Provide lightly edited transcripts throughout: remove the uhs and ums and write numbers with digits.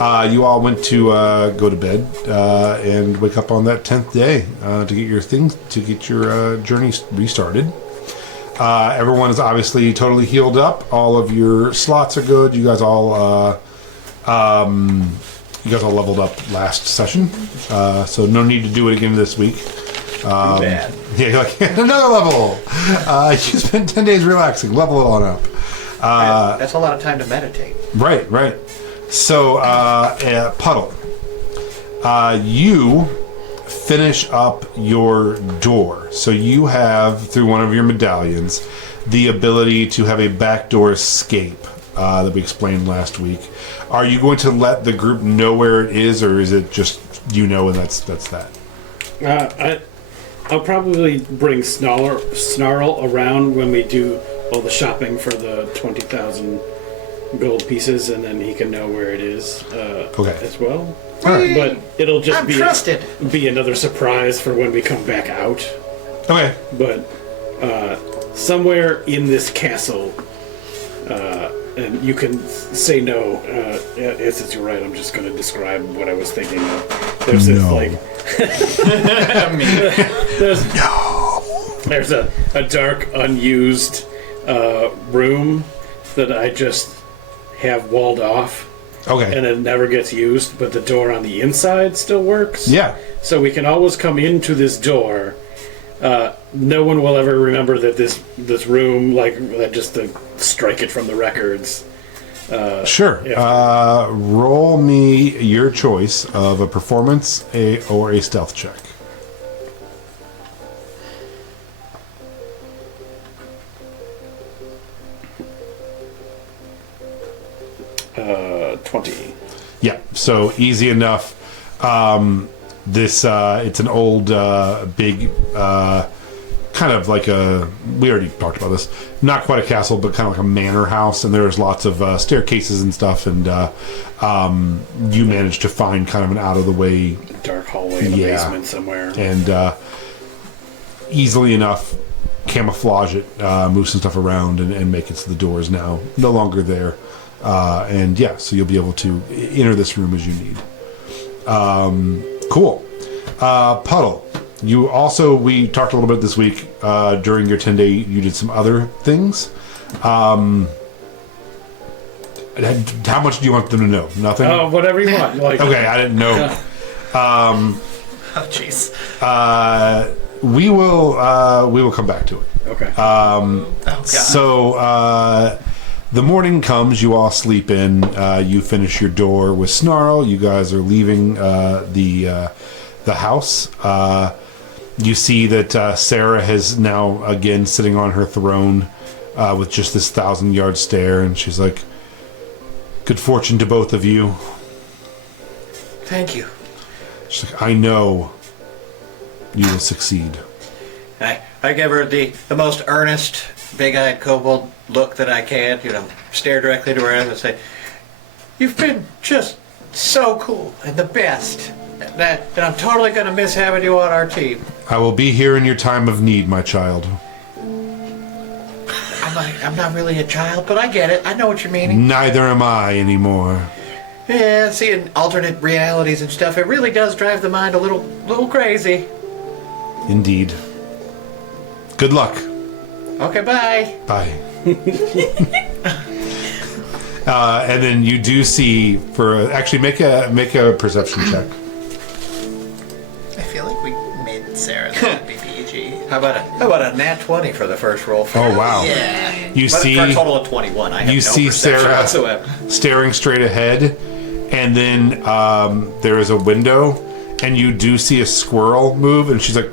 You all went to go to bed and wake up on that 10th day to get your journey restarted. Everyone is obviously totally healed up. All of your slots are good. You guys all leveled up last session, so no need to do it again this week. Bad. Yeah, you're like, another level. You spent 10 days relaxing. Level it on up. That's a lot of time to meditate. Right. So, Puddle, you finish up your door. So you have, through one of your medallions, the ability to have a backdoor escape that we explained last week. Are you going to let the group know where it is, or is it just and that's that? I'll probably bring Snarl around when we do all the shopping for the 20,000 gold pieces, and then he can know where it is as well. All right. But it'll just be another surprise for when we come back out. Okay. But somewhere in this castle, and you can say no. Yes, you're right. I'm just going to describe what I was thinking of. There's this there's a dark, unused room that I just have walled off. Okay. And it never gets used, but the door on the inside still works. Yeah. So we can always come into this door. No one will ever remember that this room, just to strike it from the records. Sure. Roll me your choice of a performance or a stealth check. 20. Yeah, so easy enough. It's an old, big, kind of like we already talked about this, not quite a castle, but kind of like a manor house, and there's lots of staircases and stuff, and you managed to find kind of an out-of-the-way... dark hallway in the basement somewhere. And easily enough camouflage it, move some stuff around, and make it so the door is now no longer there. So you'll be able to enter this room as you need. Cool. Puddle, we talked a little bit this week, during your 10-day, you did some other things. How much do you want them to know? Nothing? Oh, whatever you want. Okay, I didn't know. Oh, jeez. We will come back to it. Okay. So, the morning comes, you all sleep in, you finish your door with Snarl, you guys are leaving the house. You see that Sarah has now again sitting on her throne with just this 1,000-yard stare, and she's like, good fortune to both of you. Thank you. She's like, I know you will succeed. I give her the most earnest, big-eyed kobold look that I can, stare directly to her eyes and say, you've been just so cool and the best. That I'm totally going to miss having you on our team. I will be here in your time of need, my child. I'm not really a child, but I get it. I know what you're meaning. Neither am I anymore. Yeah, seeing alternate realities and stuff, it really does drive the mind a little crazy. Indeed. Good luck. Okay, bye. Bye. And then you do see actually make a perception check. I feel like we made Sarah the BPG. How about a nat 20 for the first roll? Oh wow! Yeah. You but see for a total of 21. I have you no see perception Sarah whatsoever. staring straight ahead, and then there is a window, and you do see a squirrel move, and she's like.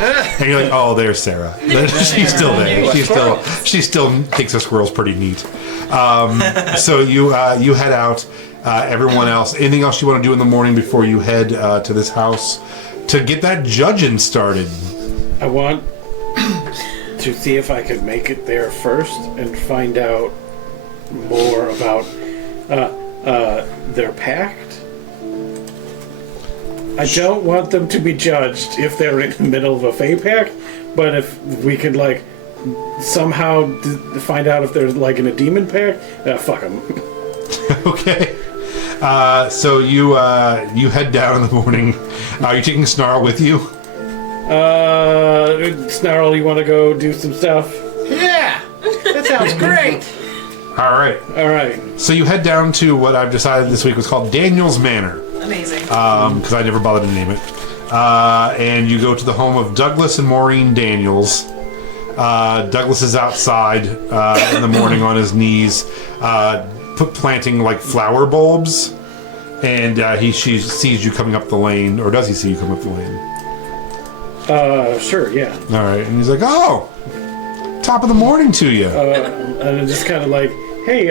And you're like, oh, there's Sarah. She's still there. She still thinks a squirrel's pretty neat. So you head out. Everyone else, anything else you want to do in the morning before you head to this house to get that judging started? I want to see if I could make it there first and find out more about their pact. I don't want them to be judged if they're in the middle of a Fey pact, but if we could, somehow find out if they're, in a demon pact, fuck them. Okay. So you head down in the morning. Are you taking Snarl with you? Snarl, you want to go do some stuff? Yeah, that sounds great. All right. So you head down to what I've decided this week was called Daniels Manor. Amazing. Because I never bothered to name it. And you go to the home of Douglas and Maureen Daniels. Douglas is outside in the morning on his knees, planting like flower bulbs, and she sees you coming up the lane, or does he see you come up the lane? Sure, yeah. All right, and he's like, "Oh, top of the morning to you." And I'm just kind of like, hey,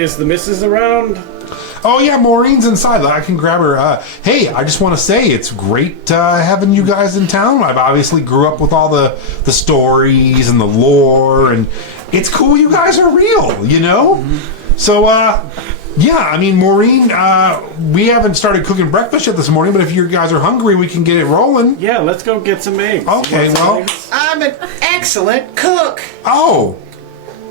is the missus around? Oh yeah, Maureen's inside. I can grab her. Hey, I just want to say it's great having you guys in town. I've obviously grew up with all the stories and the lore, and it's cool you guys are real, you know? Mm-hmm. So, yeah, I mean, Maureen, we haven't started cooking breakfast yet this morning, but if you guys are hungry, we can get it rolling. Yeah, let's go get some eggs. Okay, well... I'm an excellent cook. Oh.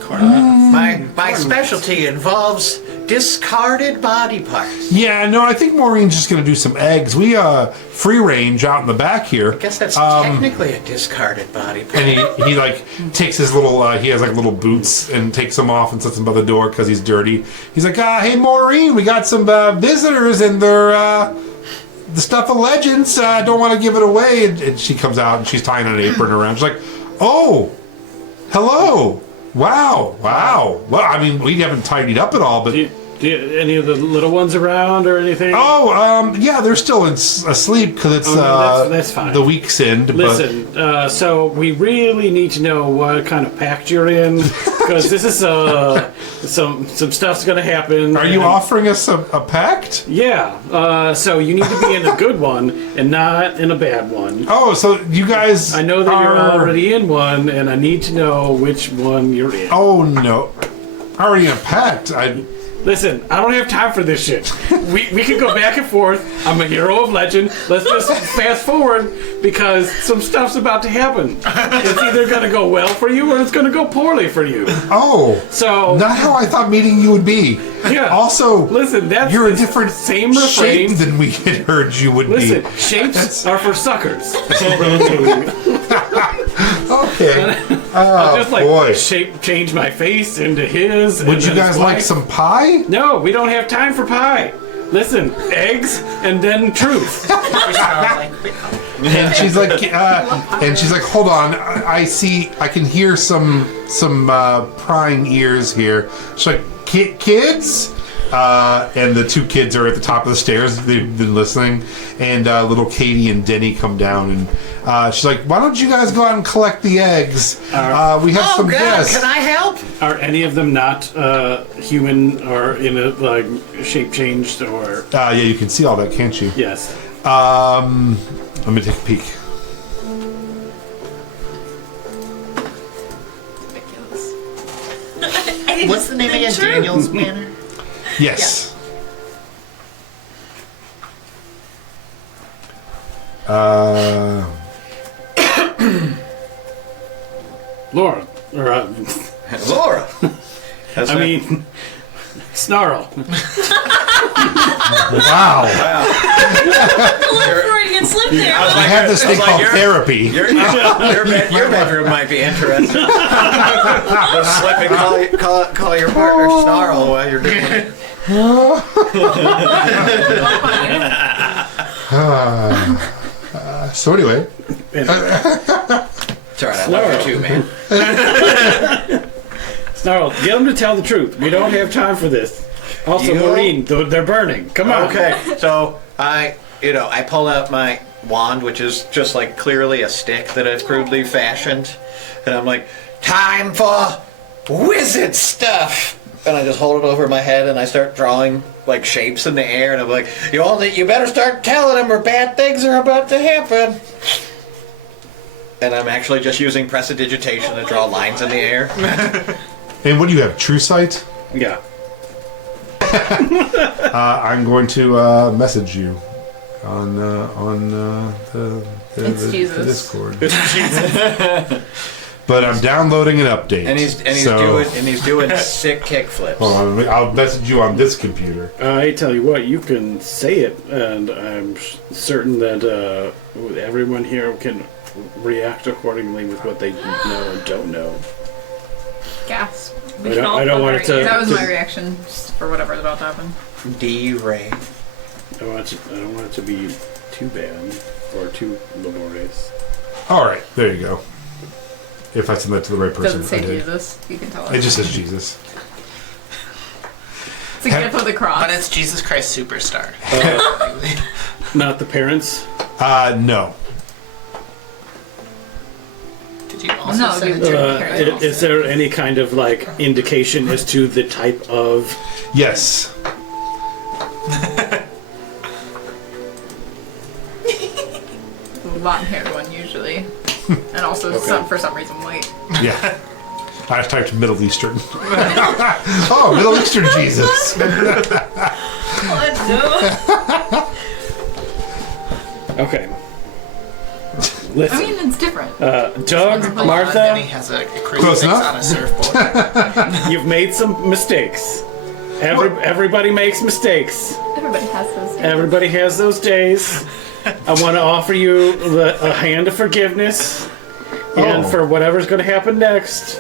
My specialty involves discarded body parts. Yeah, no, I think Maureen's just going to do some eggs. We free range out in the back here. I guess that's technically a discarded body part. And he like takes his little he has like little boots and takes them off and sets them by the door because he's dirty. He's like, hey Maureen, we got some visitors and they're the stuff of legends. I don't want to give it away. And she comes out and she's tying an apron around. She's like, oh, hello. Wow. Well, I mean, we haven't tidied up at all, but... Do any of the little ones around or anything? Oh, yeah, they're still asleep because it's that's fine. The week's end. Listen, so we really need to know what kind of pact you're in because this is some stuff's going to happen. Are you offering us a pact? Yeah. So you need to be in a good one and not in a bad one. Oh, so you guys... I know that you're already in one, and I need to know which one you're in. Oh, no. Already in a pact. Listen, I don't have time for this shit. We can go back and forth. I'm a hero of legend. Let's just fast forward because some stuff's about to happen. It's either going to go well for you or it's going to go poorly for you. Oh. So not how I thought meeting you would be. Yeah. Also, listen, that's you're a different same shape refrain than we had heard you would Listen, be. shapes are for suckers. Okay. I'll just boy. change my face into his. Would you guys like some pie? No, we don't have time for pie. Listen, eggs and then truth. And she's like, hold on. I can hear some prying ears here. She's like, kids. And the two kids are at the top of the stairs. They've been listening, and little Katie and Denny come down, and she's like, "Why don't you guys go out and collect the eggs? We have some guests." Can I help? Are any of them not human or in a shape changed or? Yeah, you can see all that, can't you? Yes. Let me take a peek. Ridiculous. What's the name again? Daniels Manor? Yes. Laura. Or, Laura. I mean, Snarl. Wow. Little Freudian slip there. I have this thing called therapy. Your bedroom might be interesting. Just slip and call your partner Snarl while you're doing it. So anyway, It's alright, I love you too, man. Snarl, get them to tell the truth. We don't have time for this. Also, Maureen, they're burning. Come on. Okay, so I pull out my wand, which is just like clearly a stick that I've crudely fashioned, and I'm like, time for wizard stuff. And I just hold it over my head and I start drawing like shapes in the air, and I'm like, you better start telling them or bad things are about to happen. And I'm actually just using prestidigitation to draw lines in the air. and what do you have? True sight? Yeah. I'm going to message you on the It's Jesus. Discord. but I'm downloading an update. And he's doing sick kickflips. Hold on, I'll message you on this computer. I tell you what, you can say it, and I'm certain that everyone here can react accordingly with what they know and don't know. Gas. I don't want it to. That was my reaction just for whatever's about to happen. D-Ray. I don't want it to be too bad or too laborious. All right, there you go. If I send that to the right person, Doesn't say I did. Jesus. You can tell us. It just says Jesus. It's a gift of the cross. But it's Jesus Christ Superstar. Not the parents. No. Did you also No, send it dude. to Is there any kind of like indication as to the type of? Yes. Long-haired one usually, and also for some reason white. Yeah. I typed Middle Eastern. Oh, Middle Eastern Jesus. Okay. I Listen, mean, it's different. Doug, And he Martha, has a Close crucifix enough. on a surfboard. you've made some mistakes. Everybody makes mistakes. Everybody has those. Everybody has those days. I want to offer you a hand of forgiveness, and for whatever's going to happen next,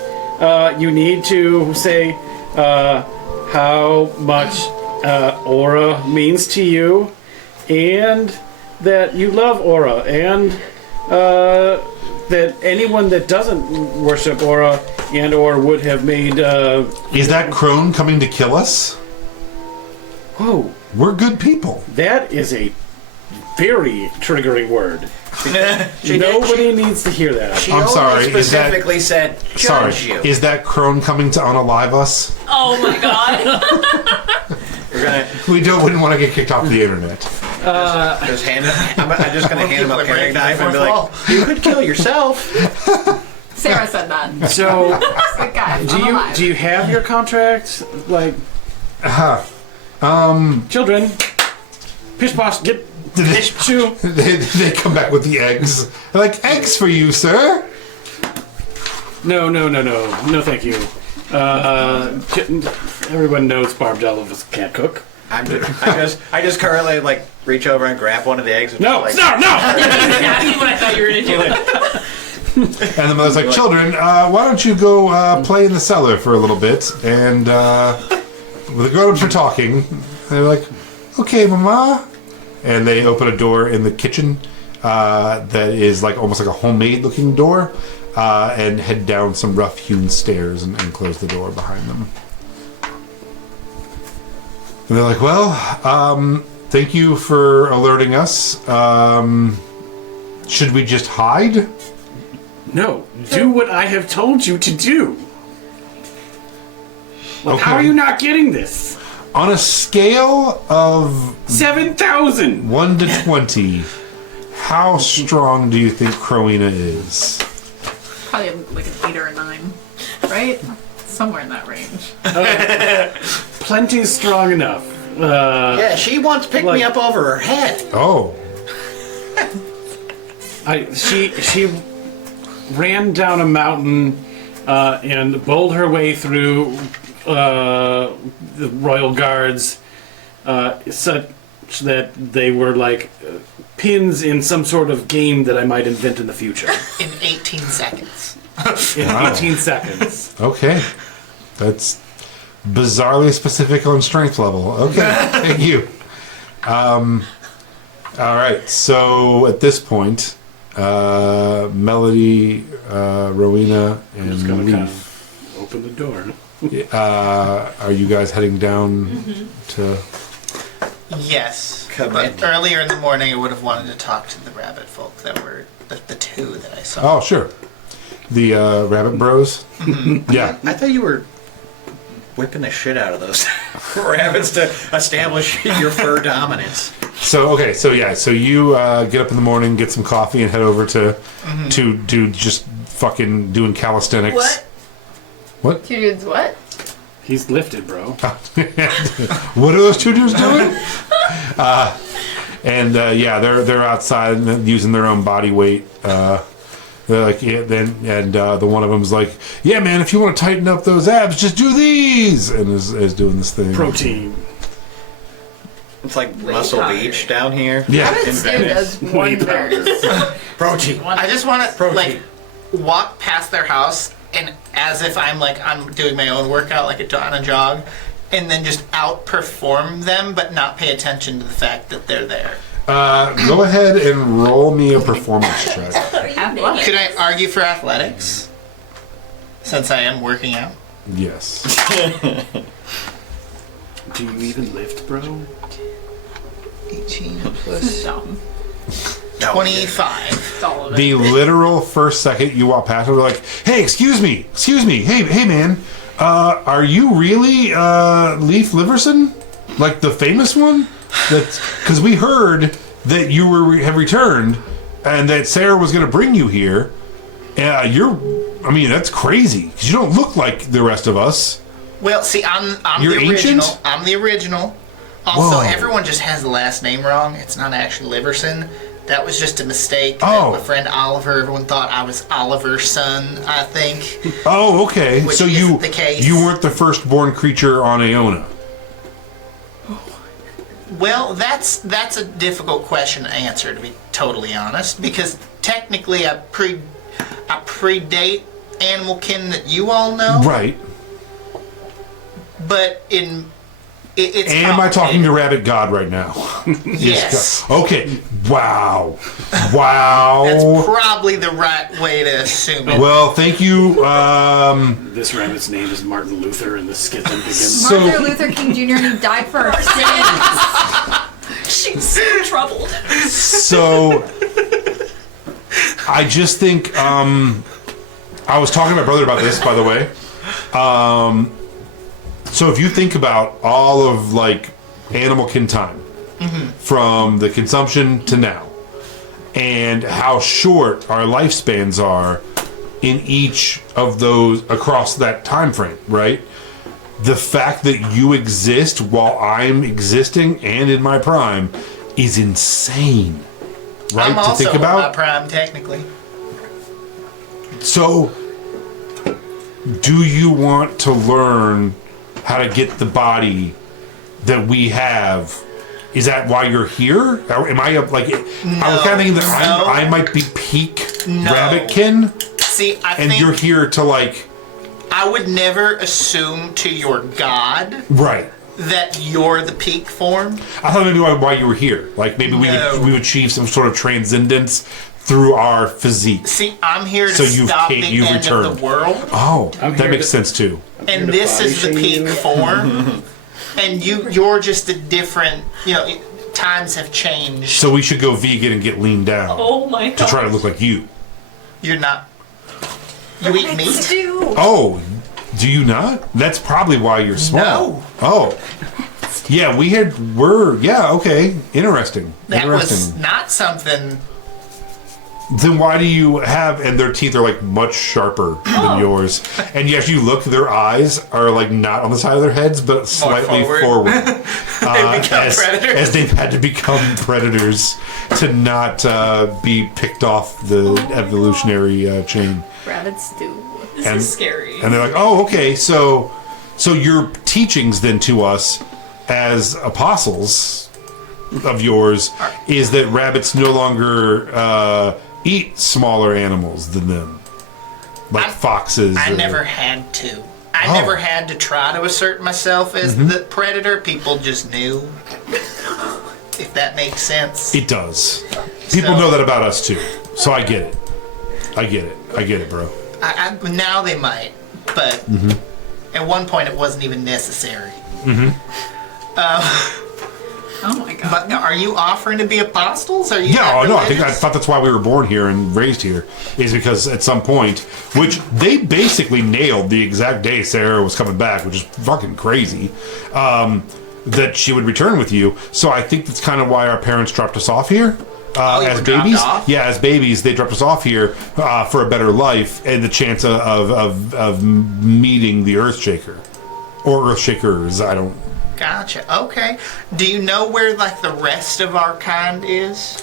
you need to say how much Aura means to you, and that you love Aura, and that anyone that doesn't worship Aura and or would have made. Is that crone coming to kill us? Whoa, We're good people. that is a very triggering word. She Nobody needs to hear that. She I'm only sorry, is that- specifically said, Sorry. judge you. Is that crone coming to unalive us? Oh my god! We're gonna Wouldn't want to get kicked off the internet. just hand him. I'm just gonna hand him a People are paring breaking the knife and be fourth like, wall. "You could kill yourself." Sarah said that. So, It's like, guys, I'm alive. do you have your contract? Like, children, pish posh, get shoo. They come back with the eggs. They're like, eggs for you, sir. No, thank you. Everyone knows Barb Delvis can't cook. I just currently like reach over and grab one of the eggs. And No, like, no. Exactly what I thought you were gonna do. And the mother's like, children, why don't you go play in the cellar for a little bit? And the grown-ups are talking. And they're like, okay, mama. And they open a door in the kitchen that is like almost like a homemade-looking door, and head down some rough-hewn stairs and close the door behind them. And they're like, well, thank you for alerting us. Should we just hide? No, do what I have told you to do. Like, Okay. how are you not getting this? On a scale of 7,000. 1 to 20, how strong do you think Crowena is? Probably like an 8 or a 9, right? Somewhere in that range. Plenty strong enough. yeah, she once picked me up over her head. Oh, She ran down a mountain and bowled her way through the royal guards, such that they were like pins in some sort of game that I might invent in the future. In 18 seconds. In Wow. 18 seconds. okay. That's bizarrely specific on strength level. Okay, thank you. All right, so at this point, Melody, Rowena, and Just gonna kind Leaf, of open the door. are you guys heading down to... Yes. Commit. But earlier in the morning, I would have wanted to talk to the rabbit folk that were the two that I saw. Oh, sure. The Rabbit Bros? Yeah. I thought you were whipping the shit out of those rabbits to establish your fur dominance. So you get up in the morning, get some coffee, and head over to do just fucking doing calisthenics. What? What? Two dudes what? He's lifted, bro. What are those two dudes doing? They're outside and using their own body weight They're like, yeah, the one of them's like, yeah, man, if you want to tighten up those abs, just do these, and is doing this thing. Protein. It's like Muscle Beach down here. Yeah. Rabbit stew does Whey powder. wonders. Protein. I just want to Protein. like walk past their house and as if I'm doing my own workout on a jog, and then just outperform them, but not pay attention to the fact that they're there. Go ahead and roll me a performance check. Athletics. Could I argue for athletics? Since I am working out. Yes. Do you even lift, bro? 18 plus Dumb. 25. It's all of it. The literal first second you walk past, they're like, "Hey, excuse me, hey, man, are you really Leif Liverson, like the famous one? That's because we heard that you have returned, and that Sarah was going to bring you here. That's crazy because you don't look like the rest of us. Well, see, I'm You're the original. ancient? I'm the original. Also, Whoa. everyone just has the last name wrong. It's not actually Liverson. That was just a mistake. Oh. My friend Oliver, everyone thought I was Oliver's son, I think. Oh, okay. Which So isn't the case. you weren't the firstborn creature on Aona. Well, that's a difficult question to answer, to be totally honest, because technically I predate animal kin that you all know, Right. but it's Am I talking to complicated. Rabbit God right now? Yes. Okay. Wow. Wow. That's probably the right way to assume it. Well, thank you. This rabbit's name is Martin Luther, and the schism begins. So- Martin Luther King Jr. and he died for our sins. She's so troubled. So, I just think, I was talking to my brother about this, by the way. So if you think about all of, like, animal kin time, from the consumption to now, and how short our lifespans are in each of those across that time frame, right? The fact that you exist while I'm existing and in my prime is insane, right? I'm to also think in my about. prime, technically. So, do you want to learn how to get the body that we have? Is that why you're here? Or am I like? I was kind of thinking that No. I might be peak No. rabbitkin, See, I and think you're here to like. I would never assume to your god Right. that you're the peak form. I thought maybe why you were here. Like maybe No. we would achieve some sort of transcendence through our physique. See, I'm here to So you've stop the you've end returned. of the world, Oh, I'm that here makes to- sense too. and to this body is the shame peak you. form. And you're just a different. Times have changed. So we should go vegan and get lean down Oh my to god. try to look like you. You're not. You eat meat? Stew. Oh, do you not? That's probably why you're small. No. Oh. Yeah, okay. Interesting. That was Interesting. not something. Then why do you have, and their teeth are like much sharper than yours. And yes, you look, their eyes are like not on the side of their heads, but slightly forward. They become predators. As they've had to become predators to not be picked off the evolutionary chain. Rabbit stew. This And- is scary. And they're like, oh, okay, so your teachings then to us as apostles of yours is that rabbits no longer eat smaller animals than them, like foxes. I or- never had to. I Oh. never had to try to assert myself as the predator. People just knew. If that makes sense. It does. People So- know that about us too, so I get it. I get it, bro. Now they might, but at one point it wasn't even necessary. Oh my god. But are you offering to be apostles? Are you? Yeah, not no, I religious? thought that's why we were born here and raised here, is because at some point, which they basically nailed the exact day Sarah was coming back, which is fucking crazy, that she would return with you. So I think that's kind of why our parents dropped us off here. You As were dropped babies, off? yeah, as babies, they dropped us off here for a better life and the chance of meeting the Earthshaker or Earthshakers. I don't. Gotcha. Okay. Do you know where like the rest of our kind is?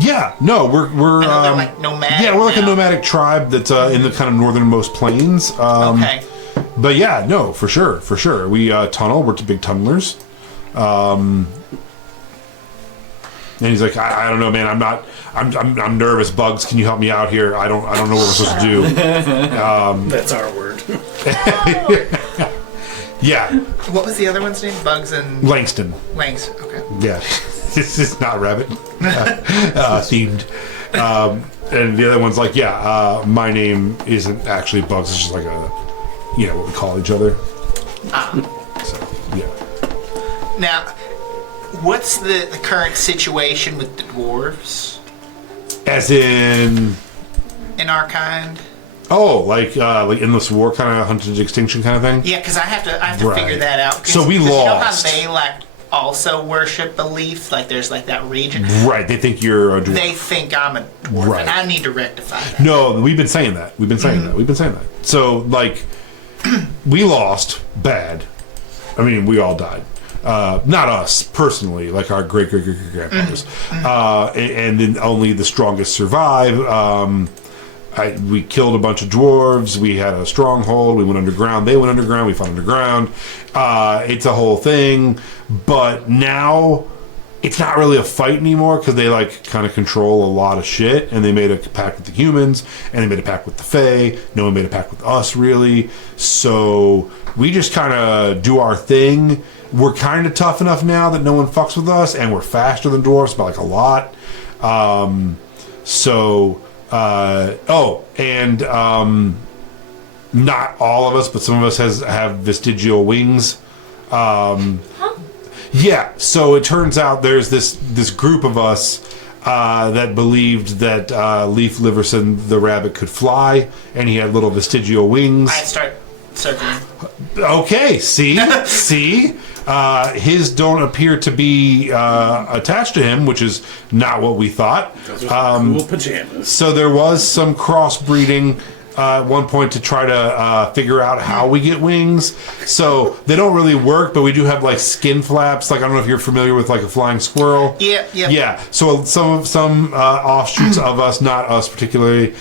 Yeah, no, we're I know they're like nomadic. yeah, we're like a now. nomadic tribe that's in the kind of northernmost plains. Okay. But yeah, no, for sure. We tunnel. We're big tunnelers. And he's like, I don't know, man. I'm nervous. Bugs, can you help me out here? I don't know what we're supposed to do. That's our word. Yeah, What was the other one's name? Bugs and Langston. Langs. Okay. Yeah, this is not rabbit themed. And the other one's like, my name isn't actually Bugs. It's just like what we call each other. So yeah. Now, what's the current situation with the dwarves As in, in our kind? like endless war kind of hunted extinction kind of thing. Yeah, because I have to Right. figure that out. 'Cause- So we 'cause lost. You know how they also worship belief? Like there's like that region. Right, they think you're a dwarf. They think I'm a dwarf, Right. and I need to rectify that. No, we've been saying that. We've been saying that. So, like, we lost bad. I mean, we all died. Not us personally, like our great grandfathers. And then only the strongest survive. We killed a bunch of dwarves. We had a stronghold. We went underground. They went underground. We fought underground. It's a whole thing. But now it's not really a fight anymore because they like kind of control a lot of shit. And they made a pact with the humans, and they made a pact with the Fae. No one made a pact with us really. So we just kind of do our thing. We're kind of tough enough now that no one fucks with us, and we're faster than dwarves by like a lot. Not all of us, but some of us have vestigial wings. Yeah, so it turns out there's this group of us that believed that Leaf Liverson the rabbit could fly, and he had little vestigial wings. I start circling. Okay, see? His don't appear to be attached to him, which is not what we thought. Those are cool pajamas. So there was some crossbreeding at one point to try to figure out how we get wings. So they don't really work, but we do have like skin flaps. Like I don't know if you're familiar with like a flying squirrel. Yeah. So some offshoots of us, not us particularly,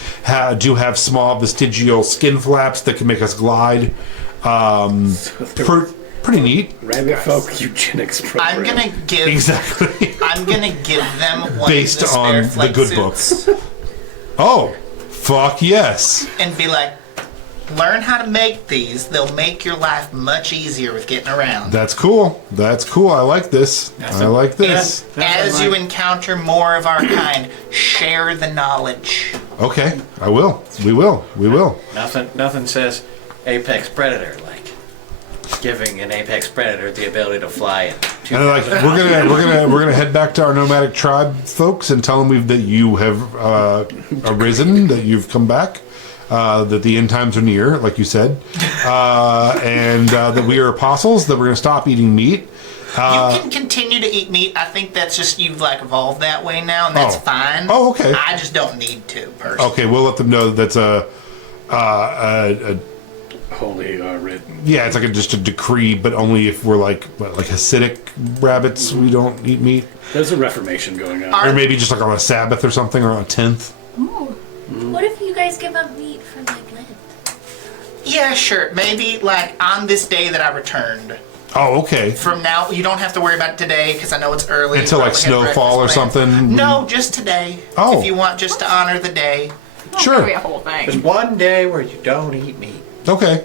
do have small vestigial skin flaps that can make us glide. Pretty neat. Rabbit folk eugenics program. I'm gonna give Exactly. I'm gonna give them one Based of the on spare the flight good suits books. Oh, fuck yes. and be like, learn how to make these. They'll make your life much easier with getting around. That's cool. I like this. As you encounter more of our kind, share the knowledge. Okay, I will. We will. Nothing says apex predator like giving an apex predator the ability to fly in. And they're like, we're gonna head back to our nomadic tribe folks and tell them that you have arisen, that you've come back, that the end times are near, like you said, and that we are apostles. That we're gonna stop eating meat. You can continue to eat meat. I think that's just you've like evolved that way now, and that's fine. Oh, okay. I just don't need to personally. Okay, we'll let them know that's a Holy written. yeah, it's like just a decree, but only if we're like Hasidic rabbits. We don't eat meat, There's a reformation going on. or maybe just like on a Sabbath or something, or on a 10th. Ooh. What if you guys give up meat for like Lent? Yeah, sure. Maybe like on this day that I returned. Oh, okay. From now, you don't have to worry about today because I know it's early. Until like Probably have snowfall or breakfast planned. something. No, just today. Oh. If you want, just to honor the day. Sure. Maybe a whole thing. There's one day where you don't eat meat. Okay.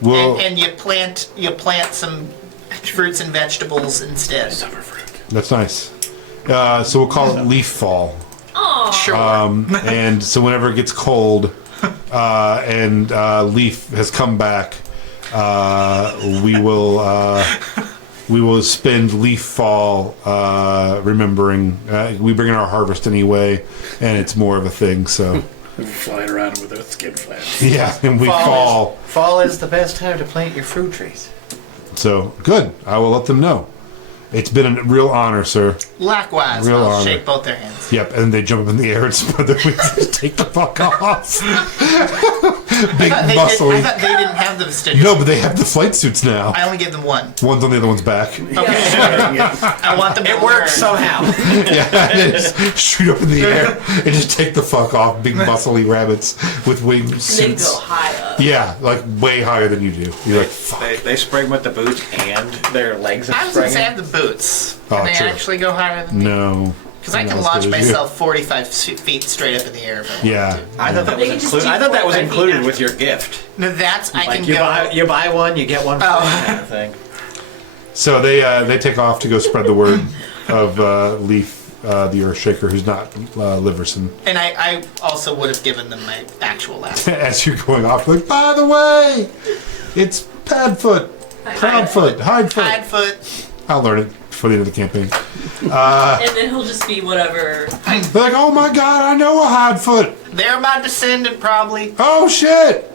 Well, And you plant some fruits and vegetables instead. Summer fruit. that's nice. So we'll call it leaf fall. Oh, Sure. And so whenever it gets cold and Leaf has come back, we will spend Leaf Fall remembering. We bring in our harvest anyway, and it's more of a thing. So Flying around with a skin flash. yeah, and we fall. Fall is the best time to plant your fruit trees. So good. I will let them know. It's been a real honor, sir. Likewise, Real I'll honor. shake both their hands. Yep, and they jump up in the air and spread their wings and take the fuck off. Big I muscly. thought they didn't have the vestigial. No, but they have the flight suits now. I only gave them one. One's on the other one's back. Okay. I want them to It works learn. somehow. Yeah, they just shoot up in the air and just take the fuck off. Big muscly rabbits with wing They suits. go high up. Yeah, like way higher than you do. You're like, fuck. They spring with the boots and their legs are I was going to say I springing. have the boots. Oh, Can they true. actually go higher than me? No. Because I I'm can not as launch good as you. myself 45 feet straight up in the air. If I want Yeah. to. I thought that They was can just included. do I thought that was 45 feet included now. with your gift. No, that's I Like can you go. buy one, you get one free Oh. kind of thing. So they take off to go spread the word of Leaf, the Earthshaker, who's not Liverson. And I also would have given them my actual last. As you're going off, like, by the way, it's Padfoot, Proudfoot, Hidefoot. Hidefoot. I'll learn it for the end of the campaign. And then he'll just be whatever. They're like, oh my god, I know a Hidefoot. They're my descendant, probably. Oh shit.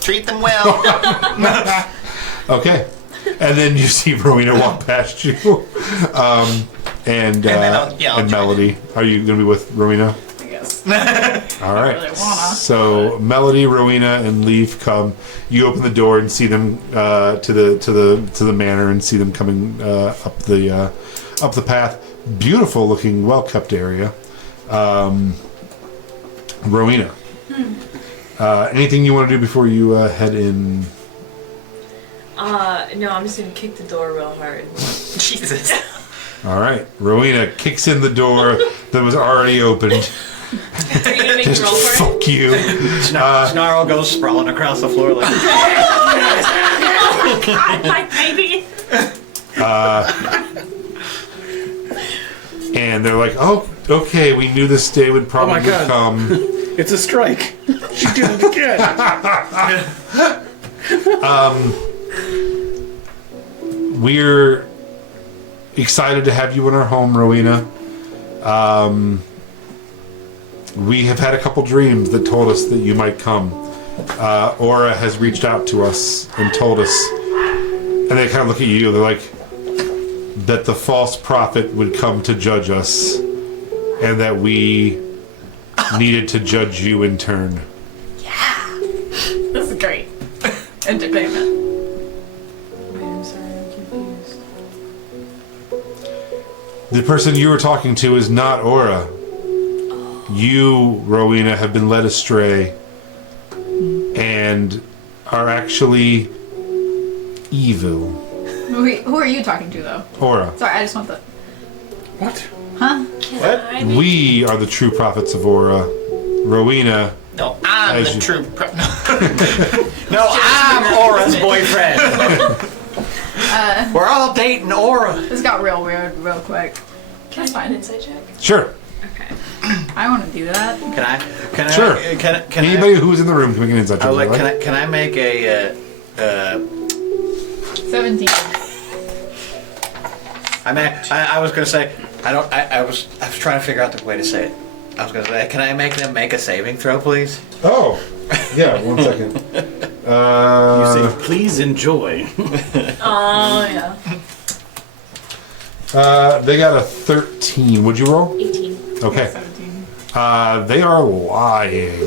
Treat them well. Okay. And then you see Rowena walk past you. And then I'll join Melody. Are you going to be with Rowena? I guess. All right. really wanna, So Melody, Rowena, and Leaf come. You open the door and see them to the manor, and see them coming up the path. Beautiful looking, well kept area. Rowena, anything you want to do before you head in? No, I'm just gonna kick the door real hard. Jesus. All right. Rowena kicks in the door that was already opened. Are you gonna make Just me roll for it? fuck you. Snarl goes sprawling across the floor like. God, my baby! And they're like, oh, okay, we knew this day would probably God. come. It's a strike. She did it again. We're excited to have you in our home, Rowena. We have had a couple dreams that told us that you might come. Aura has reached out to us and told us, and they kind of look at you, they're like, that the false prophet would come to judge us, and that we needed to judge you in turn. This is great. Entertainment. Wait, I'm sorry, I'm confused. The person you were talking to is not Aura. You, Rowena, have been led astray and are actually evil. Who are you talking to, though? Aura. Sorry, I just want the... What? Huh? What? I mean, We are the true prophets of Aura. Rowena. No, I'm As the you- true. No, I'm Aura's boyfriend. We're all dating Aura. This got real weird real quick. can I find an inside check? Sure. Okay. I want to do that. Can Sure. I? Can Anybody who's in the room can make an insight check. I? Like, right? can I make a? 17. I was gonna say I was trying to figure out the way to say it. I was gonna say, can I make them make a saving throw, please? Oh, yeah. 1 second. You say, please enjoy. Oh, yeah. They got a 13. Would you roll? 18. Okay. 17. They are lying.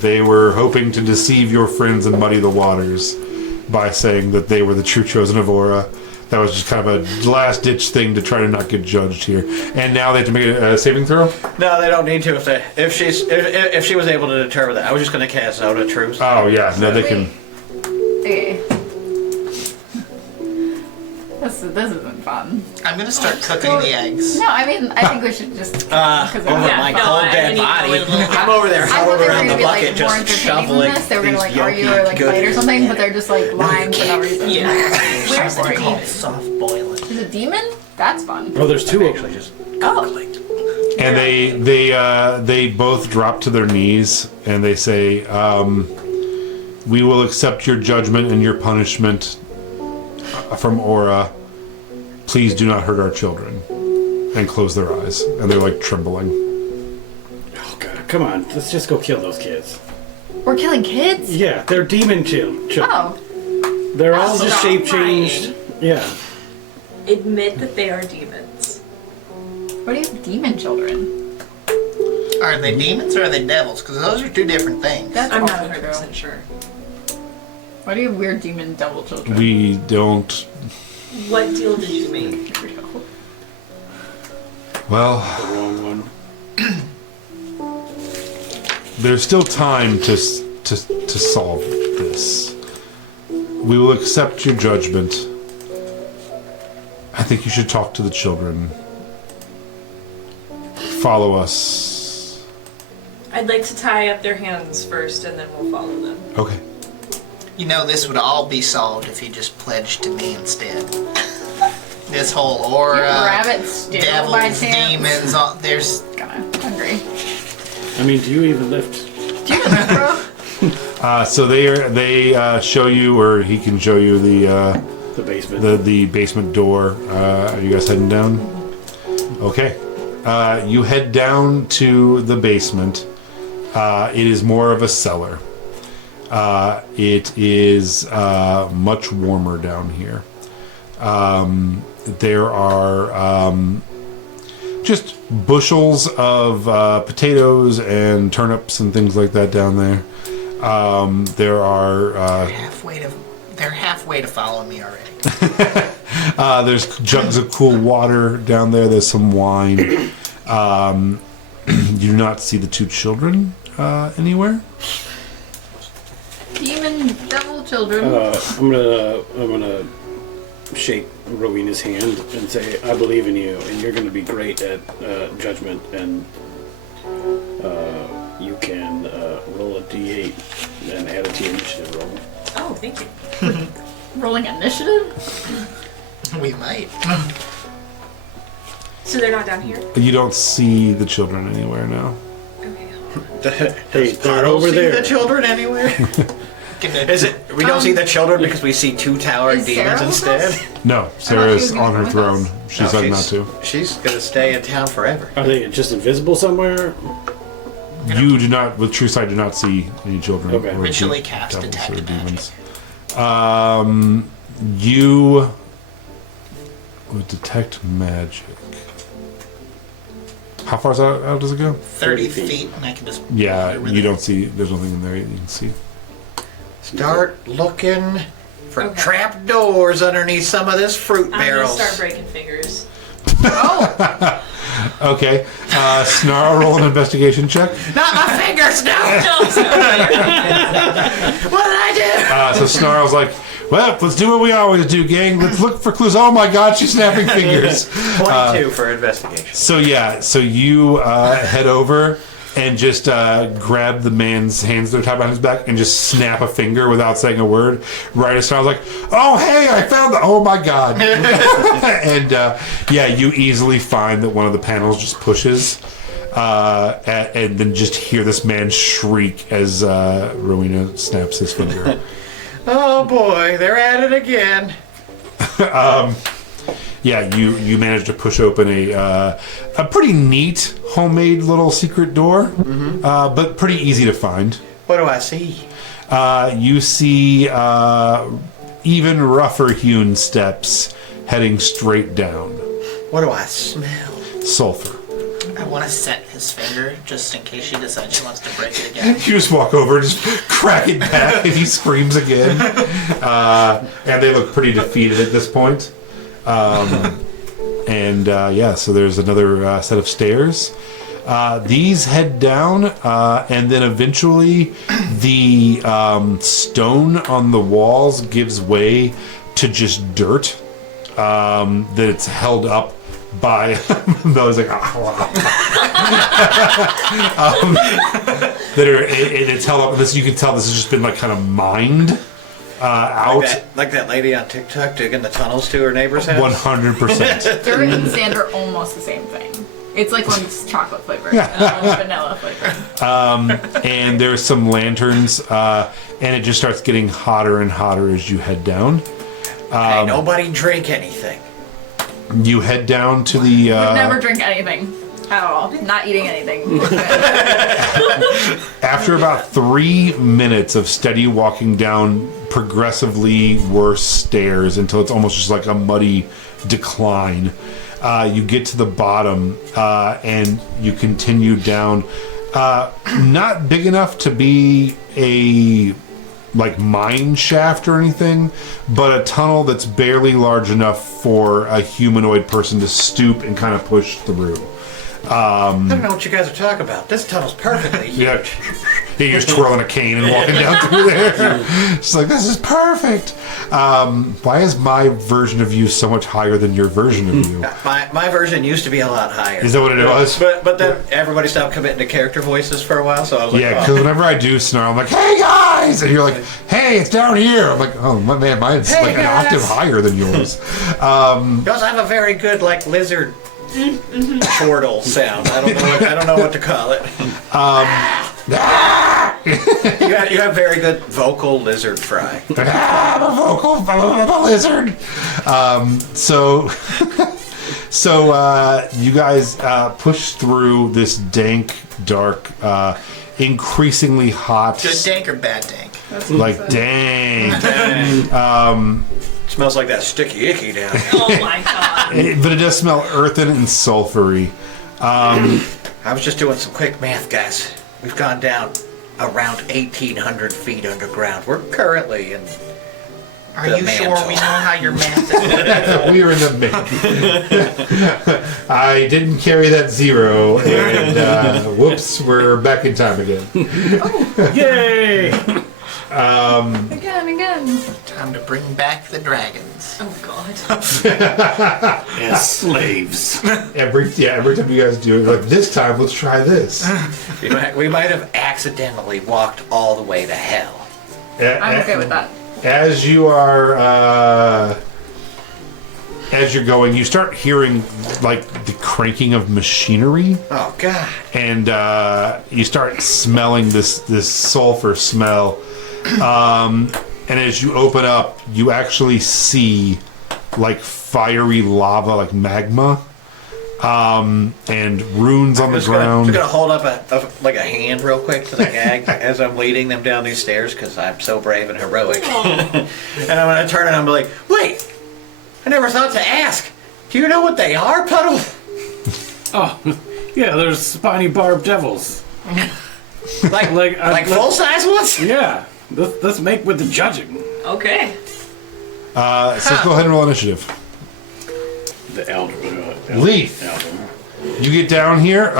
They were hoping to deceive your friends and muddy the waters by saying that they were the true chosen of Aura. That was just kind of a last-ditch thing to try to not get judged here. And now they have to make a saving throw? No, they don't need to if she was able to determine that. I was just gonna cast Zone of Truth. Oh, yeah. No, they can... Okay. This isn't fun. I'm gonna start cooking the eggs. No, I mean, I think we should just... because Over Yeah, my no, cold I dead need to body. wait a little bit. I'm over there I thought huddled they were around going the to be like bucket, more just entertaining than shoveling this. They were going to these like argue or yolky like fight or goodies. something, but they're just like lying for no reason. Yeah. Where's the They're called demon? soft boiling. Is it demon? That's fun. Oh, there's two of them. Actually, just Oh. And they both drop to their knees and they say, we will accept your judgment and your punishment from Aura. Please do not hurt our children. And close their eyes. And they're like trembling. Oh, God. Come on. Let's just go kill those kids. We're killing kids? Yeah, they're demon children. Oh. They're all just Stop shape changed. lying. Yeah. Admit that they are demons. What are you demon children? Are they demons or are they devils? Because those are two different things. That's I'm not also 100% true. sure. Why do you have weird demon devil children? We don't. What deal did you make? Well, The wrong one. there's still time to solve this. We will accept your judgment. I think you should talk to the children. Follow us. I'd like to tie up their hands first, and then we'll follow them. Okay. You know, this would all be solved if you just pledged to me instead. This whole aura, Rabbits still by devils, chance. demons, all, there's... Kinda hungry. I mean, do you even lift? Do you know, bro? So they show you, or he can show you the The basement. the basement door. Are you guys heading down? Okay. You head down to the basement. It is more of a cellar. It is much warmer down here. There are just bushels of potatoes and turnips and things like that down there. There are They're halfway to follow me already. there's jugs of cool water down there. There's some wine. You do not see the two children anywhere. Demon devil children. I'm gonna shake Rowena's hand and say, I believe in you, and you're gonna be great at judgment, and you can roll a d8 and add it to your initiative roll. Oh, thank you. Rolling initiative? We might. So they're not down here? You don't see the children anywhere now. Okay. Hey, I they're don't over see there. the children anywhere. Is it? We don't see the children because we see two towering Is demons Sarah with instead. us? No, she Sarah's was gonna on her come with throne. us. She's No, like not to. She's gonna stay in town forever. Are they just invisible somewhere? You do not, with True Sight, do not see any children. Okay. or Ritually cast devils detect or magic. demons. You would detect magic. How far out does it go? 30 feet, and I can just... Yeah, wander with you it. don't see. There's nothing in there you can see. Start looking for Okay. trap doors underneath some of this fruit I'm gonna barrels. start breaking fingers. Okay. Snarl, roll an investigation check. Not my fingers, no! No, sorry. What did I do? So Snarl's like, well, let's do what we always do, gang. Let's look for clues. Oh my god, she's snapping fingers. 22 for investigation. So you head over and just grab the man's hands that are tied behind his back and just snap a finger without saying a word. Right as I was like, oh hey, I found the, oh my god. And you easily find that one of the panels just pushes. And then just hear this man shriek as Rowena snaps his finger. Oh boy, they're at it again. You managed to push open a pretty neat homemade little secret door, but pretty easy to find. What do I see? You see even rougher hewn steps heading straight down. What do I smell? Sulfur. I want to set his finger just in case she decides she wants to break it again. You just walk over, just crack it back, and he screams again. And they look pretty defeated at this point. So there's another set of stairs. These head down, and then eventually the stone on the walls gives way to just dirt that it's held up by those like it's held up. This you can tell this has just been like kind of mined out. Like that lady on TikTok digging the tunnels to her neighbor's house. 100%. Dirt and sand are almost the same thing. It's like one's chocolate flavored and one's vanilla flavored. And there's some lanterns, and it just starts getting hotter and hotter as you head down. Hey, nobody drink anything. You head down to the. Would never drink anything at all. Not eating anything. After about 3 minutes of steady walking down progressively worse stairs until it's almost just like a muddy decline, you get to the bottom and you continue down Not big enough to be a like mine shaft or anything, but a tunnel that's barely large enough for a humanoid person to stoop and kind of push through. I don't know what you guys are talking about. This tunnel's perfectly huge. Yeah, you're just twirling a cane and walking down through there. It's like, this is perfect. Why is my version of you so much higher than your version of you? My version used to be a lot higher. Is that what it was? But then everybody stopped committing to character voices for a while, so I was like, Yeah, because oh. whenever I do snarl, I'm like, hey guys! And you're like, hey, it's down here. I'm like, oh, my man, mine's Hey, like an guys. octave higher than yours. You also have a very good, like, lizard chortle sound. I don't know what to call it. You have very good vocal lizard fry. I'm a lizard. So you guys push through this dank, dark, increasingly hot, Good dank or bad dank? like dank. Smells like that sticky icky down there. Oh my god. But it does smell earthen and sulfury. I was just doing some quick math, guys. We've gone down around 1,800 feet underground. We're currently in Are the you sure mantle. we know how your math is? We are in the mid. I didn't carry that 0, and whoops, we're back in time again. Yay! Again. Time to bring back the dragons. Oh god. As slaves. Every time you guys do it, like this time, let's try this. We might have accidentally walked all the way to hell. I'm okay with that. As you are, as you're going, you start hearing like the cranking of machinery, Oh, God. and you start smelling this sulfur smell. And as you open up, you actually see like fiery lava, like magma, and runes on the I'm ground. just gonna hold up a hand real quick to the gag as I'm leading them down these stairs because I'm so brave and heroic. And I'm gonna turn and I'm like, wait! I never thought to ask. Do you know what they are, Puddle? Oh, yeah, there's spiny barbed devils. Like full size ones? Yeah, let's make with the judging. Okay. So go ahead and roll initiative. The elder. Leaf. You get down here.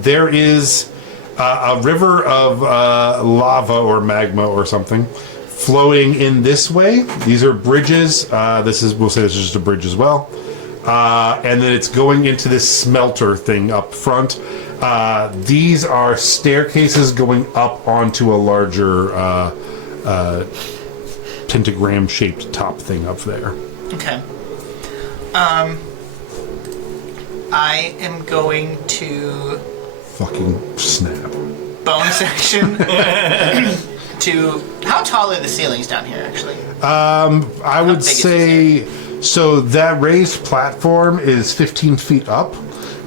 There is a river of lava or magma or something flowing in this way. These are bridges. We'll say this is just a bridge as well. And then it's going into this smelter thing up front. These are staircases going up onto a larger pentagram-shaped top thing up there. Okay. I am going to Fucking snap. bonus action to. How tall are the ceilings down here, actually? I would big is say so. That raised platform is 15 feet up,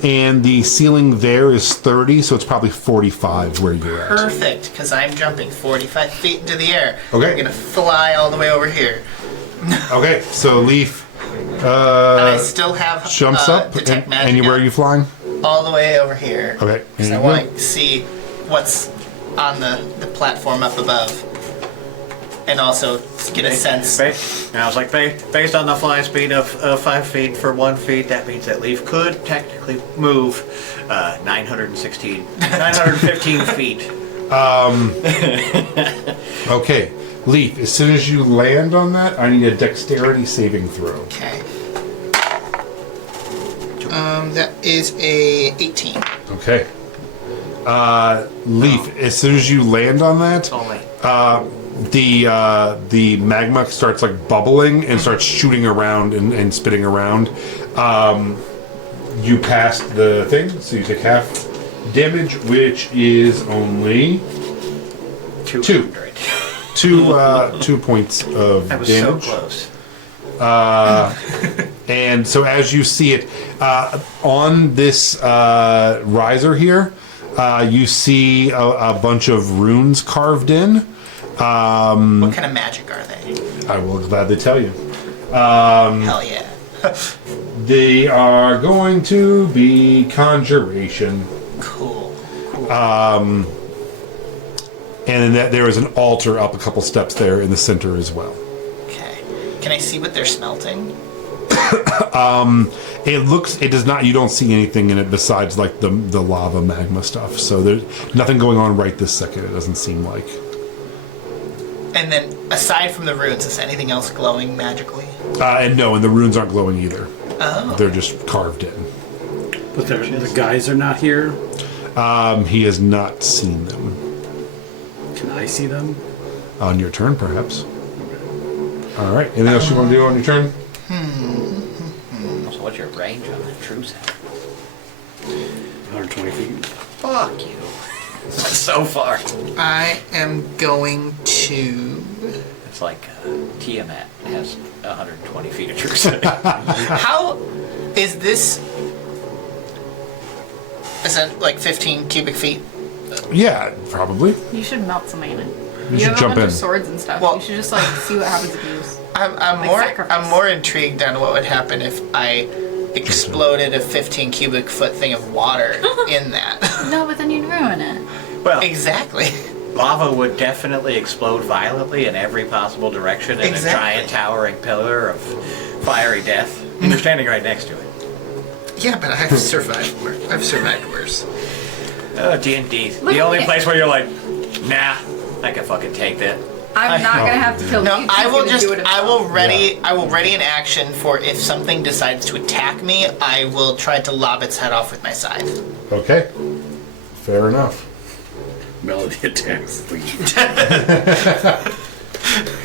and the ceiling there is 30, so it's probably 45 where you're at. Perfect, because I'm jumping 45 feet into the air. Okay. I'm gonna fly all the way over here. Okay, so Leaf And I still have jumps up, detect magic and where are now. you flying? All the way over here. Okay, Because here I you want go. to see what's on the platform up above, and also get a sense. And I was like, based on the fly speed of 5 feet for 1 feet, that means that Leaf could technically move 915 feet. Okay, Leaf. As soon as you land on that, I need a dexterity saving throw. Okay. That is a 18. Okay. Leaf. As soon as you land on that, Only. the magma starts like bubbling and starts shooting around and spinning around. You pass the thing, so you take half damage, which is only 200. 2 points of I was damage. so close. And so as you see it on this riser here, you see a bunch of runes carved in. What kind of magic are they? I will gladly tell you. Hell yeah. They are going to be conjuration. Cool. And then there is an altar up a couple steps there in the center as well. Okay. Can I see what they're smelting? It does not, you don't see anything in it besides like the lava magma stuff. So there's nothing going on right this second, it doesn't seem like. And then, aside from the runes, is anything else glowing magically? And the runes aren't glowing either. Oh. They're just carved in. But the guys are not here. He has not seen them. Can I see them? On your turn, perhaps. All right. Anything else you want to do on your turn? So what's your range on that true set? 120 feet. Fuck you. So far. I am going to... It's like Tiamat has 120 feet of true set. How is this? Is that like 15 cubic feet? Yeah, probably. You should melt some Aona. You You should have a jump bunch in. of swords and stuff. Well- you should just like see what happens if you use. I'm sacrifice. more intrigued on what would happen if I exploded a 15 cubic foot thing of water in that. No, but then you'd ruin it. Well, Exactly. lava would definitely explode violently in every possible direction in Exactly. a giant towering pillar of fiery death. You're standing right next to it. Yeah, but I've survived worse. I've survived worse. Oh, D&D. Look The at only me. place where you're like, nah, I can fucking take that. I'm not gonna have to kill No, you. I will He's gonna do it I will himself. ready an action for if something decides to attack me, I will try to lob its head off with my scythe. Okay. Fair enough. Melody attacks.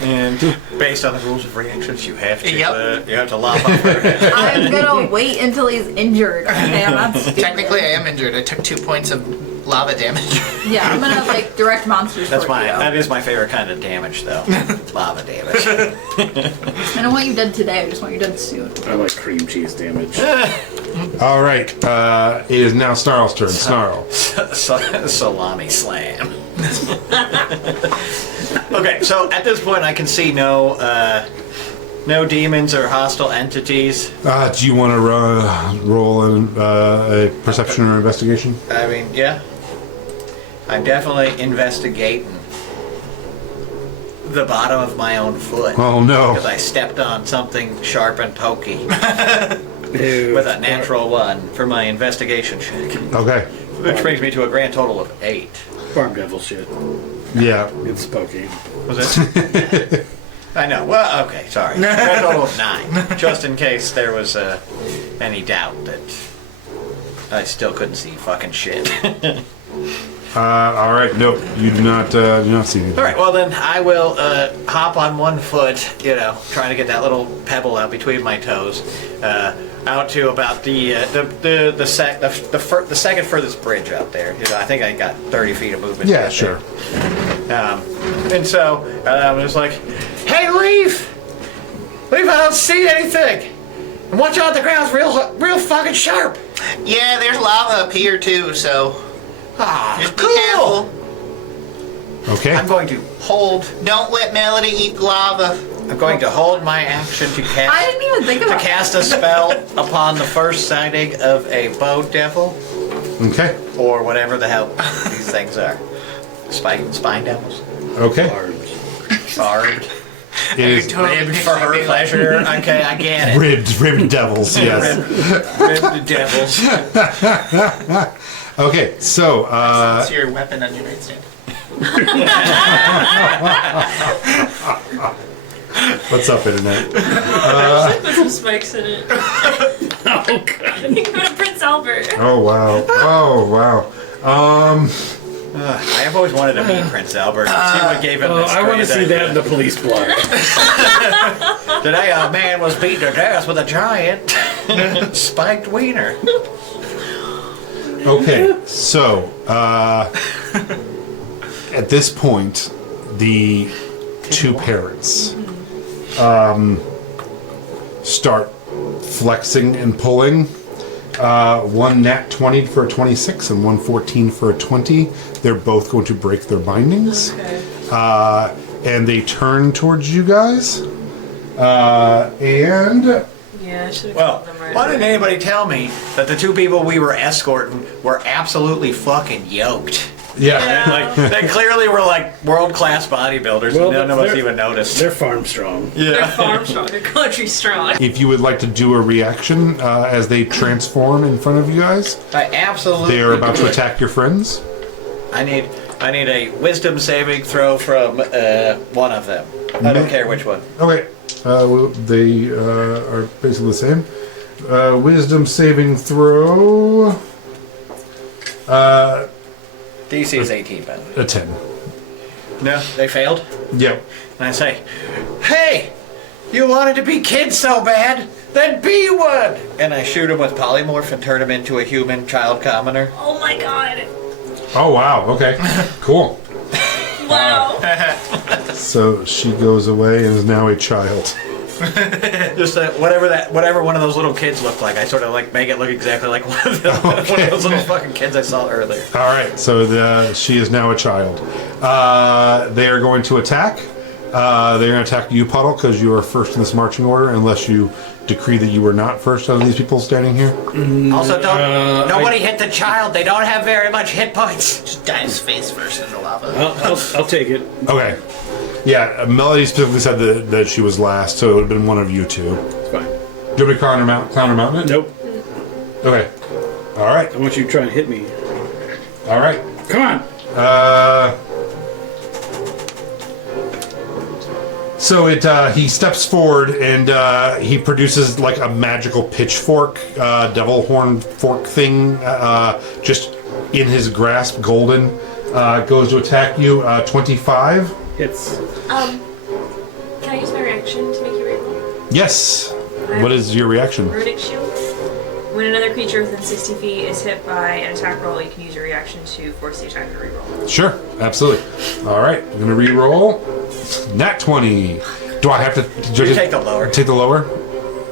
And based on the rules of reactions, you have to Yep. you have to lop off her head. I'm gonna wait until he's injured. Okay, I'm not stupid. Technically, I am injured. I took 2 points of lava damage. Yeah, I'm gonna like direct monsters. That's toward that you. is my favorite kind of damage, though. Lava damage. I don't want you dead today. I just want you dead soon. I like cream cheese damage. All right. It is now Snarl's turn. Snarl. Salami slam. Okay, so at this point I can see no demons or hostile entities. Do you want to roll a perception or investigation? I mean, yeah. I'm definitely investigating the bottom of my own foot. Oh no. Because I stepped on something sharp and pokey Ew. with a natural 1 for my investigation check. Okay. Which brings me to a grand total of 8. Farm devil shit. Yeah. It's spooky. Was it? I know. Well, okay, sorry. Grand total of 9. Just in case there was any doubt that I still couldn't see fucking shit. All right. Nope. You do not see anything. All right. Well, then I will hop on one foot, trying to get that little pebble out between my toes, out to about the second furthest bridge out there. I think I got 30 feet of movement. Yeah. out Sure. there. And so I was like, "Hey, Leaf, I don't see anything. And watch out, the ground's real fucking sharp." Yeah, there's lava up here too, so just be careful. Okay. I'm going to hold. Don't let Melody eat lava. I'm going to hold my action to cast. I didn't even think to about cast a spell upon the first sighting of a bow devil, Okay. or whatever the hell these things are. Spine devils? Okay. Barbed. It is Ribbed for her pleasure. Okay, I get it. ribbed devils. Yes. Ribbed devils. Okay. So. It's your weapon on your nightstand. What's up, internet? Put some spikes in it. Oh, God. You can go to Prince Albert. Oh wow. Oh wow. I have always wanted to meet Prince Albert. See what gave him this I want to great see that in idea. the police blotter. Today a man was beaten to death with a giant spiked wiener. Okay. So. At this point, the two parents start flexing and pulling. One nat 20 for a 26 and one 14 for a 20. They're both going to break their bindings. Okay. And they turn towards you guys. And Yeah, I should have Well, killed them smart. Why didn't anybody tell me that the two people we were escorting were absolutely fucking yoked? Yeah. Like they clearly were like world-class bodybuilders, Well, and none of us they're- even noticed. They're farm strong. They're farm strong. They're country strong. If you would like to do a reaction as they transform in front of you guys, I absolutely. they are about do to it. attack your friends. I need a wisdom saving throw from one of them. I don't care which one. Okay. Well, they are basically the same. Wisdom saving throw. DC is 18, by the way. A 10. No, they failed. Yep. And I say, "Hey, you wanted to be kids so bad? Then be one!" And I shoot him with polymorph and turn him into a human child commoner. Oh my god. Oh, wow. Okay. Cool. Wow. So she goes away and is now a child. Just whatever one of those little kids looked like. I sort of like make it look exactly like one of those little fucking kids I saw earlier. All right. So she is now a child. They are going to attack. They're going to attack you, Puddle, because you are first in this marching order, unless you decree that you were not first out of these people standing here. Also, nobody hit the child. They don't have very much hit points. Just dives face first into lava. I'll take it. Okay. Yeah, Melody specifically said that she was last, so it would have been one of you two. It's fine. Do you want me to counter-mount it? Nope. Okay. All right. I want you to try and hit me. All right. Come on. So he steps forward and he produces like a magical pitchfork, devil horn fork thing, just in his grasp, golden. Goes to attack you. 25. It's Can I use my reaction to make you reroll? Yes. What is your reaction? Runic shield. When another creature within 60 feet is hit by an attack roll, you can use your reaction to force the attacker to reroll. Sure, absolutely. All right, I'm gonna re-roll. Nat 20. Do I have to? You take the lower. Take the lower?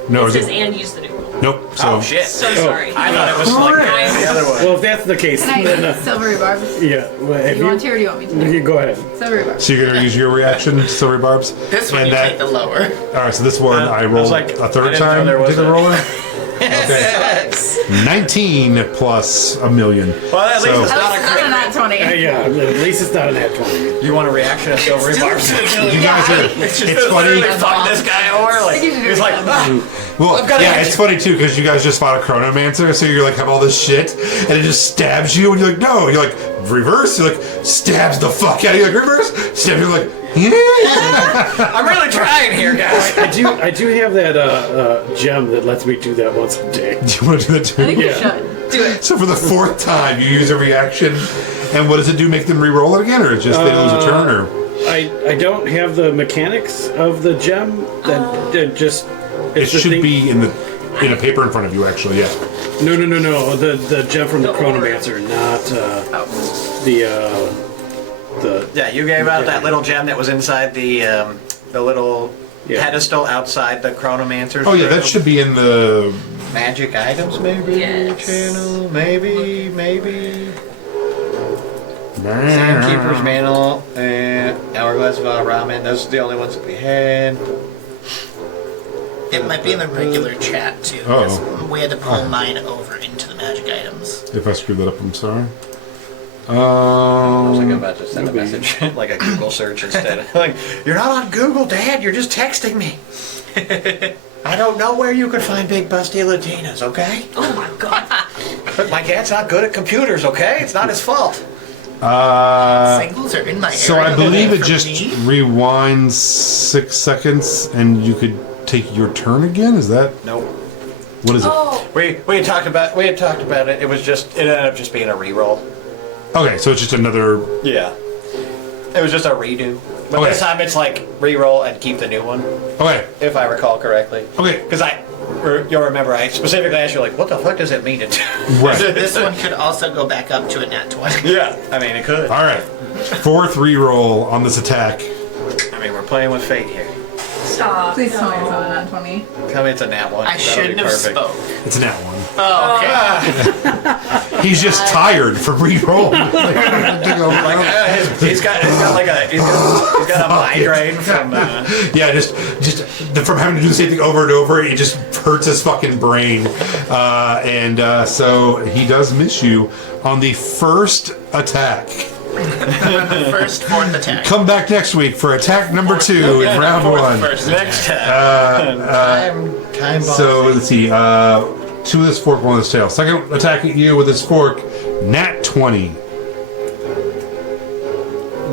No, It is says it? and use the new roll. Nope. So Oh shit! So sorry. I thought it was like the other one. well, if that's the case, Can then I silvery barbs? yeah. Well, if You want to or do you want me to? you go ahead. Silvery barbs. So you're gonna use your reaction, Silvery Barbs. This one And you that- take the lower. All right, so this one I was rolled like, a I third didn't know time. there was Take the a- roller. Okay. 19 plus a million. Well, at least it's At not least a it's not a crit. nat 20. Yeah, at least it's not an at 20. You want a reaction to silvery barbs? You guys are. It's funny. Literally fuck this guy over. Like he's like, "Ah." Well, I've got yeah, an it's funny too because you guys just fought a chronomancer, so you're like have all this shit, and it just stabs you, and you're like, no, you're like reverse, you're like stabs the fuck out of you, like reverse, stab you, like yeah. I'm really trying here, guys. I do have that gem that lets me do that once a day. Do you want to do that I too? think we Yeah. should. Do it. So for the fourth time, you use a reaction, and what does it do? Make them re-roll it again, or just they lose a turn, or I don't have the mechanics of the gem that just. it It's the should thing- be in a paper in front of you, actually. Yeah. No. The gem from the Chronomancer, not the. Yeah, you gave out that little gem that was inside the little Yeah. pedestal outside the chronomancer's. Oh yeah, that room. should be in the. Magic items, maybe. Yes. Channel, maybe. Sandkeeper's Mantle, and Hourglass of Ramen. Those are the only ones that we had. It might be in the regular chat too. Oh. 'Cause we had to pull mine over into the magic items. If I screwed that up, I'm sorry. I was like about to send a message, like a Google search instead. Like, you're not on Google, Dad. You're just texting me. I don't know where you could find big busty Latinas, okay? Oh my god. But my dad's not good at computers, okay? It's not his fault. Singles are in my area. So I believe it For just me? rewinds 6 seconds, and you could take your turn again. Is that Nope. what is it? Oh, We had talked about it. It ended up just being a reroll. Okay, so it's just another. Yeah. It was just a redo. But Okay. this time it's like re-roll and keep the new one, Okay, if I recall correctly. okay, Because you'll remember, I specifically asked you, like, what the fuck does it mean to do? right. This one could also go back up to a nat 20. Yeah, I mean, it could. All right, fourth reroll on this attack. I mean, we're playing with fate here. stop. Please tell me it's No. not a nat 20. Tell me it's a nat one. I That'll be shouldn't have perfect. spoke. It's an at one. Oh, okay. He's just tired from re-rolling. He's got a migraine from. Yeah, just from having to do the same thing over and over, it just hurts his fucking brain. So he does miss you on the first attack. Fourth attack. Come back next week for attack number 2 in round 1. Next time. Time So let's see. 2 with his fork, 1 with his tail. Second attack at you with his fork, nat 20.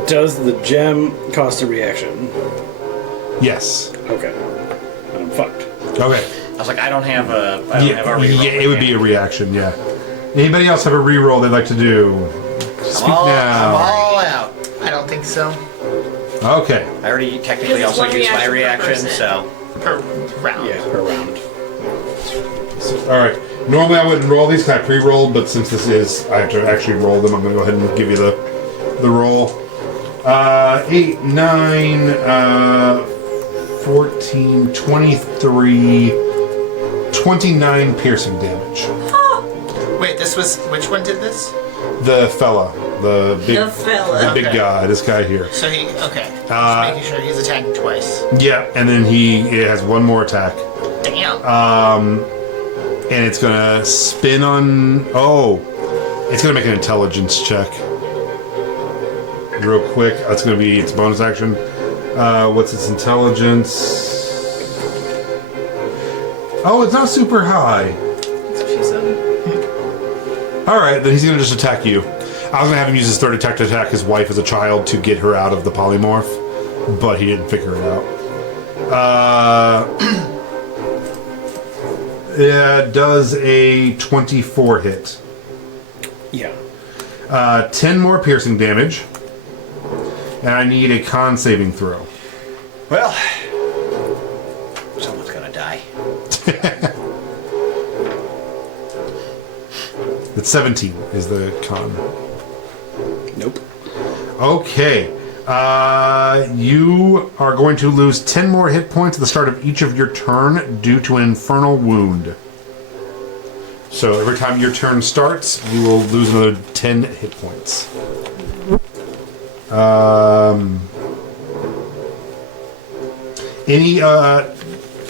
Does the gem cost a reaction? Yes. Okay. I'm fucked. Okay. I was like, I don't have a reroll. Yeah, it would be a reaction. Yeah. Anybody else have a reroll they'd like to do? Speak I'm now. all out. I don't think so. Okay. I already technically Because it's also one used my reaction per reaction, person. so. Per round. Yeah, per round. All right. Normally I wouldn't roll these. I pre-rolled, but since this is, I have to actually roll them. I'm going to go ahead and give you the roll. 8, 9, 14, 23, 29 piercing damage. Wait, this was which one did this? The fella, the big Okay. guy, this guy here. So he just making sure he's attacking twice. Yeah, and then he has one more attack. Damn. And it's gonna spin on. Oh, it's gonna make an intelligence check. Real quick. That's gonna be its bonus action. What's its intelligence? Oh, it's not super high. That's what she said. Alright, then he's gonna just attack you. I was gonna have him use his third attack to attack his wife as a child to get her out of the polymorph, but he didn't figure it out. It does a 24 hit. Yeah. 10 more piercing damage. And I need a con saving throw. Well, someone's gonna die. It's 17 is the con. Nope. Okay. You are going to lose 10 more hit points at the start of each of your turn due to an infernal wound. So every time your turn starts, you will lose another 10 hit points.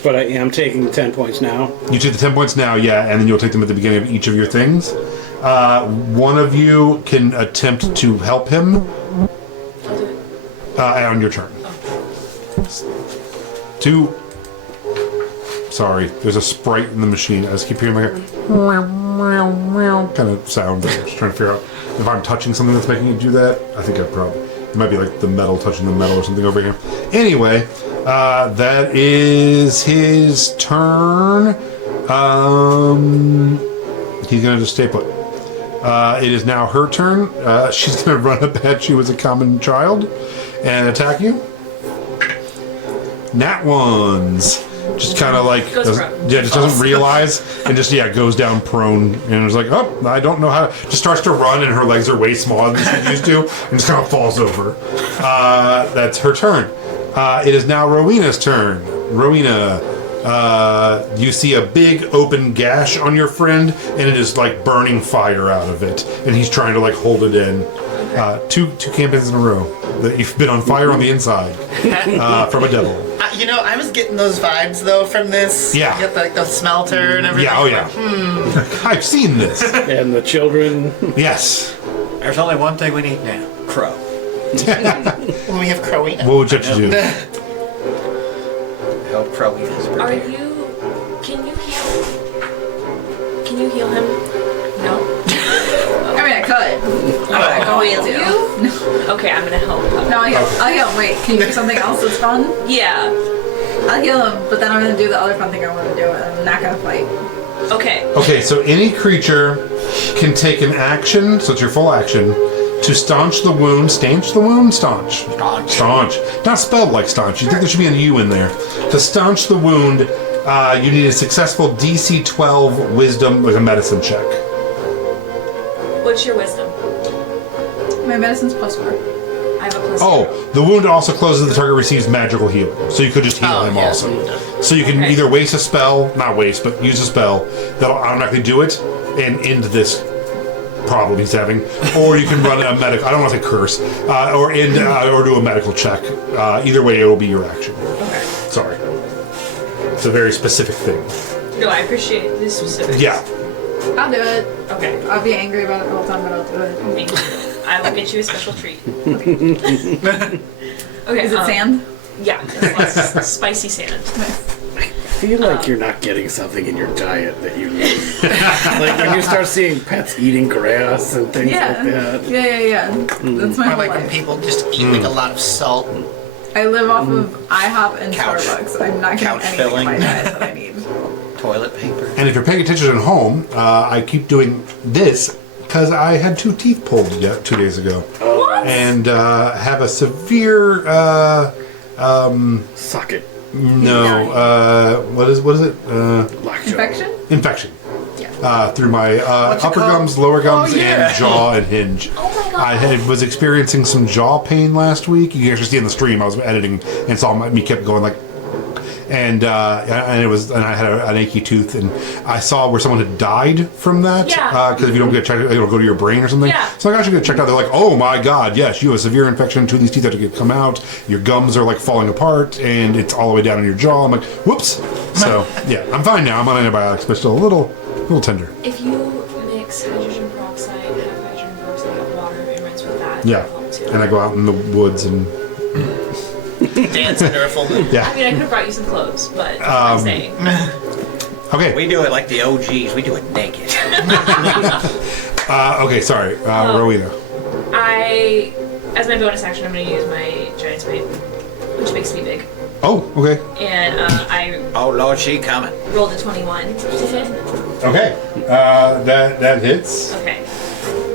But I am taking 10 points now. You take the 10 points now, yeah, and then you'll take them at the beginning of each of your things. One of you can attempt to help him I'll do it. on your turn. 2. Sorry, there's a sprite in the machine. I just keep hearing like a kind of sound. I'm just trying to figure out if I'm touching something that's making it do that. I think I probably. It might be like the metal touching the metal or something over here. Anyway, that is his turn. He's gonna just stay put. It is now her turn. She's gonna run up at you as a common child and attack you. Nat ones. Just kind of like just doesn't realize and just goes down prone and is like, oh, I don't know how. Just starts to run and her legs are way smaller than she's used to and just kind of falls over. That's her turn. It is now Rowena's turn. Rowena, you see a big open gash on your friend and it is like burning fire out of it and he's trying to like hold it in. Two campaigns in a row that you've been on fire on the inside from a devil. I was getting those vibes though from this. Yeah. You get like the smelter and everything. Yeah, oh yeah. I've seen this. And the children. Yes. There's only one thing we need now. Crow. When we have Crowena. What would you have to do? Help Crowena's Are birthday. you? Can you heal? Can you heal him? No. I mean, I could. I'm not going to. You? Okay, I'm gonna help him. No, I'll heal. Wait, can you do something else that's fun? Yeah. I'll heal him, but then I'm gonna do the other fun thing I want to do, and I'm not gonna fight. Okay. Okay, so any creature can take an action, so it's your full action, to staunch the wound. Stanch the wound? Staunch. Staunch. Not spelled like staunch. You think there should be an U in there. To staunch the wound, you need a successful DC 12 wisdom with a medicine check. What's your wisdom? My medicine's +4. I have a +4. Oh, the wound also closes the target receives magical healing. So you could just heal him also. So you can either waste a spell, not waste, but use a spell that'll automatically do it and end this problem he's having, or you can run a medical. I don't want to say curse, or do a medical check. Either way, it will be your action. Okay. Sorry, it's a very specific thing. No, I appreciate this specific. Yeah. I'll do it. Okay. I'll be angry about it the whole time, but I'll do it. Thank you. I will get you a special treat. Okay. Is it sand? Yeah. It's like spicy sand. I feel like you're not getting something in your diet that you need. Like when you start seeing pets eating grass and things like that. Yeah. That's my Or whole like when life. people just eat like a lot of salt. I live off of IHOP and Couch- Starbucks. I'm not getting couch anything in filling. my diet that I need. Toilet paper. And if you're paying attention at home, I keep doing this because I had 2 teeth pulled 2 days ago, and have a severe. Suck it. No, what is it? Lockjaw. Infection. Through my upper gums, lower gums, and jaw and hinge. Oh my god. I was experiencing some jaw pain last week. You can actually see in the stream I was editing and saw me kept going like, and I had an achy tooth, and I saw where someone had died from that. Yeah. Because if you don't get checked, it'll go to your brain or something. Yeah. So I actually get checked out. They're like, "Oh my god, yes, you have a severe infection. 2 of these teeth have to come out. Your gums are like falling apart, and it's all the way down in your jaw." I'm like, "Whoops." So yeah, I'm fine now. I'm on antibiotics, but still a little tender. If you mix hydrogen peroxide, have hydrogen peroxide, have water, and rinse with that, Yeah, it'll help too. and I go out in the woods and Dance under a full moon. I yeah. mean, I could have brought you some clothes, but I'm saying. Okay. We do it like the OGs. We do it naked. Okay. Sorry. Where are we though? As my bonus action, I'm going to use my giant's bite, which makes me big. Oh. Okay. And I Oh Lord, she coming. rolled a 21 to hit. Okay. That hits. Okay.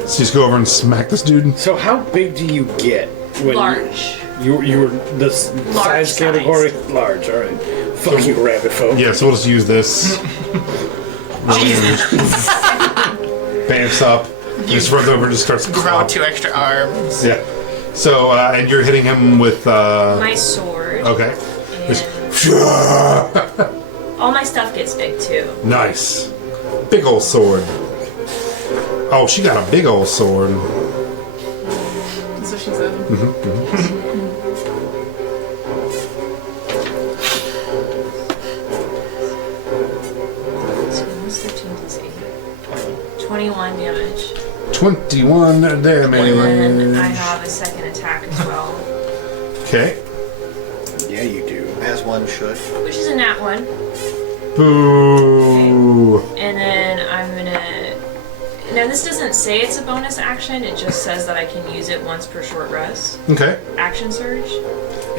Let's just go over and smack this dude. So how big do you get when Large. you were the size size. category? Large. All right. Fuck you, rabbit folk. Yeah. So we'll just use this. Bamps up. Just runs over and just starts Grow clop. 2 extra arms. Yeah. So and you're hitting him with. My sword. Okay. And all my stuff gets big too. Nice. Big old sword. Oh, she got a big old sword. That's what she said. So what's 13 plus 8? 21 damage. 21 damage. And then I have a second attack as well, Okay. Yeah, you do. As one should. which is a nat 1. Boo. And then I'm gonna. Now this doesn't say it's a bonus action. It just says that I can use it once per short rest. Okay. Action surge.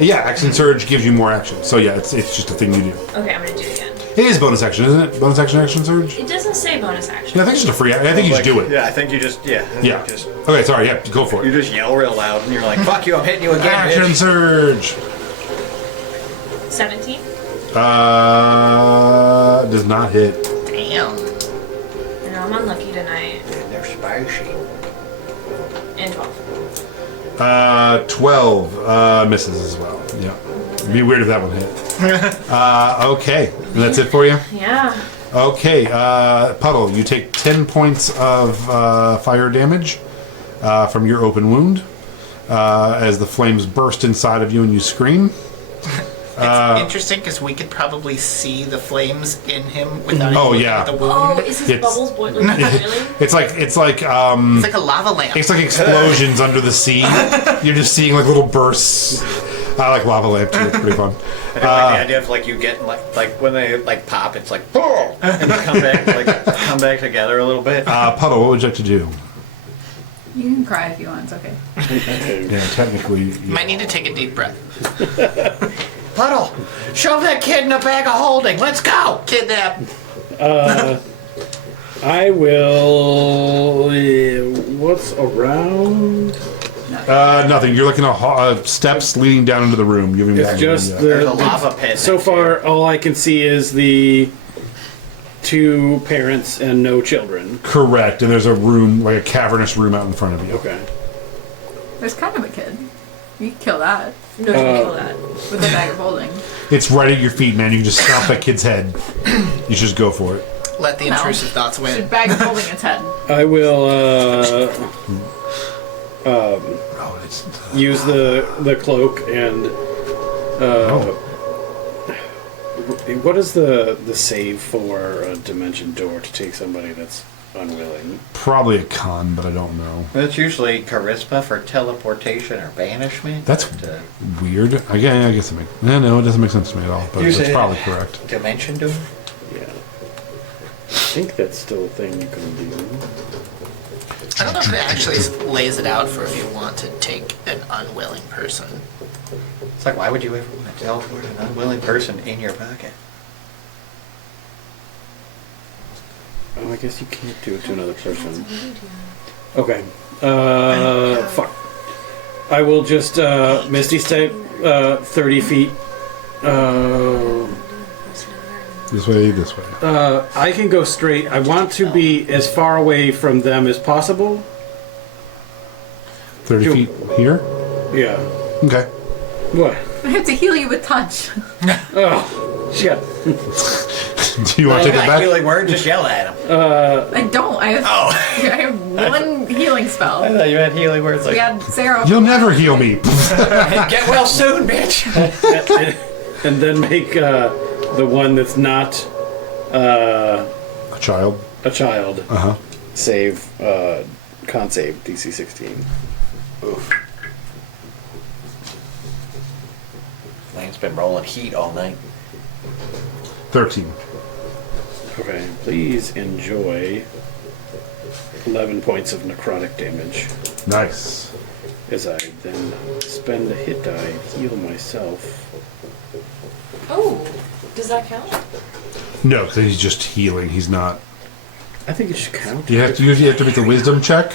Yeah, action surge gives you more action. So yeah, it's just a thing you do. Okay, I'm gonna do it again. It is bonus action, isn't it? Bonus action, action surge? It doesn't say bonus action. Yeah, I think it's just a free. I think you just do it. Yeah, I think you just Yeah. Just, Okay, sorry. Yeah, go for you it. just yell real loud and you're like, "Fuck you! I'm hitting you again, Action bitch." surge. 17. Does not hit. Damn. And I'm unlucky tonight. And they're spicy. And 12. 12 misses as well. Yeah. It'd be weird if that one hit. Okay, and that's it for you. Yeah. Okay, Puddle, you take 10 points of fire damage from your open wound as the flames burst inside of you and you scream. It's interesting because we could probably see the flames in him without Oh, even yeah. looking at the Oh, wound. is his It's- bubbles boiling? Really? It's like It's like a lava lamp. explosions under the sea. You're just seeing like little bursts. I like lava lamp too. It's pretty fun. I like the idea of like you getting like when they like pop, it's like boom, and they come back together a little bit. Puddle, what would you like to do? You can cry if you want. It's okay. Yeah, technically. You might need to take a deep breath. Puddle, shove that kid in a bag of holding. Let's go. Kidnap. I will. What's around? Nothing. You're looking at steps leading down into the room. You haven't It's gotten just in yet. There's a lava pit. So next far, all I can see is the 2 parents and no children. Correct. And there's a room, like a cavernous room out in front of you. Okay. There's kind of a kid. You can kill that No, don't kill that. with a bag of holding. It's right at your feet, man. You can just stomp that kid's head. You should just go for it. let the No. intrusive thoughts win. Should bag holding its head. I will Oh, it's, use the cloak and what is the save for a dimension door to take somebody that's unwilling? probably a con, but I don't know. It's usually charisma for teleportation or banishment. That's but, weird. I guess it makes... No, it doesn't make sense to me at all, but You that's said- probably correct. dimension door? Yeah. I think that's still a thing you can do. I don't know if it actually lays it out for if you want to take an unwilling person. It's like, why would you ever want to teleport an unwilling person in your pocket? Oh, I guess you can't do it to another person. Okay. Fuck. I will just Misty Step 30 feet. This way, this way. I can go straight. I want to be as far away from them as possible. 30 Sure. feet here? Yeah. Okay. What? I have to heal you with touch. Oh, shit. Do you want to take it Not back? healing word, just yell at him. I don't. I have one healing spell. I thought you had healing words We like, had Sarah. You'll never heal me. get well soon, bitch. And then make the one that's not A child. a child Uh-huh. save, con save, DC 16. Oof. Lane's been rolling heat all night. 13. Okay, please enjoy 11 points of necrotic damage Nice. as I then spend a hit die, heal myself. Oh, does that count? No, because he's just healing. He's not... I think it should count. You usually have to make the wisdom check.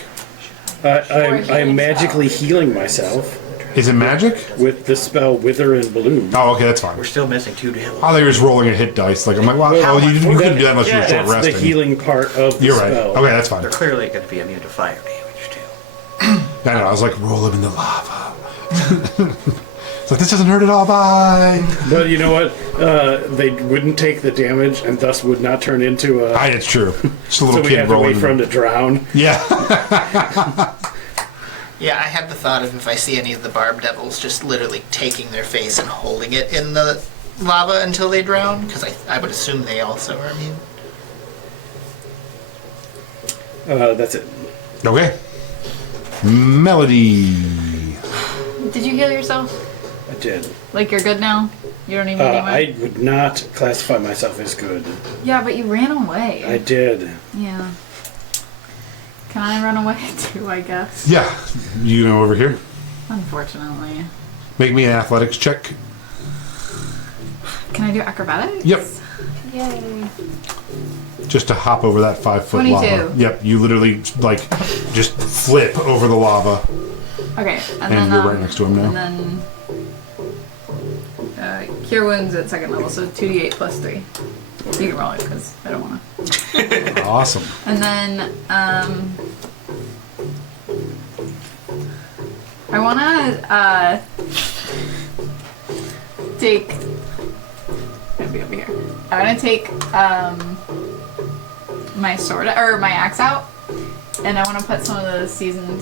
I'm magically healing myself Is it magic? with the spell Wither and Bloom. Oh, okay, that's fine. We're still missing 2 devils. I thought you were just rolling a hit dice. Like, I'm like, well, Well, you couldn't do that unless you were short That's resting. the healing part of the You're right. spell. Okay, that's fine. They're clearly going to be immune to fire damage, too. I know, I was like, roll him in the lava. It's like, this doesn't hurt at all, bye. But you know what? They wouldn't take the damage and thus would not turn into a... It's true. Just a so little we kid have to rolling. wait for him to drown. Yeah. Yeah, I had the thought of if I see any of the barb devils just literally taking their face and holding it in the lava until they drown, because I would assume they also are immune. That's it. Okay. Melody. Did you heal yourself? I did. Like you're good now? You don't need me anymore? I would not classify myself as good. Yeah, but you ran away. I did. Yeah. Can I run away too, I guess? Yeah. You know, over here. Unfortunately. Make me an athletics check. Can I do acrobatics? Yep. Yay. Just to hop over that 5-foot 22. lava. Yep. You literally, like, just flip over the lava. Okay, and And then you're right next to him now. And then cure wounds at 2nd level, so 2d8 plus 3. You can roll it because I don't want to. Awesome. And then I want to take. It'll be over here. I want to take my sword or my axe out, and I want to put some of the seasoned.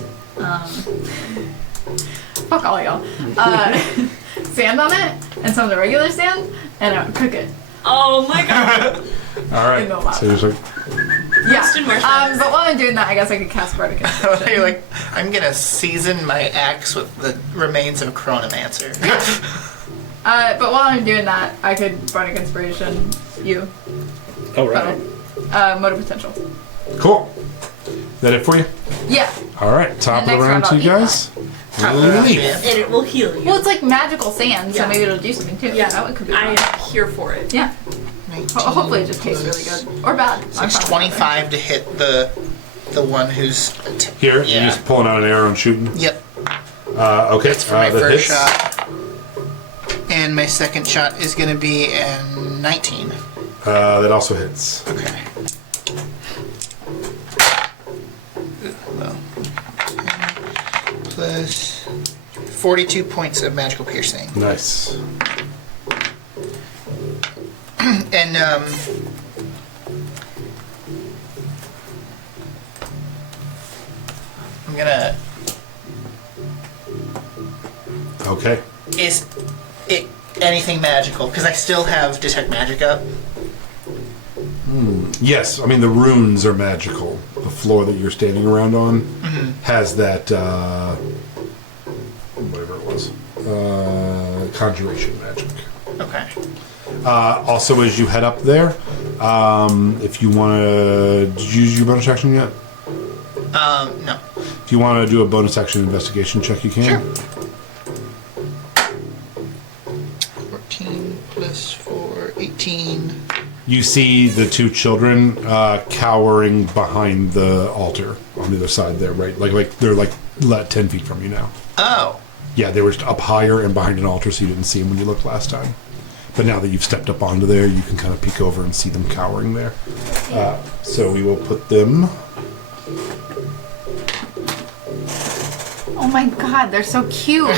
Fuck all y'all. Sand on it, and some of the regular sand, and I would cook it. Oh my god. All right. In the lava. So there's like, Yeah. Roasted marshmallows. But while I'm doing that, I guess I could cast Bardic Inspiration. You're like, I'm gonna season my axe with the remains of a chronomancer. But while I'm doing that, I could Bardic Inspiration you. All right. Motor Potential. cool. Is that it for you? Yeah. All right. Top of And the next round round to you I'll eat guys. Yeah. And it will heal you. Well, it's like magical sand, so Yeah. maybe it'll do something too. Yeah, That one could be I fun. am here for it. Yeah. 19 Hopefully it just tastes really good. Or bad. So it's 25 to hit the one who's... Here, Yeah. you're just pulling out an arrow and shooting. Yep. Okay. That's for my the first hits. shot. And my second shot is going to be a 19. That also hits. Okay. Well, plus 42 points of magical piercing. Nice. And I'm gonna. Okay. Is it anything magical? Because I still have detect magic up. Yes, I mean the runes are magical. The floor that you're standing around on has that whatever it was, conjuration magic. Okay. Also, as you head up there, if you want to, did you use your bonus action yet? No. If you want to do a bonus action investigation check, you can. Sure. 14 plus 4, 18. You see the two children cowering behind the altar on the other side there, right? Like they're like 10 feet from you now. Oh. Yeah, they were up higher and behind an altar, so you didn't see them when you looked last time. But now that you've stepped up onto there, you can kind of peek over and see them cowering there. So we will put them... Oh my god, they're so cute.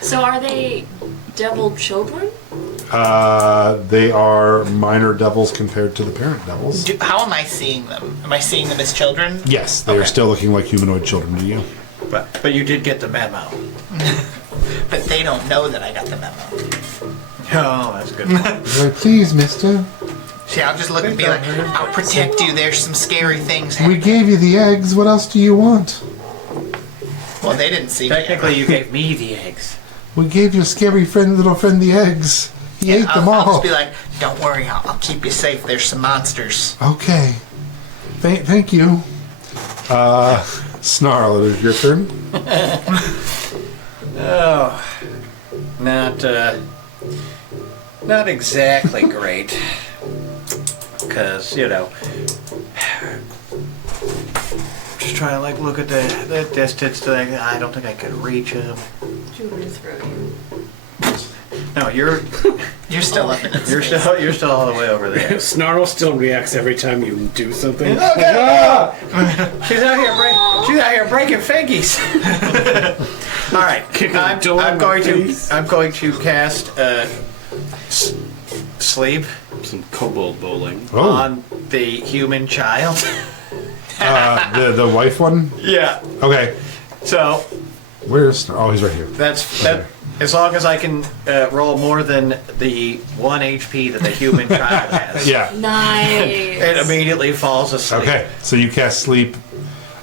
So are they devil children? They are minor devils compared to the parent devils. How am I seeing them? Am I seeing them as children? Yes, they are Okay. still looking like humanoid children to you. But you did get the memo. But they don't know that I got the memo. Oh, that's good. Like, please, mister, See, I'll just look and be like, I'll protect you. There's some scary things we happening. gave you the eggs. What else do you want? Well, they didn't see me. Technically, you gave me the eggs. We gave your scary little friend the eggs. He ate them I'll all. just be like, don't worry, I'll keep you safe. There's some monsters. Okay. Thank you. Snarl, it is your turn. Oh, not exactly great. Because just trying to like look at the distance. I don't think I could reach him. She would throw you. No, you're still up in it. you're still all the way over there. Snarl still reacts every time you do something. She's out here breaking fingies. All right, Kick a door in I'm my going face. to cast sleep Some kobold bowling. Oh, on the human child. the wife one? Yeah. Okay. So Where's Snarl? Oh, he's right here. that. As long as I can roll more than the 1 HP that the human child has, Yeah. Nice. it immediately falls asleep. Okay, so you cast sleep.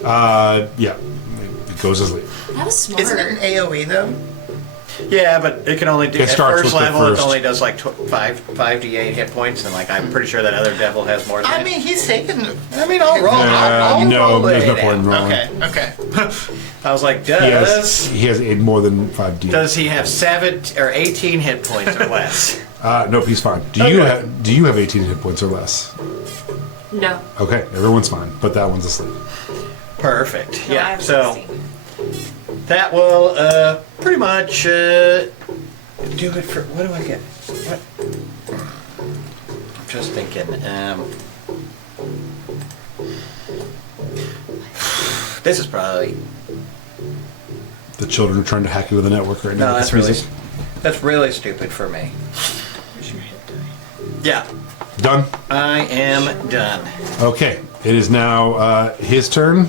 Yeah, it goes to sleep. That was smart. Isn't it an AoE though? Yeah, but it can only do It at starts first with the level. first. It only does like 5d8 hit points, and like I'm pretty sure that other devil has more than I that. mean, he's taking. I mean, I'll roll. I'll no, roll there's no it point in out. rolling. Okay. I was like, He has does more than 5d. does he have 7 or 18 hit points or less? Nope, he's fine. Do you have 18 hit points or less? No. Okay, everyone's fine, but that one's asleep. Perfect. No, I Yeah. have So 16. that will pretty much do it for. What do I get? What? I'm just thinking. This is probably. The children are trying to hack into the network right now. No, with that's this really. music. That's really stupid for me. Yeah, Done? I am done. Okay, it is now his turn.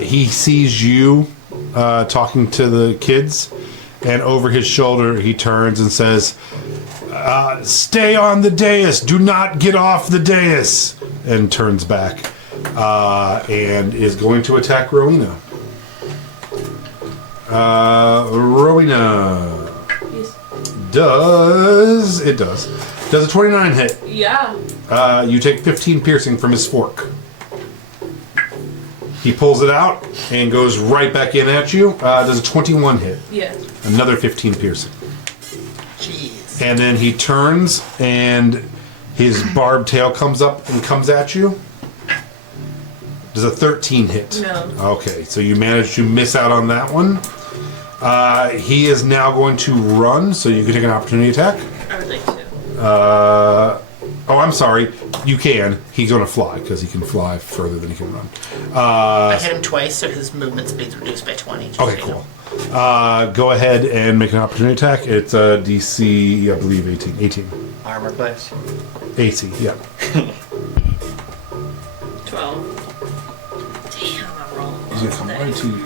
He sees you talking to the kids, and over his shoulder he turns and says, "Stay on the dais. Do not get off the dais," and turns back and is going to attack Rowena. Rowena Yes. does a 29 hit. Yeah. You take 15 piercing from his fork. He pulls it out and goes right back in at you. Does a 21 hit. Yeah. Another 15 piercing. Jeez. And then he turns and his barbed tail comes up and comes at you. Does a 13 hit. No. Okay, so you managed to miss out on that one. He is now going to run, so you can take an opportunity attack. I would like to. Oh, I'm sorry. You can. He's going to fly because he can fly further than he can run. I hit him twice, so his movement speed's reduced by 20. just Okay, so you know. cool. Go ahead and make an opportunity attack. It's a DC, I believe, 18. 18. Armor class. AC, yeah. 12. Damn, I'm rolling He's gonna come right to you.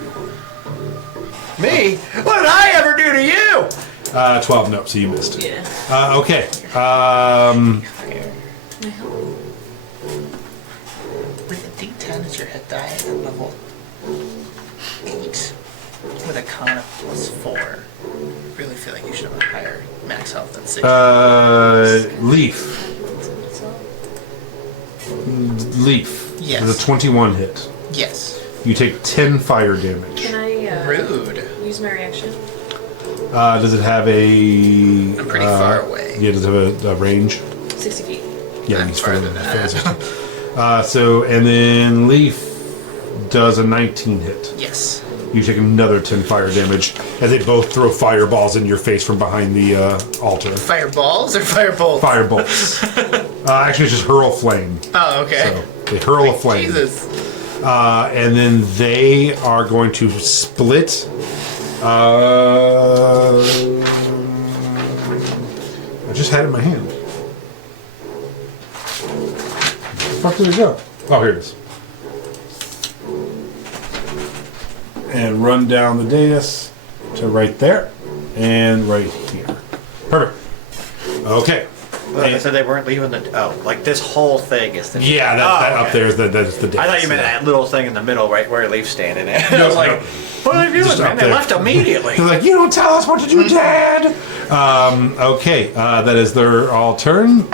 Me? What did I ever do to you? 12, nope, so you missed. Yeah. Okay. With a D10 as your hit die at level 8 with a con of +4. I really feel like you should have a higher max health than 6. Leaf. Leaf. Yes. There's a 21 hit. Yes. You take 10 fire damage. Can I Rude. use my reaction? Does it have a... I'm pretty far away. Yeah, does it have a range? 60 feet. Yeah, I'm he's farther further than than that. So, and then Leaf does a 19 hit. Yes. You take another 10 fire damage as they both throw fireballs in your face from behind the altar. Fireballs or firebolts? Firebolts. Actually, it's just hurl flame. Oh, okay. So they hurl a flame. Jesus. And then they are going to split. I just had it in my hand. Where the fuck did it go? Oh, here it is. And run down the dais to right there and right here. Perfect. Okay. Well, so they weren't leaving the. Oh, like this whole thing is the. Yeah, that up okay. there is that's the dais. I thought you meant yeah. that little thing in the middle, right where Leaf's standing. I No, was like, no. what are they doing, Just man? up They there. left immediately. They're like, you don't tell us what to do, Dad. Okay, that is their all turn.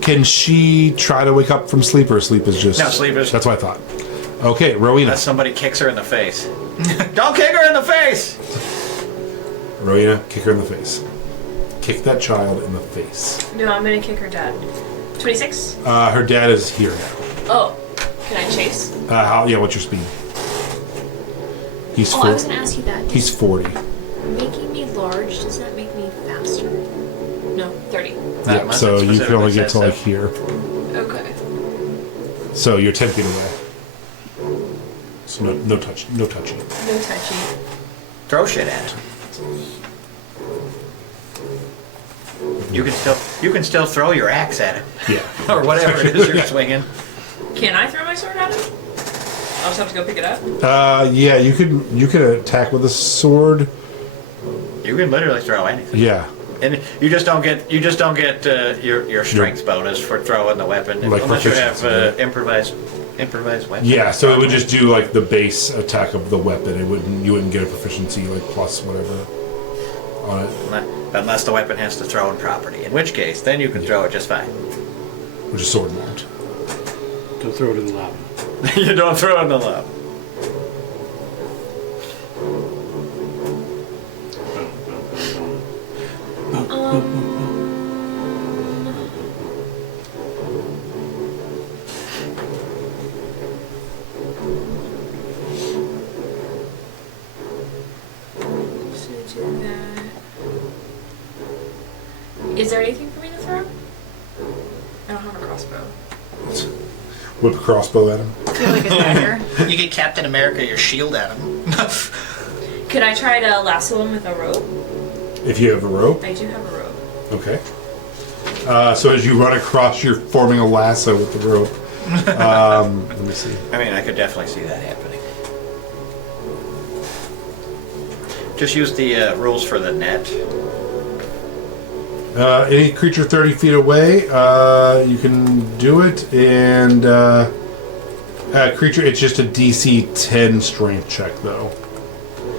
Can she try to wake up from sleep, or sleep is just? No, sleep is- That's what I thought. Okay, Rowena. Unless somebody kicks her in the face. Don't kick her in the face! Rowena, kick her in the face. Kick that child in the face. No, I'm gonna kick her dad. 26? Her dad is here now. Oh. Can I chase? Yeah, what's your speed? He's Oh, I was gonna ask you that. He's 40. Making me large, does that make me faster? No, 30. Yeah, Unless so it you can only get to specifically like says here. Okay. So you're 10 feet away. So no touching. No touchy. Throw shit at him. You can still throw your axe at him. Yeah. Or whatever it is you're swinging. Can I throw my sword at him? I'll just have to go pick it up. Yeah, you could attack with a sword. You can literally throw anything. Yeah. And you just don't get your strength bonus for throwing the weapon Like unless you have proficiency, improvised weapon. Yeah, so it would just do like the base attack of the weapon. You wouldn't get a proficiency like plus whatever on it, Unless the weapon has to throw in property, in which case then you can throw it just fine. which is sword mount. Don't throw it in the lava. You don't throw it in the lava. So do that. Is there anything for me to throw? I don't have a crossbow. Whip a crossbow at him. Like a dagger. You get Captain America your shield at him. Could I try to lasso him with a rope? If you have a rope. I do have a rope. Okay. So as you run across, you're forming a lasso with the rope. Let me see. I mean, I could definitely see that happening. Just use the rules for the net. Any creature 30 feet away, you can do it, and creature, it's just a DC 10 strength check, though.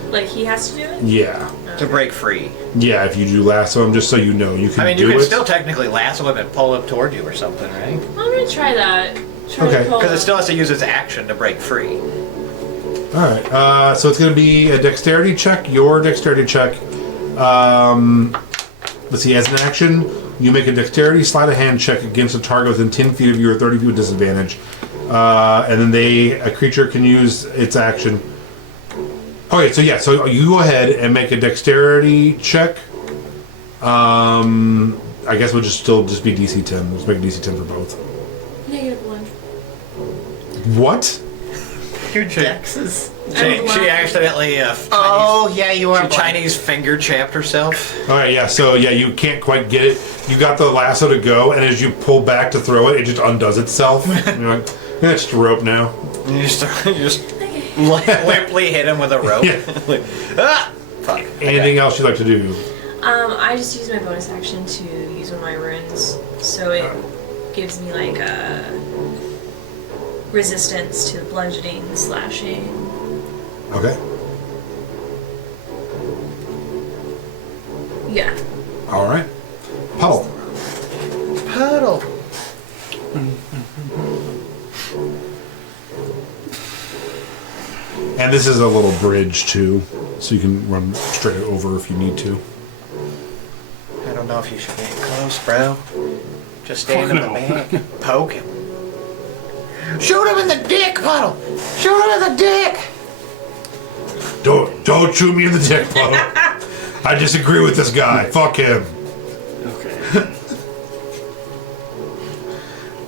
Like he has to do it? Yeah. To break free. Yeah, if you do lasso him, just so you know, you can I mean, do you can it. still technically lasso him and pull him toward you or something, right? I'm gonna try that. Try Okay. to pull Because it him. still has to use its action to break free. Alright, so it's going to be a dexterity check, your dexterity check. Let's see, as an action, you make a dexterity sleight of hand check against a target within 10 feet of you or 30 feet with disadvantage. And then a creature can use its action. Okay, so yeah, so you go ahead and make a dexterity check. I guess we'll still be DC 10. Let's make a DC 10 for both. -1. What? Your dex is. She accidentally Oh, yeah, you are. she blind. Chinese finger chapped herself. Alright, yeah, so yeah, you can't quite get it. You got the lasso to go, and as you pull back to throw it, it just undoes itself. And you're like, it's just a rope now. You just limply hit him with a rope. Yeah. Ah! Fuck. Anything else you'd like to do? I just use my bonus action to use one of my runes, so it gives me like a resistance to bludgeoning, slashing. Okay. Yeah. All right. Puddle. Puddle. And this is a little bridge too, so you can run straight over if you need to. I don't know if you should get close, bro. Just stand in the back. Poke him. Shoot him in the dick, Puddle! Shoot him in the dick! Don't shoot me in the dick, Puddle. I disagree with this guy. Fuck him. Okay.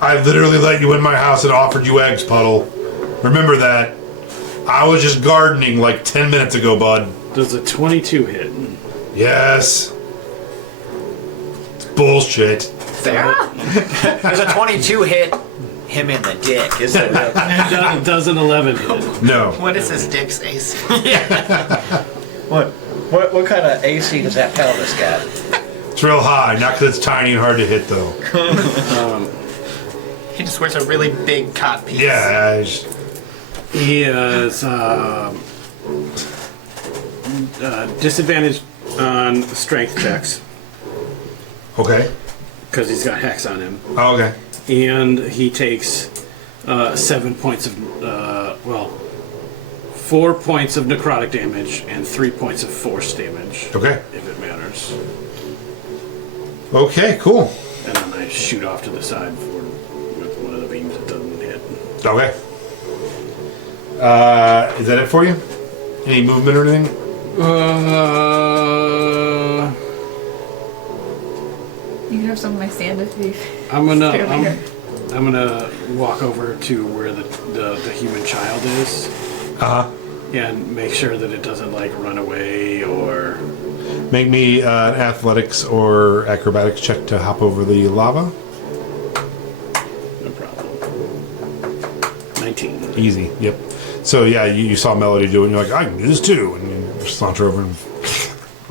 I literally let you in my house and offered you eggs, Puddle. Remember that. I was just gardening like 10 minutes ago, bud. Does a 22 hit? Yes. It's bullshit. Sarah? There's a 22 hit him in the dick, isn't it? Does an 11 hit? No. What is this dick's AC? What kind of AC does that pelvis got? It's real high, not because it's tiny and hard to hit, though. He just wears a really big cod piece. Yeah. He has disadvantage on strength checks Okay. because he's got hex on him, Oh, okay. and he takes 7 points of 4 points of necrotic damage and 3 points of force damage. Okay. If it matters. Okay, cool. And then I shoot off to the side with one of the beams that doesn't hit. Okay. Is that it for you? Any movement or anything? You can have some of my stand if you. I'm gonna Fairly I'm, good. I'm gonna walk over to where the human child is Uh-huh. and make sure that it doesn't like run away or Make me an athletics or acrobatics check to hop over the lava. no problem. 19. Easy. Yep. So yeah, you saw Melody do it, and you're like, I can do this too, and you just saunter over and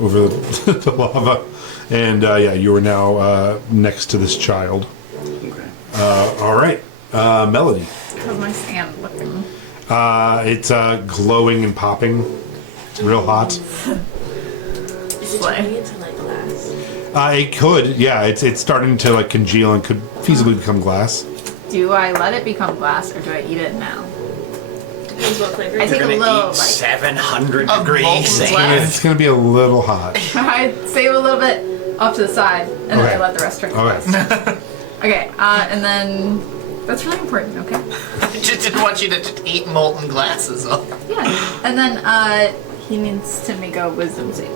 over the lava, and yeah, you are now next to this child. Okay. All right, Melody. How's my stand looking? It's glowing and popping. It's real hot. Is it turning into like glass? It could, yeah. It's starting to like congeal and could feasibly become glass. Do I let it become glass or do I eat it now? Depends what flavor. I it's take a Gonna little, eat like, 700 A degrees. molten glass. It's gonna be a little hot. I save a little bit off to the side and then Okay. I let the rest drink the Okay. glass. Okay, and then that's really important, okay? I just didn't want you to just eat molten glasses. Yeah. And then he needs to make a wisdom save.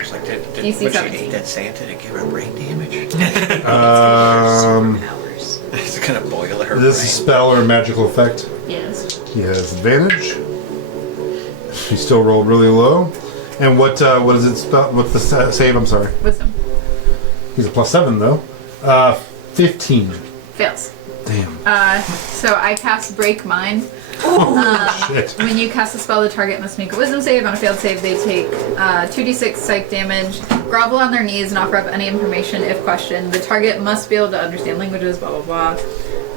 It's like, DC would she 17. eat that Santa to give her brain damage? Superpowers. It's gonna boil her Is this a brain. spell or a magical effect? Yes. He has advantage. He still rolled really low. And what is it spell? What's the save? I'm sorry. Wisdom. He's a +7 though. 15. Fails. Damn. So I cast Break Mind. Shit. When you cast a spell, the target must make a wisdom save. On a failed save, they take 2d6 psych damage, grovel on their knees, and offer up any information if questioned. The target must be able to understand languages, blah, blah, blah.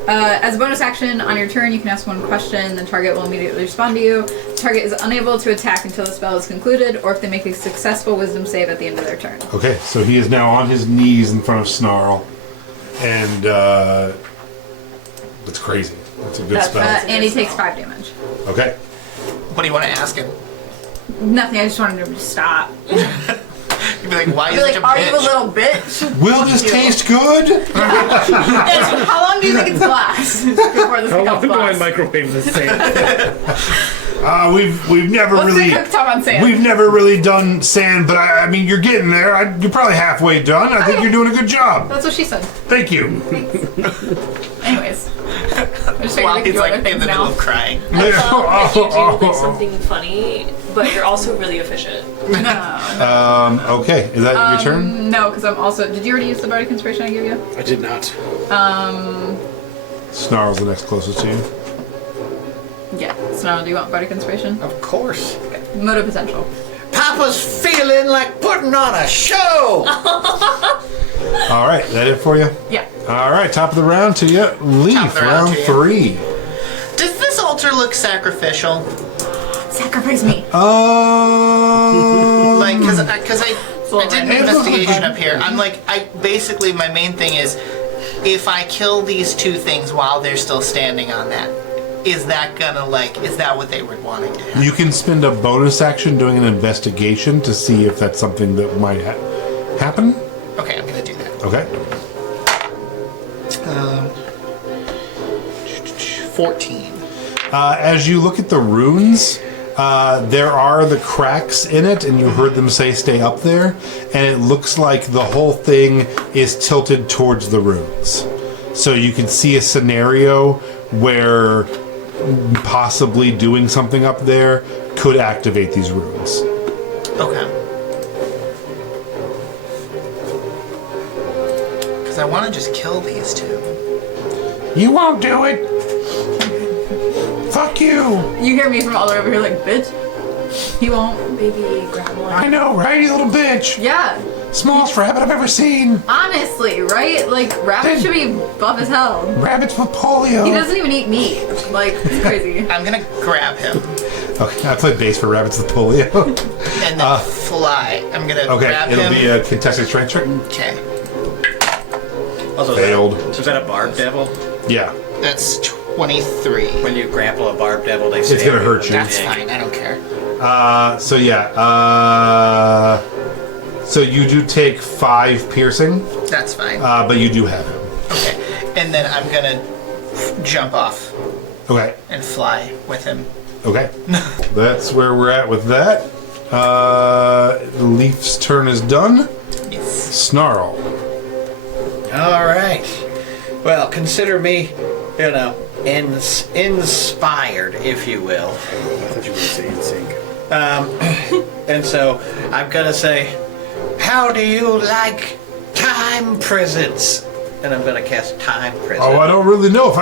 As a bonus action, on your turn, you can ask one question. The target will immediately respond to you. The target is unable to attack until the spell is concluded, or if they make a successful wisdom save at the end of their turn. Okay, so he is now on his knees in front of Snarl. And that's crazy. That's a good spell. And he takes 5 damage. Okay. What do you want to ask him? Nothing, I just wanted him to stop. You'd be like, why I'd are be you like, such a are bitch? you a little bitch? Will this taste good? How long do you think it's glass before this How long becomes do I glass? microwave this thing? We've never What's really the cooktop on sand? we've never really done sand, but I mean you're getting there. You're probably halfway done. I think Okay. you're doing a good job. That's what she said. Thank you. Anyways. I just figured While I could he's do like other in things the middle now. of crying. I love that you do like something funny, but you're also really efficient. No. Okay, is that your turn? No, because I'm also... Did you already use the Bardic Inspiration I gave you? I did not. Snarl's the next closest to you. Yeah. So now do you want bardic inspiration? Of course. Motive potential. Papa's feeling like putting on a show. All right, that it for you? Yeah. All right, top of the round to you. Leaf, Top of the round round to you. 3. Does this altar look sacrificial? Sacrifice me. Like, because I did an investigation up here. I'm like, basically my main thing is, if I kill these two things while they're still standing on that, is that what they were wanting to have? You can spend a bonus action doing an investigation to see if that's something that might happen. Okay, I'm gonna do that. Okay. 14. As you look at the runes, there are the cracks in it, and you heard them say stay up there, and it looks like the whole thing is tilted towards the runes. So you can see a scenario where possibly doing something up there could activate these runes. Okay. Because I want to just kill these two. You won't do it! Fuck you! You hear me from all the way over here like, bitch. He won't. Maybe grab one. I know, right? You little bitch! Yeah. Smallest rabbit I've ever seen! Honestly, right? Like, rabbits should be buff as hell. Rabbits with polio! He doesn't even eat meat. Like, it's crazy. I'm gonna grab him Okay, I played bass for rabbits with polio. and then fly. I'm gonna Okay, grab it'll him. be a contested strength check. Okay, Also, Failed. Is that a barb devil? Yeah. that's 23. When you grapple a barb devil, they say It's gonna hurt you. That's fine. I don't care. So yeah, so you do take 5 piercing, That's fine. but you do have him. Okay, and then I'm gonna jump off Okay, and fly with him. okay. That's where we're at with that. Leaf's turn is done. Yes. Snarl. All right. Well, consider me, inspired, if you will. I thought you were going to say in sync. And so I'm gonna say, how do you like time prisons? And I'm gonna cast time prison. Oh, I don't really know if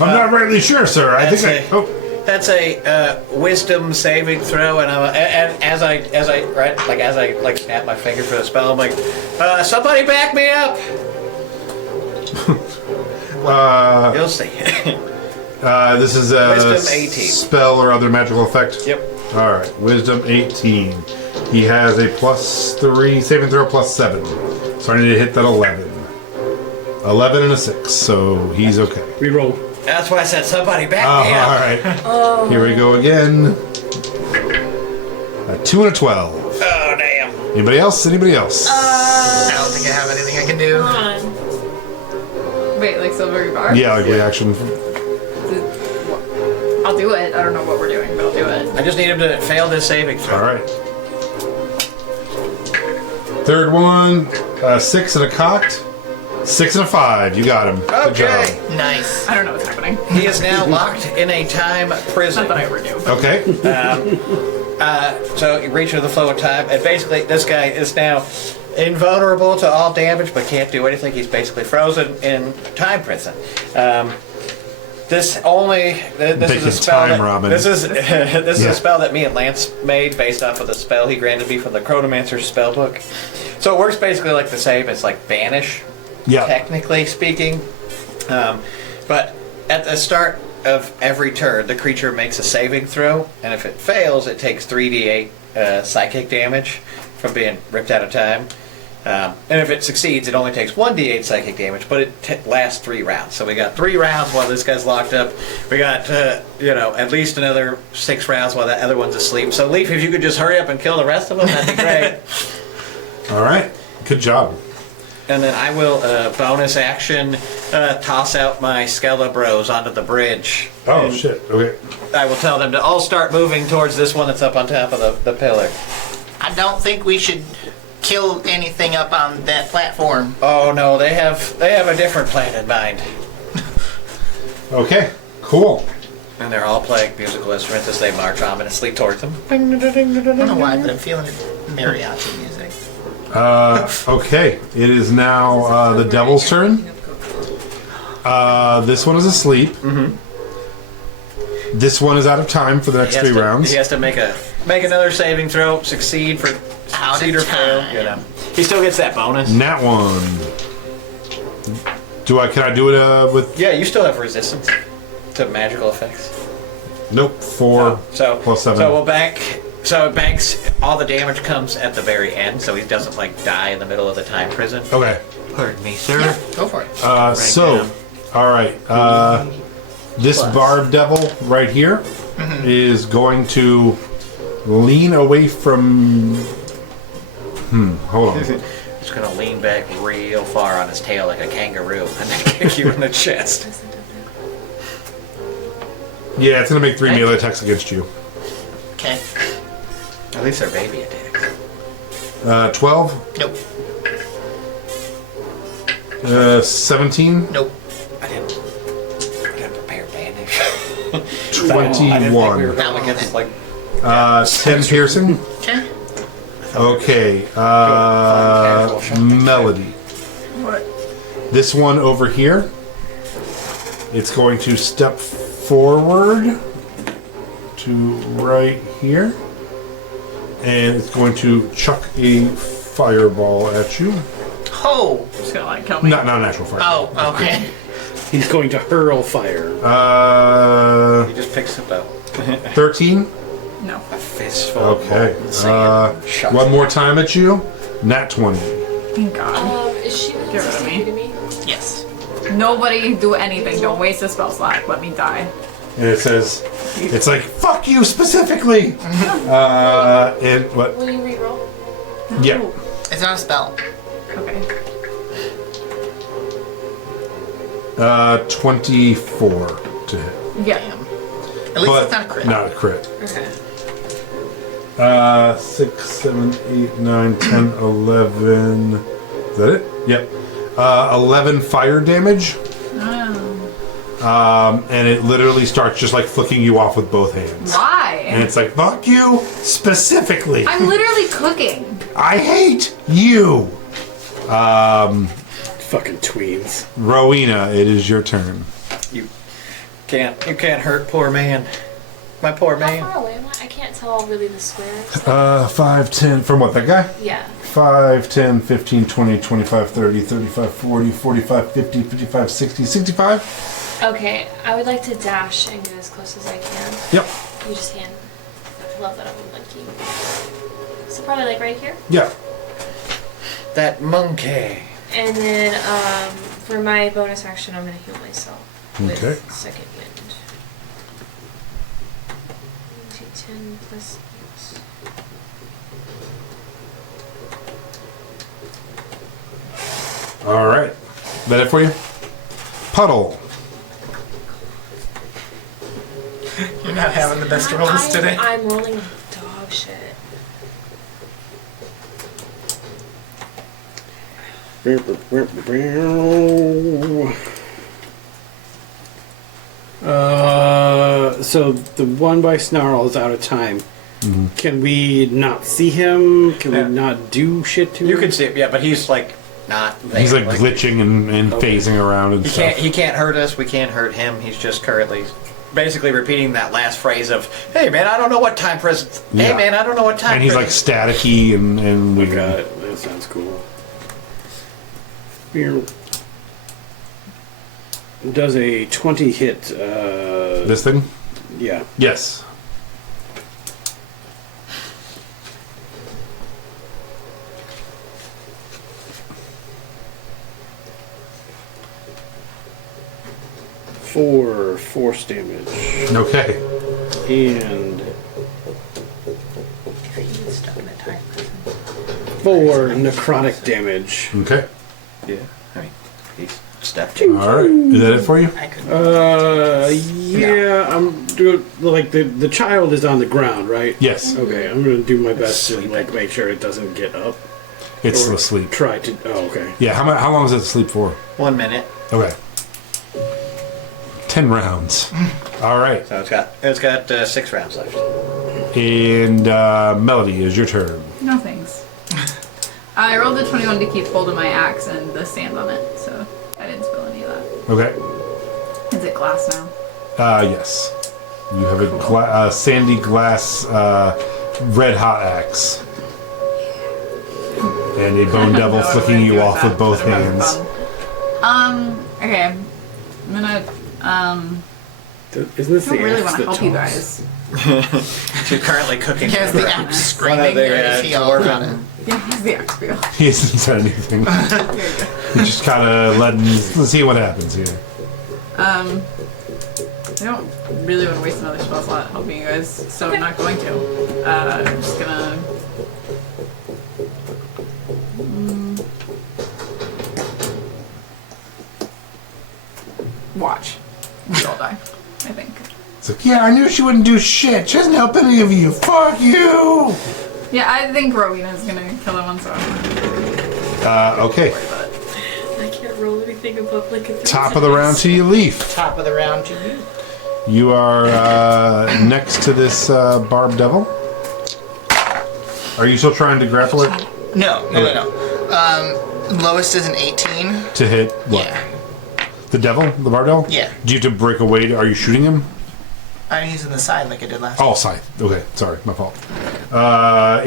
I'm not really sure, sir. I think I. Oh, That's a wisdom saving throw, and as I snap my finger for the spell, I'm like, somebody back me up. You'll see. this is a Wisdom 18. spell or other magical effect. Yep. All right, Wisdom 18. He has a +3 saving throw +7, so I need to hit that 11. 11 and a 6, so he's okay. Reroll. That's why I said somebody back me All up. right. Here we go again. A 2 and a 12. Oh damn. Anybody else? Anybody else? I don't think I have anything I can do. Come on. Wait, like silvery bar? Yeah, like reaction. I'll do it. I don't know what we're doing, but I'll do it. I just need him to fail this saving throw. All right. Third one, 6 and a cocked. 6 and a 5. You got him. Good Okay. job. Nice. I don't know what's happening. He is now locked in a time prison. Not that I ever do. But Okay. So you reach into the flow of time, and basically this guy is now invulnerable to all damage, but can't do anything. He's basically frozen in time prison. This is a spell. time ramen. This is Yeah. a spell that me and Lance made based off of the spell he granted me from the Chronomancer's spell book. So it works basically like the same. It's like banish, Yeah. technically speaking. But at the start of every turn, the creature makes a saving throw, and if it fails, it takes 3d8 psychic damage from being ripped out of time. And if it succeeds, it only takes 1d8 psychic damage, but it lasts 3 rounds. So we got 3 rounds while this guy's locked up. We got, at least another 6 rounds while that other one's asleep. So Leaf, if you could just hurry up and kill the rest of them, that'd be great. All right. Good job. And then I will bonus action toss out my Skelebros onto the bridge. Oh, And shit. Okay. I will tell them to all start moving towards this one that's up on top of the pillar. I don't think we should kill anything up on that platform. Oh no, they have a different plan in mind. Okay. Cool. And they're all playing musical instruments as they march ominously towards them. I don't know why, but I'm feeling mariachi music. Okay. It is now the devil's turn. This one is asleep. This one is out of time for the next 3 rounds. He has to make another saving throw, succeed for Out succeed or of fail. time. You know. He still gets that bonus. Nat 1. Can I do it with... Yeah, you still have resistance to magical effects. Nope, 4 So plus 7. So we'll bank. So it banks. All the damage comes at the very end, so he doesn't like die in the middle of the time prison. Okay. Pardon me, sir. Go for it. So, alright. This Plus. barb devil right here is going to lean away from... hold on. He's gonna lean back real far on his tail like a kangaroo and then kick you in the chest. Yeah, it's going to make 3 melee attacks against you. Okay. At least they're baby attacks. 12, Nope. 17, Nope. I didn't prepare bandage. 21, Going against like 10 piercing. Okay. Okay, Melody. What? This one over here, it's going to step forward to right here, and it's going to chuck a fireball at you. Oh. Just gonna like kill me. Not a natural fireball. Oh. Okay. He's going to hurl fire. he just picks up a 13. No. fistful. Okay. Of sand. Shucks. One more time at you. Nat 20. Thank God. Is she within Get rid of 60 me. feet of me? Yes. Nobody do anything. Don't waste a spell slot. Let me die. And it says, it's like, fuck you specifically. And what? Will you reroll? Yeah. It's not a spell. Okay. 24 to hit. Yeah. At least But it's not a crit. not a crit. Okay. 6, 7, 8, 9, 10, 11. Is that it? Yep. 11 fire damage. And it literally starts just like flicking you off with both hands. Why? And it's like, fuck you specifically. I'm literally cooking. I hate you. Fucking tweens. Rowena, it is your turn. You can't hurt poor man. My poor How man. far away am I? I can't tell really the squares. 5, 10, from what, that guy? Yeah. 5, 10, 15, 20, 25, 30, 35, 40, 45, 50, 55, 60, 65? Okay, I would like to dash and get as close as I can. Yep. You just hand. I love that I'm a monkey. So probably like right here. Yeah. That monkey. And then for my bonus action, I'm gonna heal myself with Okay. second wind. 10 plus 8. All right. That it for you? Puddle. You're not having the best rolls today. I'm rolling dog shit. So the one by Snarl is out of time. Can we not see him? Can Yeah. we not do shit to him? You can see it, yeah, but he's like not there. He's like glitching and phasing around and stuff. He can't hurt us, we can't hurt him. He's just currently basically repeating that last phrase of, hey man, I don't know what time present. Hey Yeah. man, I don't know what time And he's like present. staticky and weird. Got it. That sounds cool. Does a 20 hit? This thing? Yeah. Yes. Four force damage Okay. and He's stuck in a time prison. 4 necrotic damage. Okay. Yeah, I mean, he's stepped. All right. Is that it for you? I could. Yeah. I'm doing like the child is on the ground, right? Yes. Okay, I'm gonna do my best to like make sure it doesn't get up. It's Or asleep. Try to. Oh, okay. Yeah. How long does it sleep for? 1 minute. Okay. 10 rounds. All right. So it's got 6 rounds left. And Melody, is your turn. No thanks. I rolled a 21 to keep hold of my axe and the sand on it, so I didn't spill any of that. Okay. Is it glass now? Yes. You have a sandy glass red hot axe. And a bone devil No, flicking I'm you doing off that. with both That'd be hands. fun. Okay. I'm gonna, Isn't this I the don't really axe want to that help you talks? guys. You're currently cooking. He has for the breakfast. axe screaming, or is he all about it? Yeah, he's the axe wheel. He hasn't said anything. He's just kind of let's see what happens here. I don't really want to waste another spell slot helping you guys, so I'm not going to. I'm just gonna... Watch. We all die, I think. It's like, yeah, I knew she wouldn't do shit. She doesn't help any of you. Fuck you! Yeah, I think Rowena's gonna kill him, so Okay. I can't roll anything above like a 3. Top of the round to you, Leaf. Top of the round to you. You are next to this barbed devil. Are you still trying to grapple it? No. Lowest is an 18. To hit what? Yeah. The devil? The barbed devil? Yeah. Do you have to break away? Are you shooting him? I'm using the side like I did last Oh, scythe. Okay, sorry, my fault.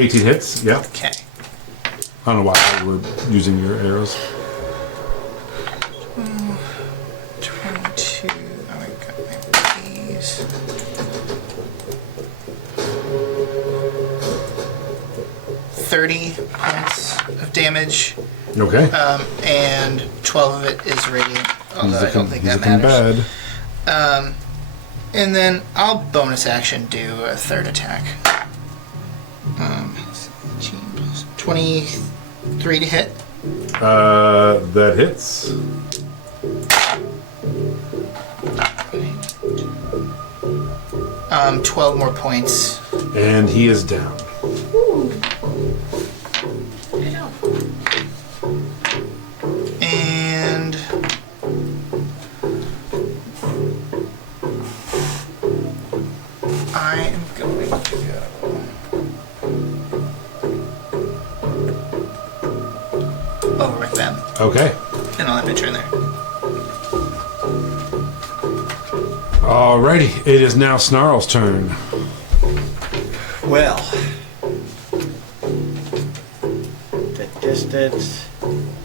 18 hits, yeah. Okay. I don't know why you were using your arrows. 22. Oh, I got my keys. 30 points of damage, Okay. and 12 of it is radiant. Although I don't think he's that looking matters. bad. And then I'll bonus action do a third attack. 17 plus 23 to hit. That hits. 12 more points. And he is down. And I am going to go over with them. Okay. And I'll have my turn there. Alrighty, it is now Snarl's turn. Well, the distance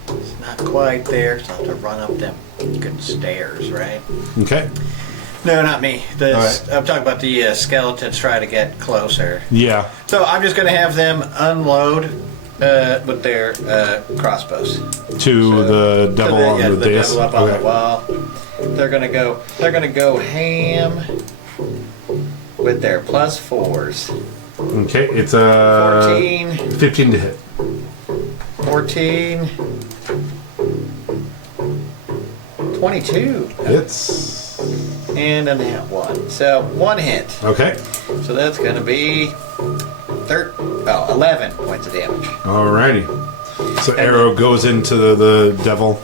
is not quite there, so I'll have to run up them good stairs, right? Okay. No, not me. All right. I'm talking about the skeletons trying to get closer. Yeah. So I'm just going to have them unload with their crossbows. To the devil So on the the dais. devil up on Okay. the wall. They're gonna go ham with their +4s. Okay, it's 14, 15 to hit. 14, 22, Hits. and a nat 1. So 1 hit. Okay. So that's gonna be 11 points of damage. Alrighty. So arrow goes into the devil.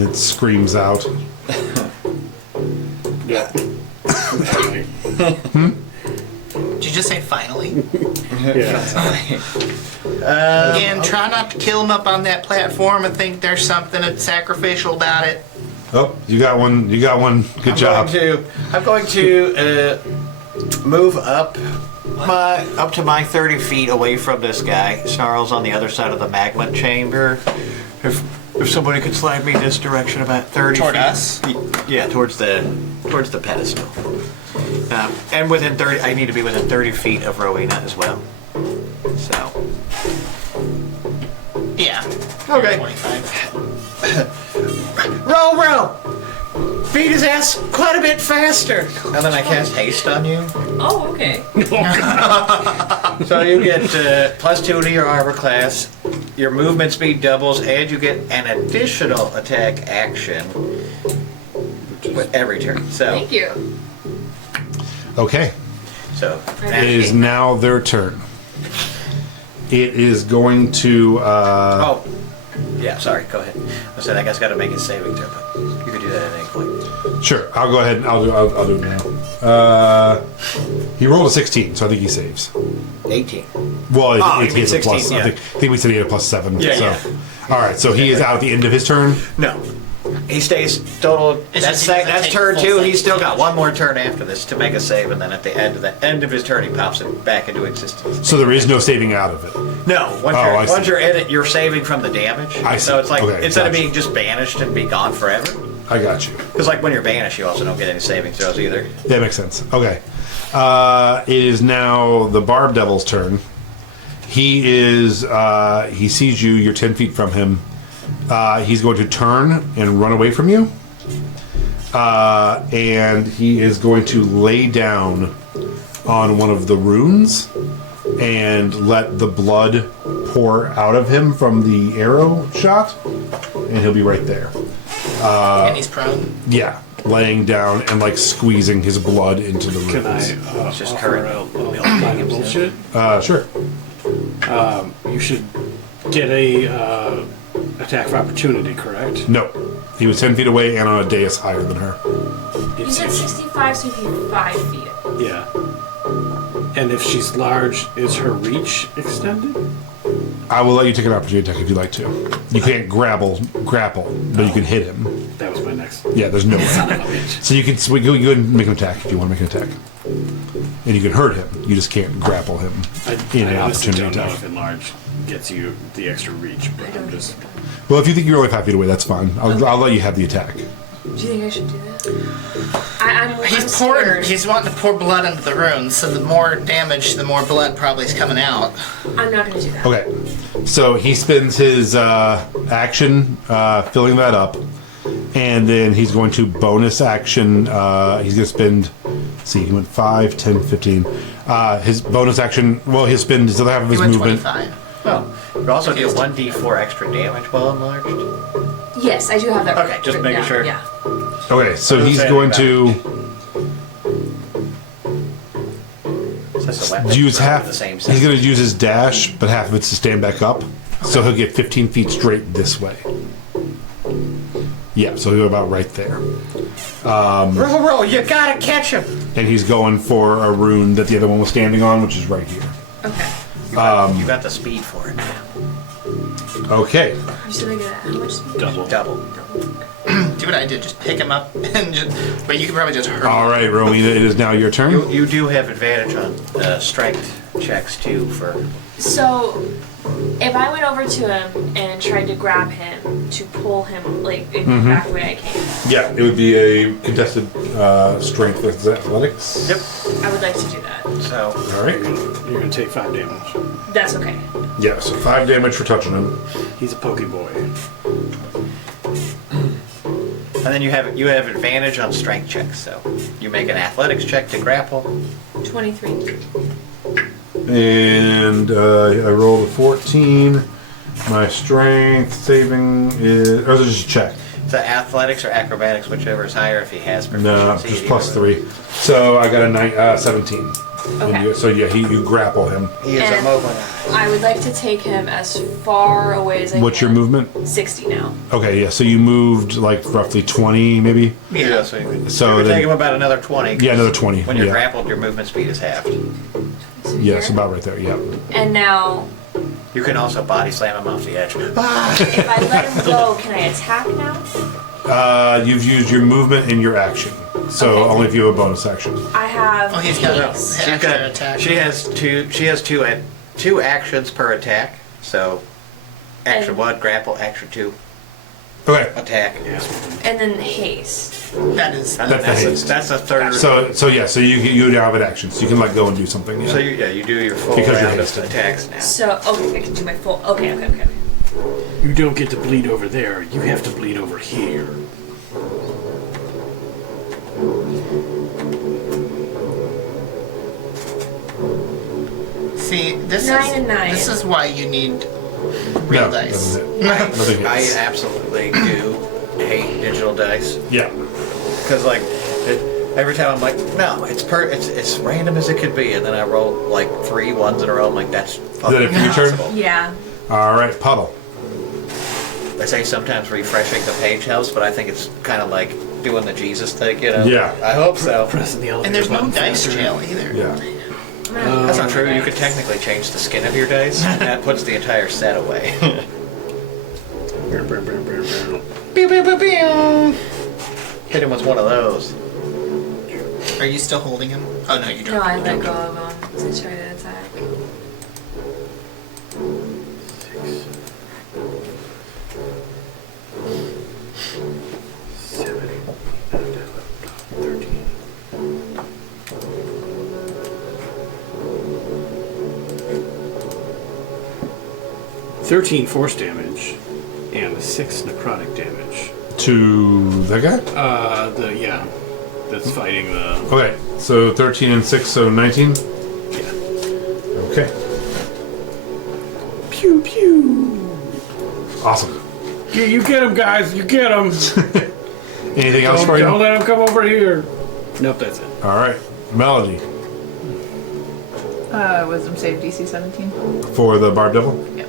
It screams out. Yeah. Did you just say finally? Yeah. Again, try not to kill him up on that platform and think there's something sacrificial about it. Oh, you got one. You got one. Good job. I'm going to move up to my 30 feet away from this guy. Snarl's on the other side of the magma chamber. If somebody could slide me this direction about 30 Toward feet. us? Yeah, towards the pedestal. And within 30, I need to be within 30 feet of Rowena as well. So. Yeah. Okay. 25. Row! Beat his ass quite a bit faster. And then I cast haste on you. Oh, okay. So you get +2 to your armor class, your movement speed doubles, and you get an additional attack action with every turn. So, Thank you. Okay. so It is now their turn. It is going to. Oh, yeah. Sorry. Go ahead. I said I guess got to make a saving throw, but you can do that at any point. Sure. I'll go ahead and I'll do it now. He rolled a 16, so I think he saves. 18. Well, Oh, you he mean has a plus. 16, yeah. I think we said he had a +7. Yeah, so. yeah. All right. So he is out at the end of his turn. No. He stays total. It's That's just he doesn't that's take turn full 2. second. He's still got one more turn after this to make a save, and then at the end of his turn, he pops it back into existence. So there is no saving out of it. No, once I see. you're in it, you're saving from the damage. I see. So it's like Okay, instead of gotcha. being just banished and be gone forever. I got you. Because like when you're banished, you also don't get any saving throws either. That makes sense. Okay. It is now the Barb Devil's turn. He sees you. You're 10 feet from him. He's going to turn and run away from you. And he is going to lay down on one of the runes and let the blood pour out of him from the arrow shot. And he'll be right there. And he's prone. Yeah. Laying down and like squeezing his blood into the Can I runes. Just offer current a building bullshit? Sure. You should get a attack of opportunity, correct? No. He was 10 feet away and on a dais higher than her. You said 65, so he'd be 5 feet. Yeah. And if she's large, is her reach extended? I will let you take an opportunity attack if you'd like to. You can't grapple, but you can hit him. That was my next. Yeah, there's no way. So you can go ahead and make an attack if you want to make an attack. And you can hurt him. You just can't grapple him in an I honestly opportunity don't know attack. if enlarge gets you the extra reach, but I'm just. Well, if you think you're only 5 feet away, that's fine. I'll let you have the attack. Do you think I should do that? I'm He's scared. He's wanting to pour blood into the runes, so the more damage, the more blood probably is coming out. I'm not going to do that. Okay. So he spends his action filling that up. And then he's going to bonus action. He's going to spend. Let's see, he went 5, 10, 15. His bonus action. Well, he'll spend the half of He his went movement. 25. Well, you also do 1d4 extra damage while enlarged. Yes, I do have that. Okay, just written making down, sure. Yeah. Okay, so Doesn't he's say going anything to That's a weapon. use half. The same He's going to use his dash, but half of it's to stand back up. So he'll get 15 feet straight this way. Yeah, so he'll go about right there. roll, you gotta catch him. And he's going for a rune that the other one was standing on, which is right here. Okay. You got the speed for it now. Okay. You said I get how much speed? Double. Double. Do what I did, just pick him up and just. But you can probably just hurt him. All right, Rowena, it is now your turn. You do have advantage on strength checks too for. So, if I went over to him and tried to grab him to pull him like back the way I came, Yeah, it would be a contested strength with athletics. Yep. I would like to do that. So All right. You're gonna take 5 damage. That's okay. Yeah, so 5 damage for touching him. He's a pokey boy. and then you have advantage on strength checks. So you make an athletics check to grapple. 23. And I rolled a 14. My strength saving is. Or is it just a check? It's athletics or acrobatics, whichever is higher if he has No, proficiency. just plus 3. So I got a 17. Okay. And so yeah, you grapple him. He is And- immobilized. I would like to take him as far away as I What's your can. movement? 60 now. Okay, yeah. So you moved like roughly 20, maybe. Yeah, so you So would then- take him about another 20. Yeah, another 20. When you're yeah. grappled, your movement speed is halved. So Yes, here. about right there. Yeah. And now, You can also body slam him off the edge. if I let him go, can I attack now? You've used your movement and your action, so Okay. only if you have a bonus action. I have. Oh, he's got haste. a- She's Extra got, attack. she has two actions per attack. So action And- 1, grapple, action 2, Okay. attack. And then haste. That is. And then That's the haste. that's a third. So you now have an action, so you can let go and do something. Yeah. So you do your full Because you're round of hasted. attacks now. So, okay, I can do my full. Okay. You don't get to bleed over there. You have to bleed over here. See, this 9 is and 9. this is why you need real No, dice. doesn't hit. Nothing I hits. absolutely do hate digital dice Yeah. because every time I'm like, no, it's random as it could be, and then I roll like 3 ones in a row. I'm like, that's fucking it for your turn? impossible. Yeah. All right, Puddle. They say sometimes refreshing the page helps, but I think it's kind of like doing the Jesus thing, you know? Yeah. I hope so. Pressing the elevator And there's no button dice faster. jail either. Yeah. That's not true. You could technically change the skin of your dice, and that puts the entire set away. pew, pew, pew, pew. Hit him with one of those. Are you still holding him? Oh no, you don't. No, I let go of him to try to attack. "13 force damage and 6 necrotic damage." To that guy? That's fighting the. Okay, so 13 and 6, so 19? Yeah. Okay, Pew pew. awesome. You get him, guys. You get him. Anything else for Don't you? let him come over here. Nope, that's it. Alright, Melody, Wisdom save DC 17. for the Barb Devil. Yep.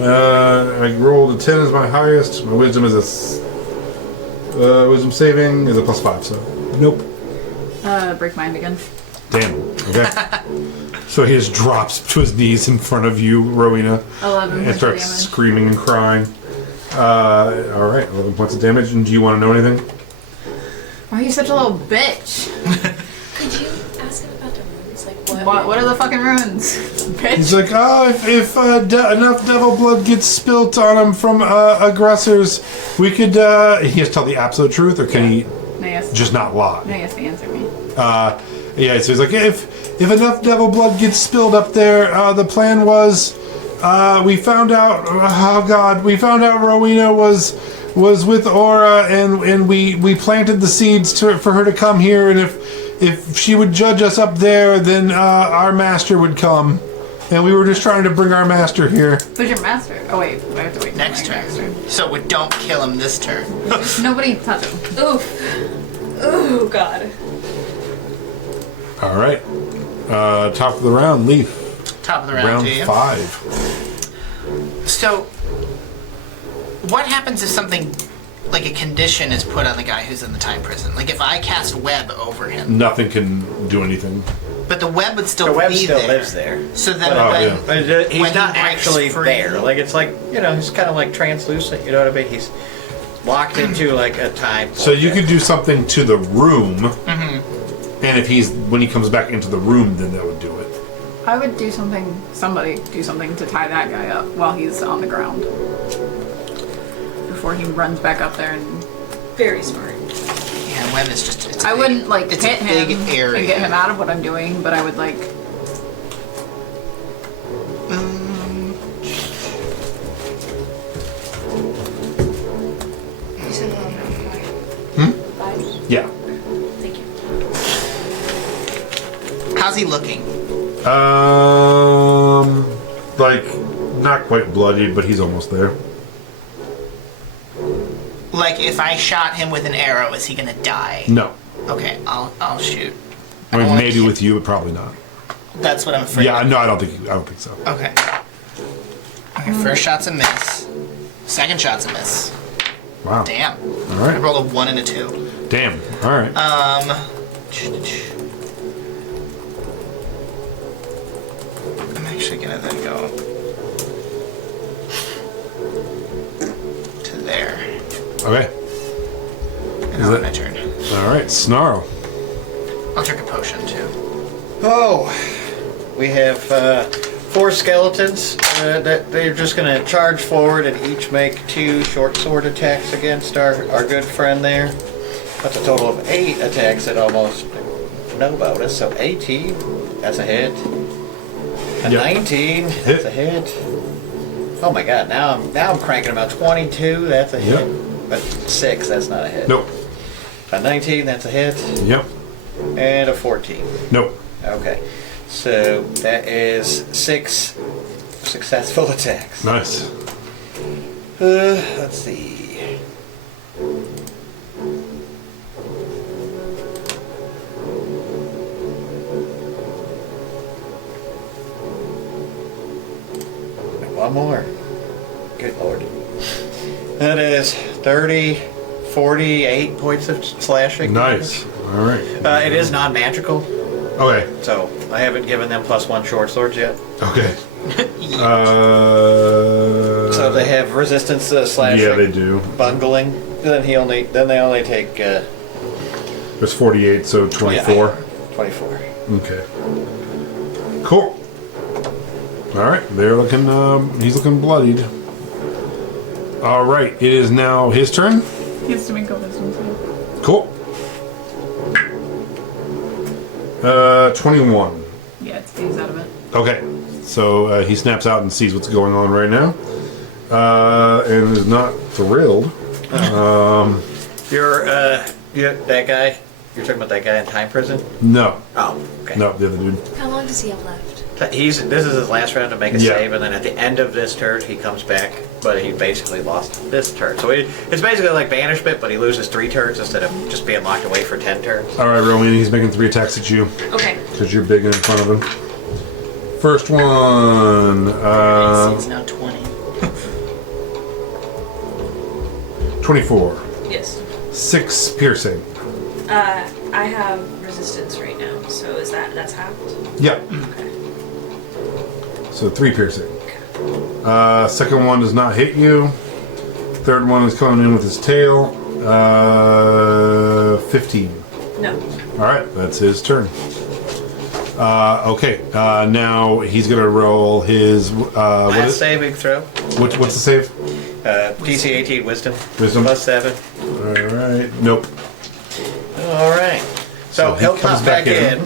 I rolled a 10 as my highest. My wisdom is wisdom saving is a +5, so nope. Break mind again. Damn. Okay. So he just drops to his knees in front of you, Rowena, 11 and points of starts damage. screaming and crying. All right, 11 points of damage. And do you want to know anything? Why are you such a little bitch? Could you ask him about the runes? Like What are the fucking runes? He's Bitch. like, if enough devil blood gets spilt on him from aggressors, we could. He has to tell the absolute truth, or can he No, yes. just not lie? No, yes, to answer me. Yeah, so he's like, if enough devil blood gets spilled up there, the plan was, we found out. Oh God, we found out Rowena was with Aura, and we planted the seeds for her to come here, and if she would judge us up there, then our master would come, and we were just trying to bring our master here. Who's your master? Oh wait, I have to wait. for Next my turn. master. So we don't kill him this turn. Nobody touch him. Oof. Oh god. All right, top of the round, Leaf. Top of the round, Round to you. 5. So, what happens if something like a condition is put on the guy who's in the time prison? Like if I cast web over him, Nothing can do anything. but the web would still The web be still there. lives there. So then Oh, when, yeah. But he's when not he breaks actually free- there. Like it's like, he's kind of like translucent. You know what I mean? He's locked into like a time. So you could do something to the room, Mm-hmm. and if when he comes back into the room, then that would do it. I would do somebody do something to tie that guy up while he's on the ground. Before he runs back up there and... Very smart. yeah, web is just. It's I big. wouldn't, like, It's hit a him big area. and get him out of what I'm doing, but I would, like... You said around 5. Yeah. Thank you. How's he looking? Like, not quite bloodied, but he's almost there. Like if I shot him with an arrow, is he gonna die? No. Okay, I'll shoot. I mean, don't wanna maybe keep- with you, but probably not. That's what I'm afraid. Yeah, of. no, I don't think so. Okay. Okay, first shot's a miss. Second shot's a miss. Wow. Damn. All I right. rolled a 1 and a 2. Damn. All right. I'm actually gonna then go to there. Okay. And I'll end my turn. All right. Snarl. I'll drink a potion too. Oh, we have 4 skeletons that they're just going to charge forward and each make 2 short sword attacks against our good friend there. That's a total of 8 attacks that almost no bonus. So 18, that's a hit. A Yep. 19, that's a hit. Oh my God! Now I'm cranking them out. 22, that's a hit. Yep. But 6, that's not a hit. Nope. A 19, that's a hit. Yep. And a 14. Nope. Okay, so that is 6 successful attacks. Nice. Let's see. One more. Good Lord. That is 30, 48 points of slashing. Nice. All right. It is non-magical, Okay. so I haven't given them +1 short swords yet. Okay. So they have resistance slash Yeah, they do. bungling. Then they only take There's 48, so 24. 24. Okay. Cool. All right, they're looking. He's looking bloodied. All right, it is now his turn. He has to make a wisdom save. Cool. 21. Yeah, it stays out of it. Okay, so he snaps out and sees what's going on right now, and is not thrilled. You're that guy. You're talking about that guy in time prison. No, Oh, okay. no, the other dude. How long does he have left? This is his last round to make a Yeah. save, and then at the end of this turn he comes back, but he basically lost this turn. So it's basically like banishment, but he loses 3 turns instead of just being locked away for 10 turns. All right, Rowan, he's making 3 attacks at you Okay. because you're big and in front of him. First one, It's now 20. 24, Yes. 6 piercing. I have resistance right now, so that's halved? Yep. Okay. So 3 piercing. Second one does not hit you. Third one is coming in with his tail. 15. No. All right, that's his turn. Okay, now he's gonna roll his. What Last is, saving throw. what's the save? DC 18 wisdom. Wisdom. Plus 7. All right. Nope. All right. So he he'll comes pop back back in.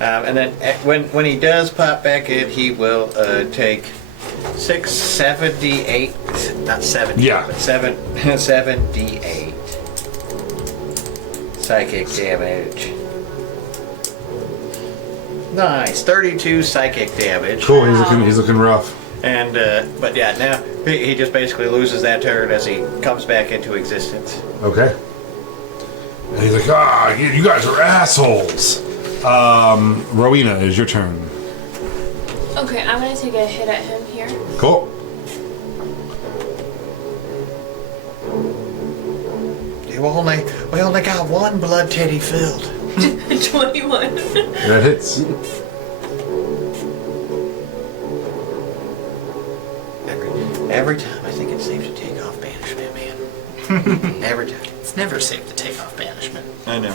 And then when he does pop back in, he will take 678, not 70, Yeah. but 778 psychic damage. Nice, 32 psychic damage. Cool. He's looking rough. And but yeah, now he just basically loses that turn as he comes back into existence. Okay. And he's like, you guys are assholes. Rowena, is your turn. Okay, I'm gonna take a hit at him here. Cool. We only got one blood teddy filled. 21. That hits. Every time I think it's safe to take off banishment, man. Every time. It's never safe to take off banishment. I know.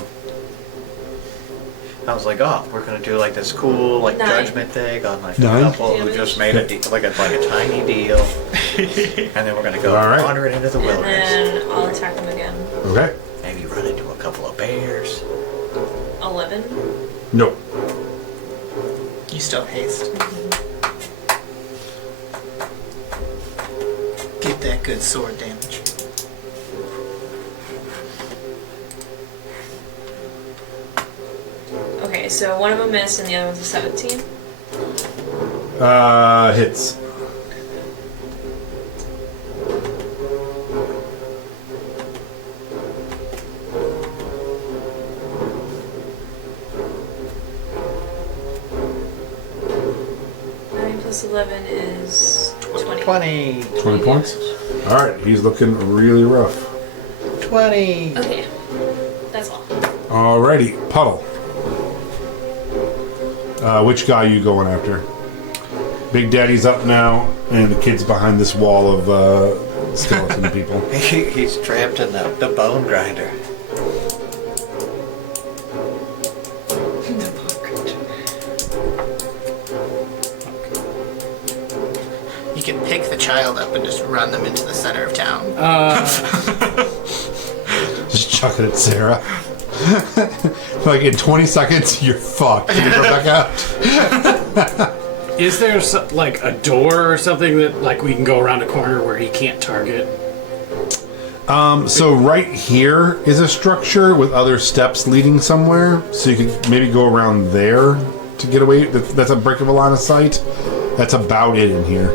I was like, oh, we're gonna do like this cool like 9. judgment thing on like a 9? couple who just made a like a tiny deal, and then we're gonna go All right. wander it into the And wilderness. then I'll attack him again. Okay. Maybe run into a couple of bears. 11. Nope. You still have haste. Get that good sword damage. Okay, so one of them missed and the other one's a 17. Hits. Nine plus 11 is 20. 20. 20 points. All right, he's looking really rough. 20. Okay, that's all. Alrighty, Puddle. Which guy you going after? Big Daddy's up now, and the kid's behind this wall of skeleton people. He's trapped in the bone grinder. You can pick the child up and just run them into the center of town. Just chuck it at Sarah. Like in 20 seconds, you're fucked. You go back out. Is there like a door or something that like we can go around a corner where he can't target? So right here is a structure with other steps leading somewhere. So you could maybe go around there to get away. That's a breakable line of sight. That's about it in here.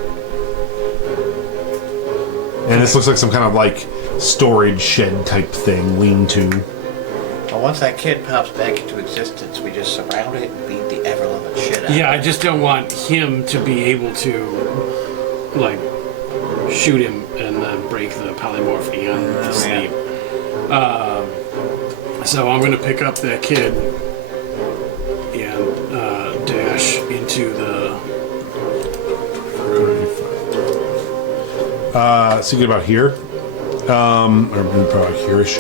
And this looks like some kind of like storage shed type thing, lean-to. Well, once that kid pops back into existence, we just surround it and beat the ever-loving shit out of it. Yeah, I just don't want him to be able to like shoot him and break the polymorph and to sleep. So I'm gonna pick up that kid and dash into the So you get about here. Or probably here-ish.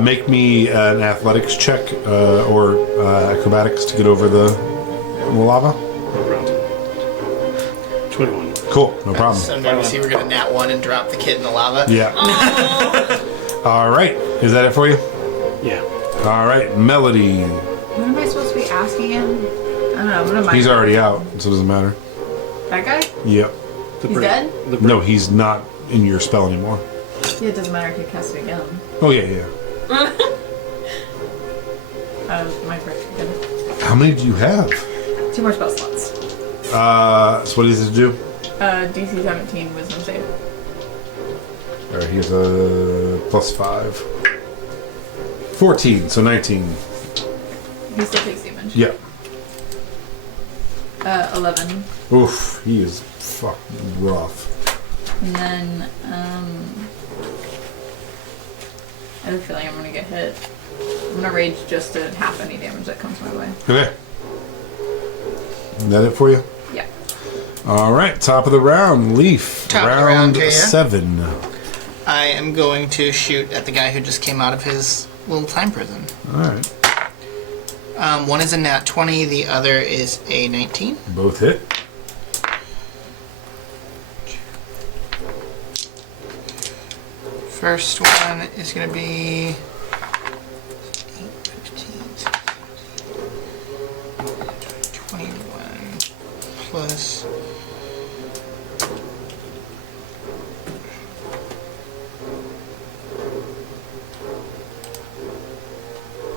Make me an athletics check or acrobatics to get over the lava. 21. Cool, no problem. Sometimes we see we're gonna nat one and drop the kid in the lava. Yeah. All right. Is that it for you? Yeah. All right, Melody. What am I supposed to be asking him? I don't know. What am I? He's already out, so it doesn't matter. That guy? Yep. He's dead? No, he's not in your spell anymore. Yeah, it doesn't matter if you cast it again. Oh, yeah. My first good. How many do you have? 2 more spell slots. So what does it do? DC 17 wisdom save. All right, here's a +5. 14, so 19. He still takes damage. Yeah. 11. Oof, he is fucking rough. And then, I have a feeling I'm gonna get hit. I'm gonna rage just to half any damage that comes my way. Okay. Is that it for you? Yeah. All right, top of the round, Leaf. Top of the round round, yeah. 7. I am going to shoot at the guy who just came out of his little time prison. All right. One is a nat 20, the other is a 19. Both hit. First one is going to be 8, 15, 21 plus.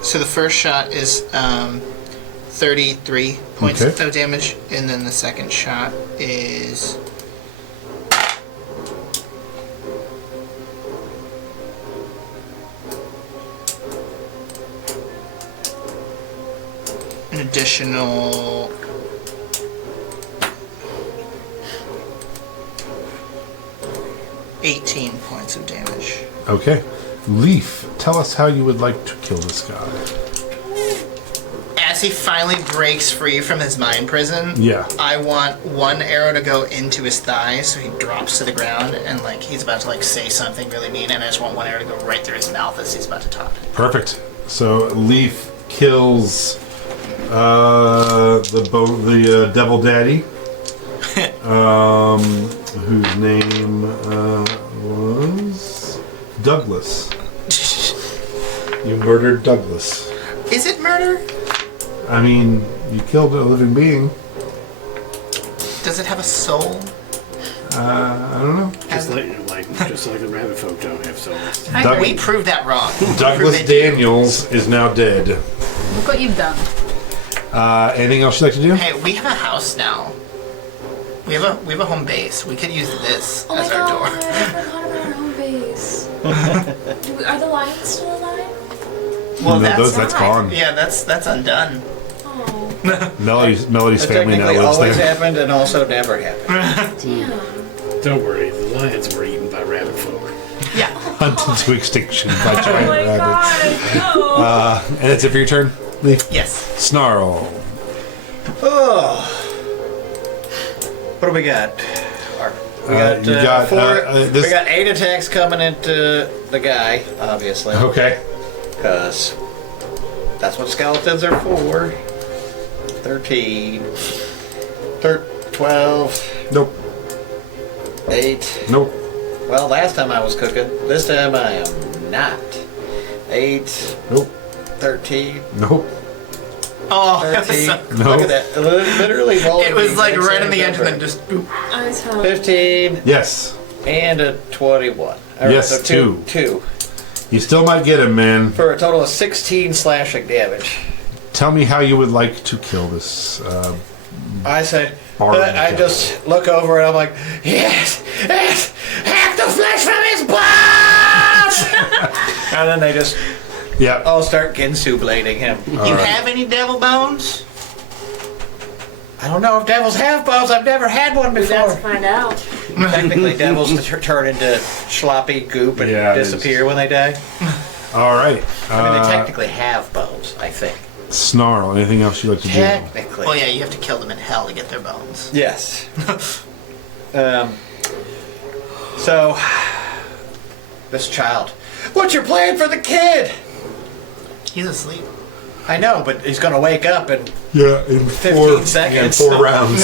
So the first shot is 33 points Okay. of damage, and then the second shot is an additional 18 points of damage. Okay. Leaf, tell us how you would like to kill this guy. As he finally breaks free from his mind prison, Yeah. I want one arrow to go into his thigh so he drops to the ground and like he's about to like say something really mean, and I just want one arrow to go right through his mouth as he's about to talk. Perfect. So Leaf kills the devil daddy, whose name was Douglas. You murdered Douglas. Is it murder? I mean, you killed a living being. Does it have a soul? I don't know. Just like the rabbit folk don't have souls. I Doug- agree. We proved that wrong. Douglas Prove it. Daniels is now dead. Look what you've done. Anything else you'd like to do? Hey, we have a house now. We have a home base. We could use this Oh my as our god, door. I forgot about our home base. Are the lions still alive? Well, No, that's gone. Yeah, that's undone. Oh, Melody's That family now technically lives always there. happened and also never happened. damn. Don't worry, the lions were eaten by rabbit folk. Yeah. Hunted to extinction by Oh giant my rabbits. god, no. And that's it for your turn, Leaf. Yes. Snarl. Oh. What do we got? We got, you got, 4. this- We got 8 attacks coming into the guy, obviously. Okay. Because that's what skeletons are for. 13. 12. Nope. 8. Nope. Well, last time I was cooking. This time I am not. 8. Nope. 13. Nope. Oh, 13. No. Look at that. Literally rolling. it was the like exact right on same the edge and then number. just. Boop. Eyes help. 15 Yes. and a 21. All Yes, so two. 2. You still might get him, man. For a total of 16 slashing damage. Tell me how you would like to kill this. I said, Bard I guy. just look over and I'm like, yes, yes, hack the flesh from his bones! And then they just Yeah. all start Ginsu blading him. You have any devil bones? I don't know if devils have bones. I've never had one We'd have to before. find out. Technically, devils turn into sloppy goop and Yeah, disappear when they die. All right. I mean, they technically have bones, I think. Snarl. Anything else you'd like to do? Technically. Well, yeah, you have to kill them in hell to get their bones. Yes. So, this child. What's your plan for the kid? He's asleep. I know, but he's gonna wake up and in 15 seconds. 4 rounds.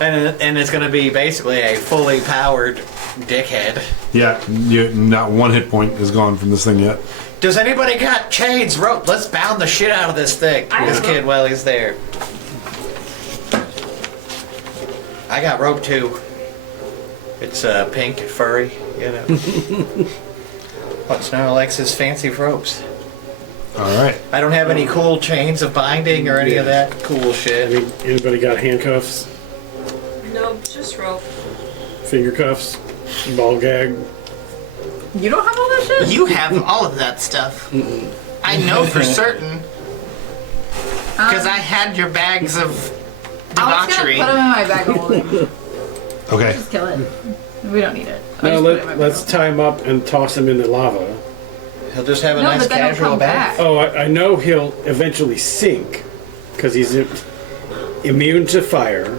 and it's gonna be basically a fully powered dickhead. Yeah, not one hit point is gone from this thing yet. Does anybody got chains, rope? Let's bound the shit out of this thing. I This have kid rope. while he's there. I got rope too. It's pink and furry, you know. But Snow likes his fancy ropes. All right. I don't have any cool chains of binding or any of that cool shit. I mean, anybody got handcuffs, No, just rope. finger cuffs, ball gag? You don't have all that shit? You have all of that stuff. I know for certain. Because I had your bags of I was gonna debauchery. put him in my bag of holding. Okay. Just kill it. We don't need it. I'll No, just put it in my bag let's of tie him up and toss him in the lava. He'll just have a No, nice but then he'll casual come bath. back. Oh, I know he'll eventually sink because he's immune to fire.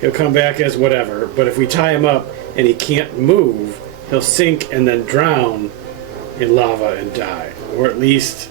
He'll come back as whatever, but if we tie him up and he can't move, he'll sink and then drown in lava and die. Or at least,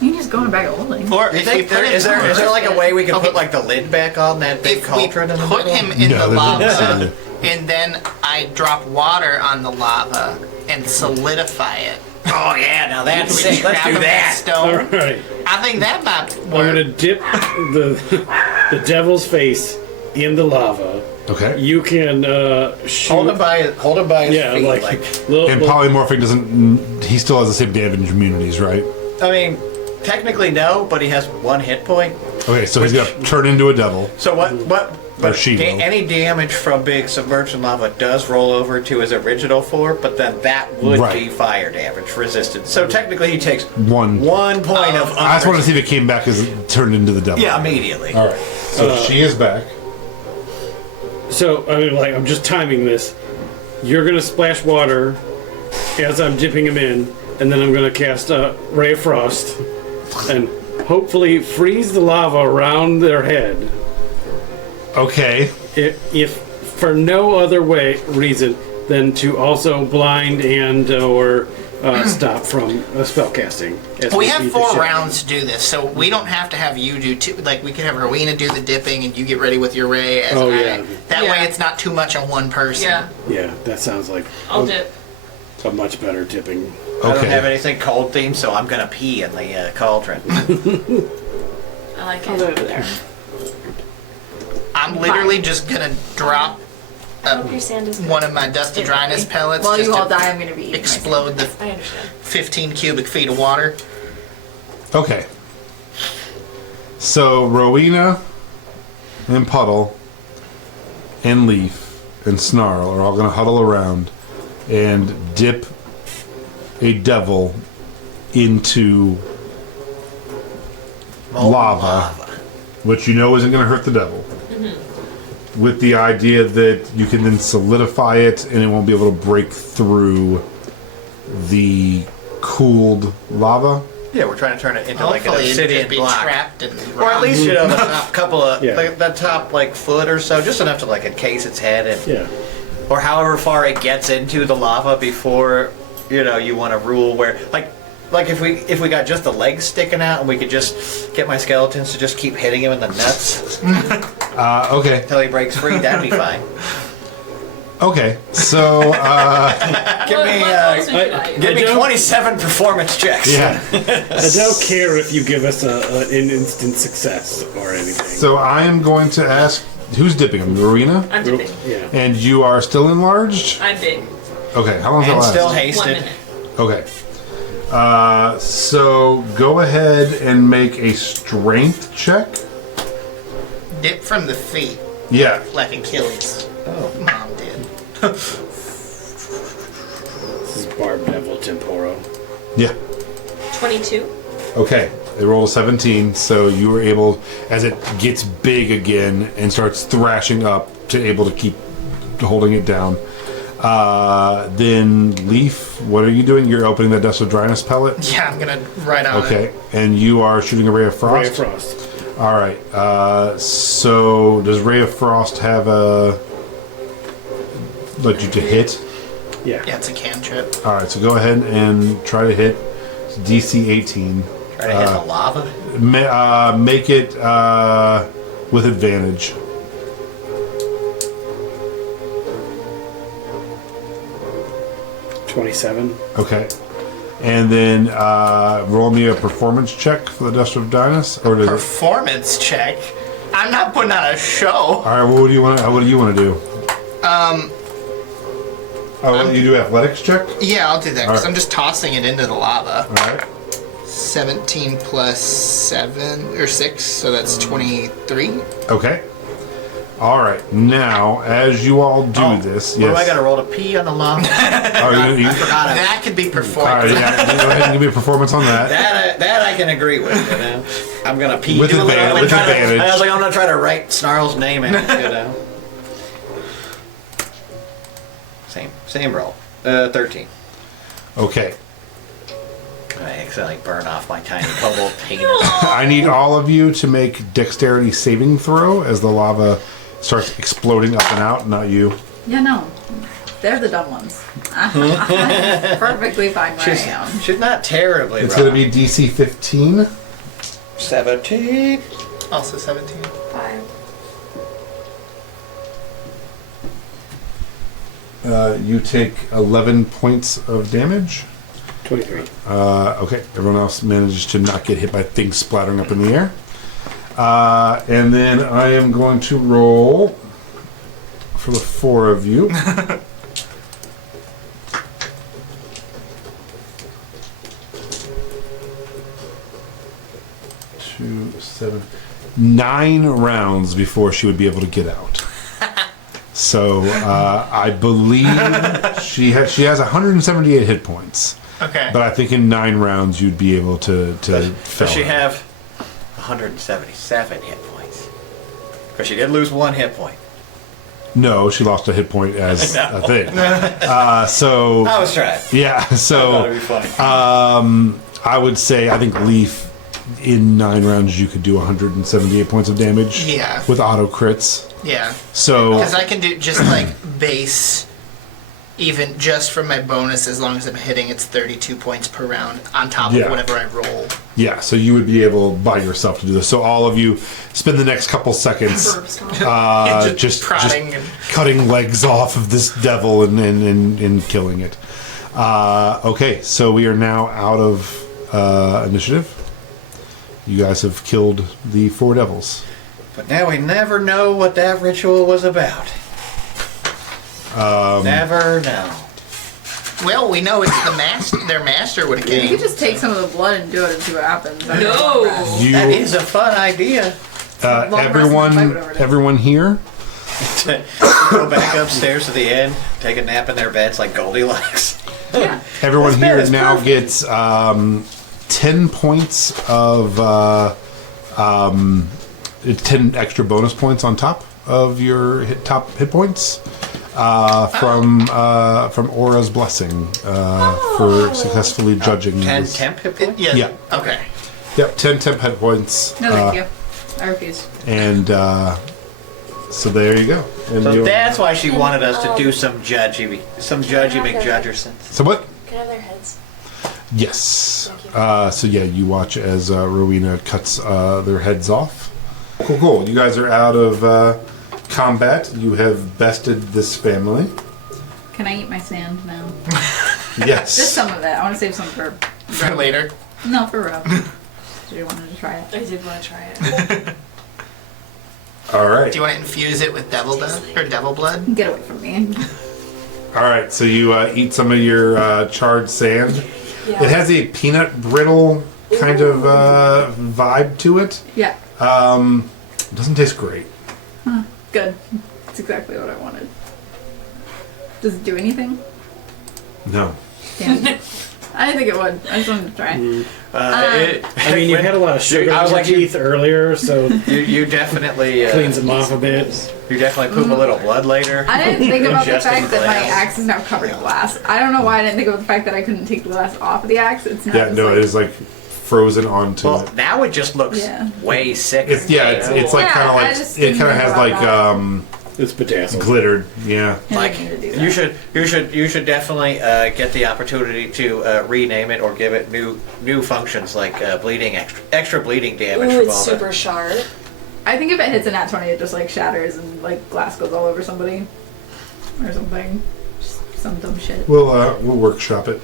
You can just go in a bag of holding. Or You if we think put him is there like a way we can Okay. put like the lid back on that big if we cauldron in the put middle? him in No, the there's no lava, incentive. and then I drop water on the lava and solidify it. Oh yeah, now that's We sick. Let's trap do him in that. all stone. right, I think that might I'm gonna work. dip the devil's face in the lava. Okay. You can shoot. Hold him by his yeah, feet. like, little, And little- polymorphic doesn't. He still has the same damage immunities, right? I mean, technically no, but he has 1 hit point. Okay, so he's gonna turn into a devil. So what? Or she will. Any damage from big submerged lava does roll over to his original form, but then that would Right. be fire damage resistant. So technically, he takes One. 1 point of. I just wanted to see if it came back as it turned into the devil. Yeah, immediately. All right. So she is back. So I mean, like, I'm just timing this. You're gonna splash water as I'm dipping him in, and then I'm gonna cast a ray of frost, and hopefully freeze the lava around their head. Okay. If for no other reason than to also blind and or stop from spell casting. as We have beat the 4 shit. rounds to do this, so we don't have to have you do 2. Like, we could have Rowena do the dipping and you get ready with your ray. As Oh, I- yeah. That Yeah. way it's not too much on one person. Yeah, Yeah, that sounds like I'll dip. a much better tipping. I don't Okay. have anything cold themed, so I'm gonna pee in the cauldron. I like I'll go it. over there. I'm literally just gonna drop I hope your sand is good. one of my dust to dryness pellets While just you all to die, I'm gonna be eating my explode the I understand. 15 cubic feet of water. Okay. So Rowena and Puddle and Leaf and Snarl are all going to huddle around and dip a devil into lava, which you know isn't going to hurt the devil. With the idea that you can then solidify it and it won't be able to break through the cooled lava. Yeah, we're trying to turn it into like an Hopefully it'd obsidian just be block. trapped in the Or at least, you know, the top couple of, Yeah. like, the top, like, foot or so, just enough to, like, encase its head, and, Yeah. or however far it gets into the lava before, you know, you want to rule where, like if we got just the legs sticking out and we could just get my skeletons to just keep hitting him in the nuts Okay. until he breaks free, that'd be fine. Okay. So, Give me, What else would you I- like? give me don't- 27 performance checks. yeah. I don't care if you give us an instant success or anything. So I am going to ask who's dipping him, Rowena? I'm dipping. Yeah. And you are still enlarged? I'm big. Okay, how long does that And last? still 1 hasted. minute. Okay. So go ahead and make a strength check. Dip from the feet, Yeah. like Achilles. Oh. Mom did. This is Barb Devil Temporo. Yeah. 22. Okay. They rolled a 17, so you were able, as it gets big again and starts thrashing up, to able to keep holding it down. Then Leaf, what are you doing? You're opening that dust of dryness pellet. Yeah, I'm gonna write on Okay, and you are shooting a ray of frost. Ray of Frost. All right. So does Ray of Frost have a Like you to hit. Yeah. Yeah, it's a cantrip. All right, so go ahead and try to hit DC 18. Try to hit the lava. Make it with advantage. $27. Okay. And then roll me a performance check for the Dust of Dynas, or does it? Performance check. I'm not putting on a show. All right. What do you want? What do you want to do? Oh, you do athletics check. Yeah, I'll do that because right. I'm just tossing it into the lava. All right. 17 plus 7 or 6, so that's 23. Okay. All right. Now, as you all do this, What do I yes. got to roll to pee on the lava? Oh, you, I forgot. That could be all right. performance. Yeah. Go ahead and give me a performance on that. That I can agree with. You know, I'm gonna pee. With do a little- advantage- I'm with trying to- advantage. I was like, I'm gonna try to write Snarl's name in. It, you know. Same roll. 13. Okay. I accidentally burn off my tiny cobalt penis. I need all of you to make dexterity saving throw as the lava starts exploding up and out. Not you. Yeah, no. They're the dumb ones. I'm perfectly fine where I am. She's not terribly It's wrong. going to be DC 15. 17. Also 17. 5. You take 11 points of damage. 23. Okay, everyone else manages to not get hit by things splattering up in the air. And then I am going to roll for the 4 of you. 2, 7, 9 rounds before she would be able to get out. So I believe she has 178 hit points. Okay. But I think in 9 rounds you'd be able to Does fell she her. have 177 hit points? Because she did lose 1 hit point. No, she lost a hit point as a thing. So I was trying. yeah, I thought so it'd be funny. I would say I think Leaf in 9 rounds you could do 178 points of damage. Yeah. With auto crits. Yeah. So Because I can do just like base, even just from my bonus, as long as I'm hitting, it's 32 points per round on top Yeah. of whatever I roll. yeah, so you would be able by yourself to do this. So all of you spend the next couple seconds just prodding and cutting legs off of this devil and killing it. Okay, so we are now out of initiative. You guys have killed the 4 devils. But now we never know what that ritual was about. Never know. well, we know it's the master. Their master would have You came. could just take some of the blood and do it and see what happens. I No. don't know. You, That is a fun idea. Long rest and fight whatever it is. everyone here. Go back upstairs to the inn, take a nap in their beds like Goldilocks. Yeah. Everyone This bed here is now perfect. gets 10 points of 10 extra bonus points on top of your top hit points from Aura's blessing for successfully judging. 10 this. temp hit points? Yeah. Yeah. Okay. Yep, 10 temp hit points. No, thank you. I refuse. And so there you go. And So you- that's why she wanted us to do some judgy McJudgersons. so what? Can I have their heads? Yes. So yeah, you watch as Rowena cuts their heads off. Cool. You guys are out of combat. You have bested this family. Can I eat my sand now? Yes. Just some of it. I want to save some for. For later. No, for Rob. You wanted to try it. I did want to try it. All right. Do you want to infuse it with devil blood or devil blood? Get away from me. All right. So you eat some of your charred sand. Yeah. It has a peanut brittle kind of vibe to it. Yeah. It doesn't taste great. Good. That's exactly what I wanted. Does it do anything? No. Damn it. I didn't think it would. I just wanted to try it. I mean, you had a lot of sugar I was in your like, you- teeth earlier, so You definitely cleans them off a bit. you definitely poop a little blood later. I didn't think about the Just in fact that my glass. axe is now covered in glass. I don't know why I didn't think about the fact that I couldn't take the glass off of the axe. It's not. Yeah. just No. like, It is like frozen onto Well, it. now it just looks Yeah. way sicker. It's like Yeah, kind of I like just it kind of didn't has think like about It's bedazzled. Glittered, yeah. Mike, you should definitely get the opportunity to rename it or give it new functions like bleeding extra bleeding damage Ooh, from it's all super the. sharp. I think if it hits a nat 20, it just like shatters and like glass goes all over somebody or something. Just some dumb shit. We'll workshop it.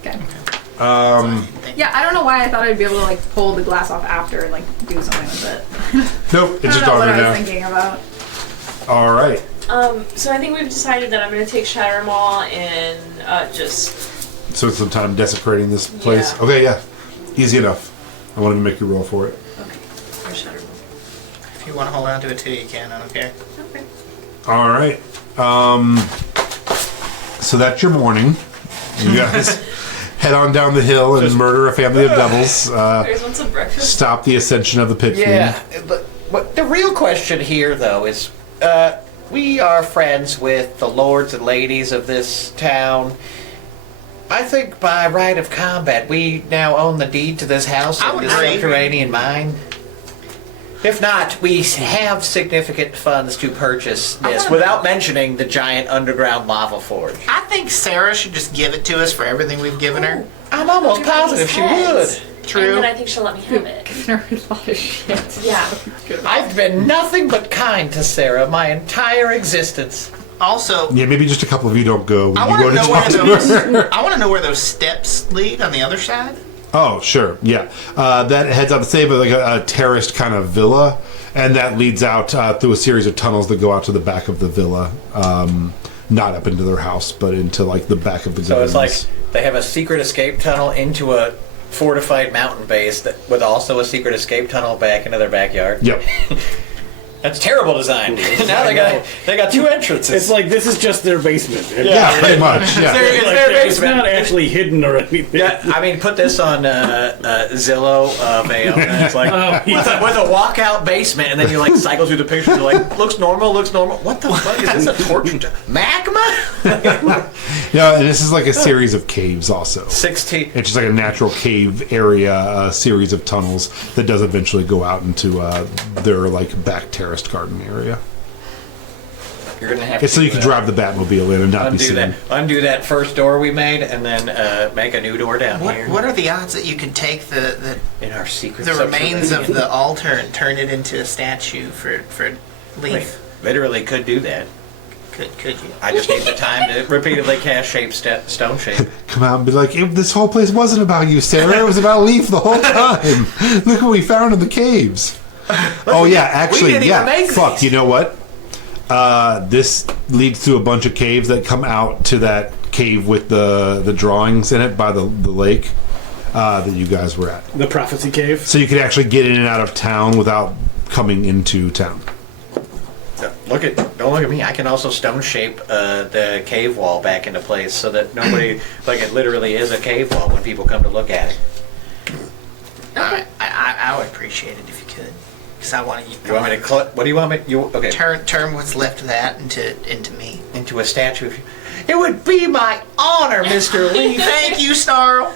Okay. Thank you. Yeah, I don't know why I thought I'd be able to like pull the glass off after and like do something with it. Nope, I it's don't just know on what there I now. was thinking about. All right. So I think we've decided that I'm going to take Shatter Maul and just. So it's some time desecrating this place. Yeah. Okay, yeah. Easy enough. I wanted to make you roll for it. Okay. Or Shatter Maul. If you want to hold on to it too, you can. I don't care. Okay. All right. So that's your morning. You guys head on down the hill and murder a family of devils. There's one some breakfast. Stop the ascension of the pit Yeah, fiend. but the real question here, though, is we are friends with the lords and ladies of this town. I think by right of combat, we now own the deed to this house I and would this agree. subterranean mine. If not, we have significant funds to purchase this without mentioning the giant underground lava forge. I think Sarah should just give it to us for everything we've given her. I'm almost positive she would. True. And then I think she'll let me have it. There's a lot of shit. Yeah. I've been nothing but kind to Sarah my entire existence. Also, Yeah, maybe just a couple of you don't go when I you want go to to know where talk to those. her. I want to know where those steps lead on the other side. Oh, sure, yeah. That heads out, say, like a terraced kind of villa, and that leads out through a series of tunnels that go out to the back of the villa. Not up into their house, but into like the back of the So it's gardens. like they have a secret escape tunnel into a fortified mountain base that with also a secret escape tunnel back into their backyard. Yep. That's terrible design. Now they got two entrances. It's like this is just their basement. Yeah, pretty much. Yeah. It's Like, their it's basement. not actually hidden or anything. Yeah, I mean, put this on Zillow of Aona. It's like with a walkout basement, and then you like cycle through the pictures. You're like, looks normal. What the fuck is this? A torch magma? Yeah, and this is like a series of caves also. 16. It's just like a natural cave area, a series of tunnels that does eventually go out into their like back terraced garden area. You're gonna have It's so you can drive the Batmobile in and not be seen. undo that first door we made, and then make a new door down here. What are the odds that you could take the in our secret? remains of subterranean- the altar and turn it into a statue for Leaf? Literally could do that. Could you? I just need the time to repeatedly cast stone shape. Come out and be like, this whole place wasn't about you, Sarah. It was about Leaf the whole time. Look what we found in the caves. Oh yeah, actually, didn't even make Fuck, these. you know what? This leads to a bunch of caves that come out to that cave with the drawings in it by the lake that you guys were at. The prophecy cave. So you could actually get in and out of town without coming into town. Don't look at me. I can also stone shape the cave wall back into place so that nobody, like it literally is a cave wall when people come to look at it. I would appreciate it if you could, because I want to. You want me to what do you want me? Okay. Turn what's left of that into me. Into a statue. It would be my honor, Mr. Lee. Thank you, Snarl.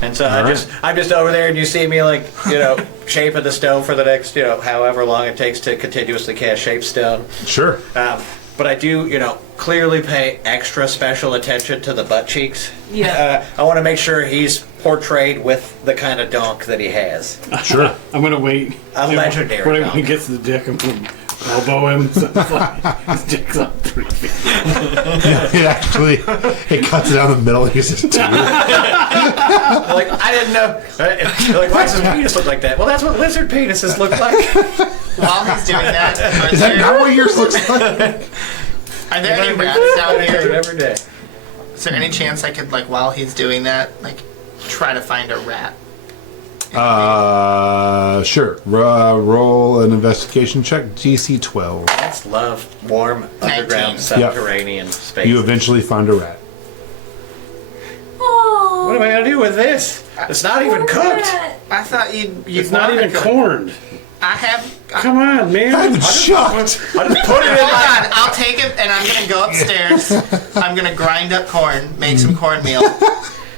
And so All I'm just over there, and you see me like shaping the stone for the next however long it takes to continuously cast shape stone. Sure. But I do clearly pay extra special attention to the butt cheeks. Yeah. I want to make sure he's portrayed with the kind of donk that he has. Sure. I'm gonna wait. A legendary When dog. he gets to the dick, I'm gonna elbow him. So his dick's up 3 feet. It cuts it down the middle. He's just Like I didn't know. Like why does his penis look like that? Well, that's what lizard penises look like. While he's doing that, Is that not what yours looks like? are there any rats out here? every day. Is there any chance I could, while he's doing that, try to find a rat? Sure. Roll an investigation check. DC 12. That's love, warm, 19. underground, subterranean space. You eventually find a rat. Oh. What am I gonna do with this? It's not even cooked. I thought you'd It's not wanna even cook- corned. I have. Come on, man. I'm shocked. I just put it in Hold my. on, I'll take it and I'm gonna go upstairs. I'm gonna grind up corn, make some cornmeal,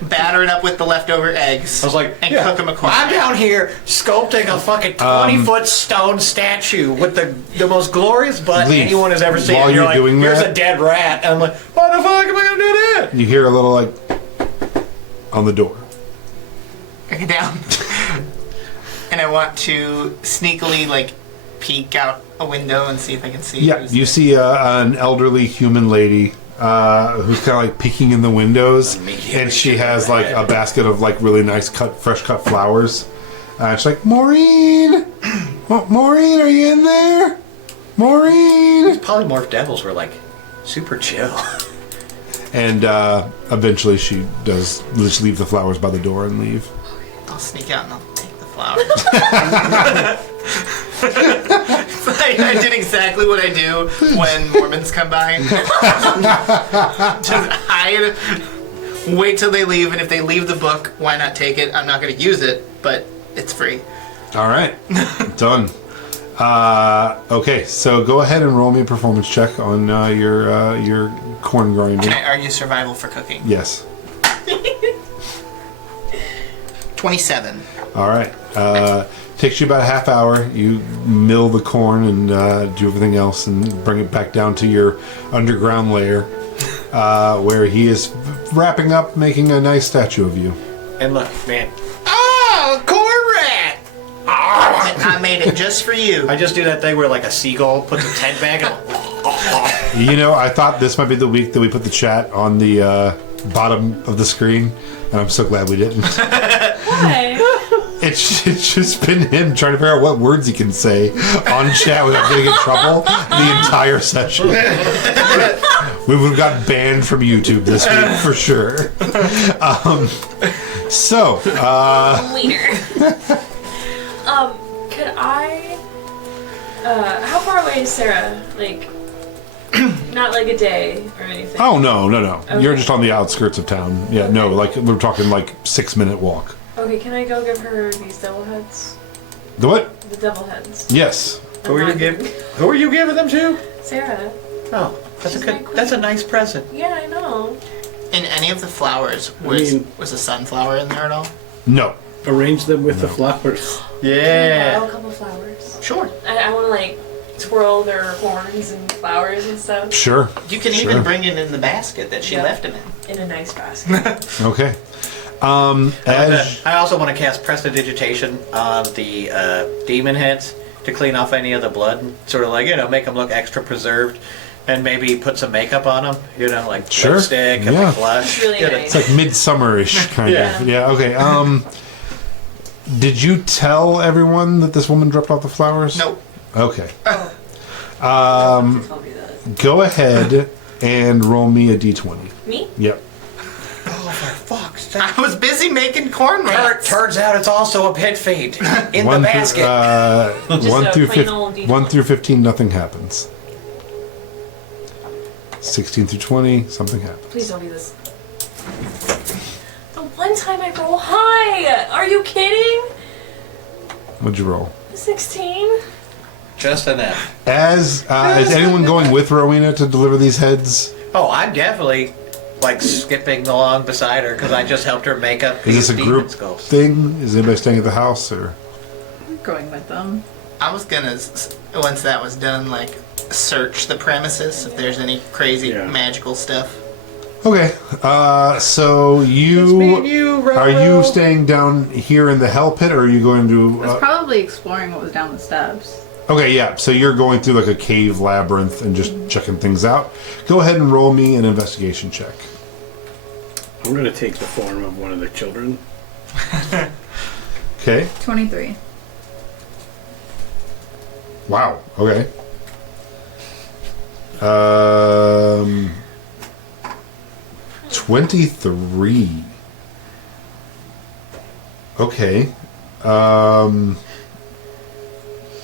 batter it up with the leftover eggs. I was like, and cook them accordingly. I'm down here sculpting a fucking 20-foot stone statue with the most glorious butt Leaf, anyone has ever seen. while And you're you're like, doing here's that- a dead rat. And I'm like, why the fuck am I gonna do that? You hear a little like on the door. I get down. And I want to sneakily, like, peek out a window and see if I can see. Yeah, who's you see an elderly human lady who's kind of like peeking in the windows, and she has like a basket of like really nice fresh cut flowers. She's like, Maureen, Maureen, are you in there? Maureen. Polymorph devils were like super chill. And eventually she does just leave the flowers by the door and leave. I'll sneak out and I'll take the flowers. I did exactly what I do when Mormons come by. Just hide, wait till they leave, and if they leave the book, why not take it? I'm not going to use it, but it's free. All right, done. Okay, so go ahead and roll me a performance check on your corn grinding. Can I argue survival for cooking? Yes. 27. All right. Takes you about a half hour. You mill the corn and do everything else and bring it back down to your underground lair where he is wrapping up, making a nice statue of you. And look, man. Oh, corn rat! I made it just for you. I just do that thing where like a seagull puts a tent bag and You know, I thought this might be the week that we put the chat on the bottom of the screen, and I'm so glad we didn't. Why? It's just been him trying to figure out what words he can say on chat without getting in trouble the entire session. We would have got banned from YouTube this week for sure. Wiener. Could I? How far away is Sarah? Like, not like a day or anything. Oh no. Okay. You're just on the outskirts of town. Yeah, no, like we're talking like 6-minute walk. Okay, can I go give her these devil heads? The what? The devil heads. Yes. Who are you giving them to? Sarah. Oh, She's my queen. that's a nice present. Yeah, I know. In any of the flowers, was a sunflower in there at all? No. Arrange them with the flowers. Can I Yeah. borrow a couple flowers? Sure. I want to like twirl their horns and flowers and stuff Sure. You can Sure. even bring it in the basket that she Yeah. left him in. in a nice basket. Okay. As I also want to cast prestidigitation on the demon heads to clean off any of the blood and sort of like, make them look extra preserved. And maybe put some makeup on them, like Sure. lipstick and Yeah. like blush. It's really Get it. nice. it's like midsummer-ish kind Yeah. of. Yeah. Okay. Did you tell everyone that this woman dropped off the flowers? Nope. Okay. Tell me that. Go ahead and roll me a d20. Me? Yep. Oh, for fuck's sake. I was busy making corn rats. Turns out it's also a pit feed in the One basket. Just one a through plain old 1 D20. through 15, nothing happens. 16 through 20, something happens. Please don't be this. The one time I roll high! Are you kidding? What'd you roll? 16? Just enough. Is anyone going with Rowena to deliver these heads? Oh, I'm definitely like skipping along beside her because I just helped her make up Is these this a demon group skulls. thing? Is anybody staying at the house or? Going with them. I was gonna, once that was done, like, search the premises if there's any crazy Yeah. magical stuff. Okay. So It's me and you, are you Roro. staying down here in the hell pit, or are you going to? I was probably exploring what was down the steps. Okay, yeah. So you're going through like a cave labyrinth and just checking things out. Go ahead and roll me an investigation check. I'm going to take the form of one of the children. Okay. 23. Wow. Okay. 23. Okay.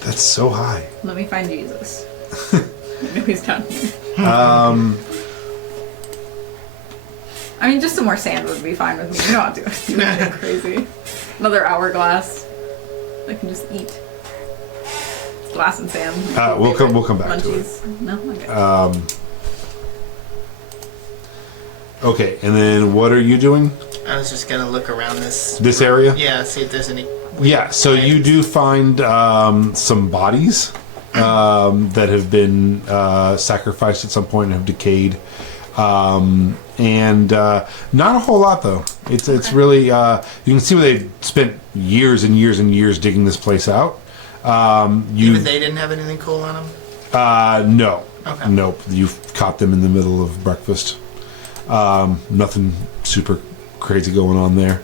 That's so high. Let me find Jesus. I know he's down here. I mean, just some more sand would be fine with me. You don't have to do anything crazy. Another hourglass. I can just eat. Glass and sand. We'll come back to it. Munchies. No? Okay. Okay, and then what are you doing? I was just gonna look around this. This area? Yeah, see if there's any. Yeah, so you do find some bodies that have been sacrificed at some point and have decayed. And not a whole lot, though. It's really... you can see where they spent years and years and years digging this place out. Even they didn't have anything cool on them? No. Okay. Nope. You've caught them in the middle of breakfast. Nothing super crazy going on there.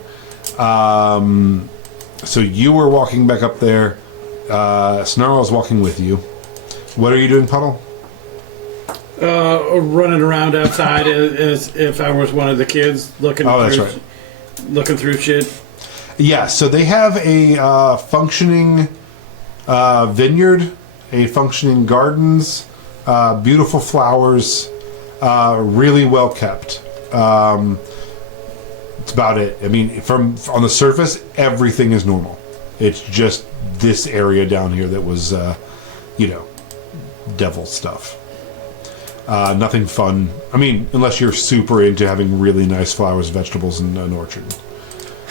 So you were walking back up there. Snarl's walking with you. What are you doing, Puddle? Running around outside as if I was one of the kids looking. Oh, that's through, right. Looking through shit. Yeah, so they have a functioning vineyard, a functioning gardens, beautiful flowers, really well kept. It's about it. I mean, from on the surface, everything is normal. It's just this area down here that was, devil stuff. Nothing fun. I mean, unless you're super into having really nice flowers, vegetables, and an orchard.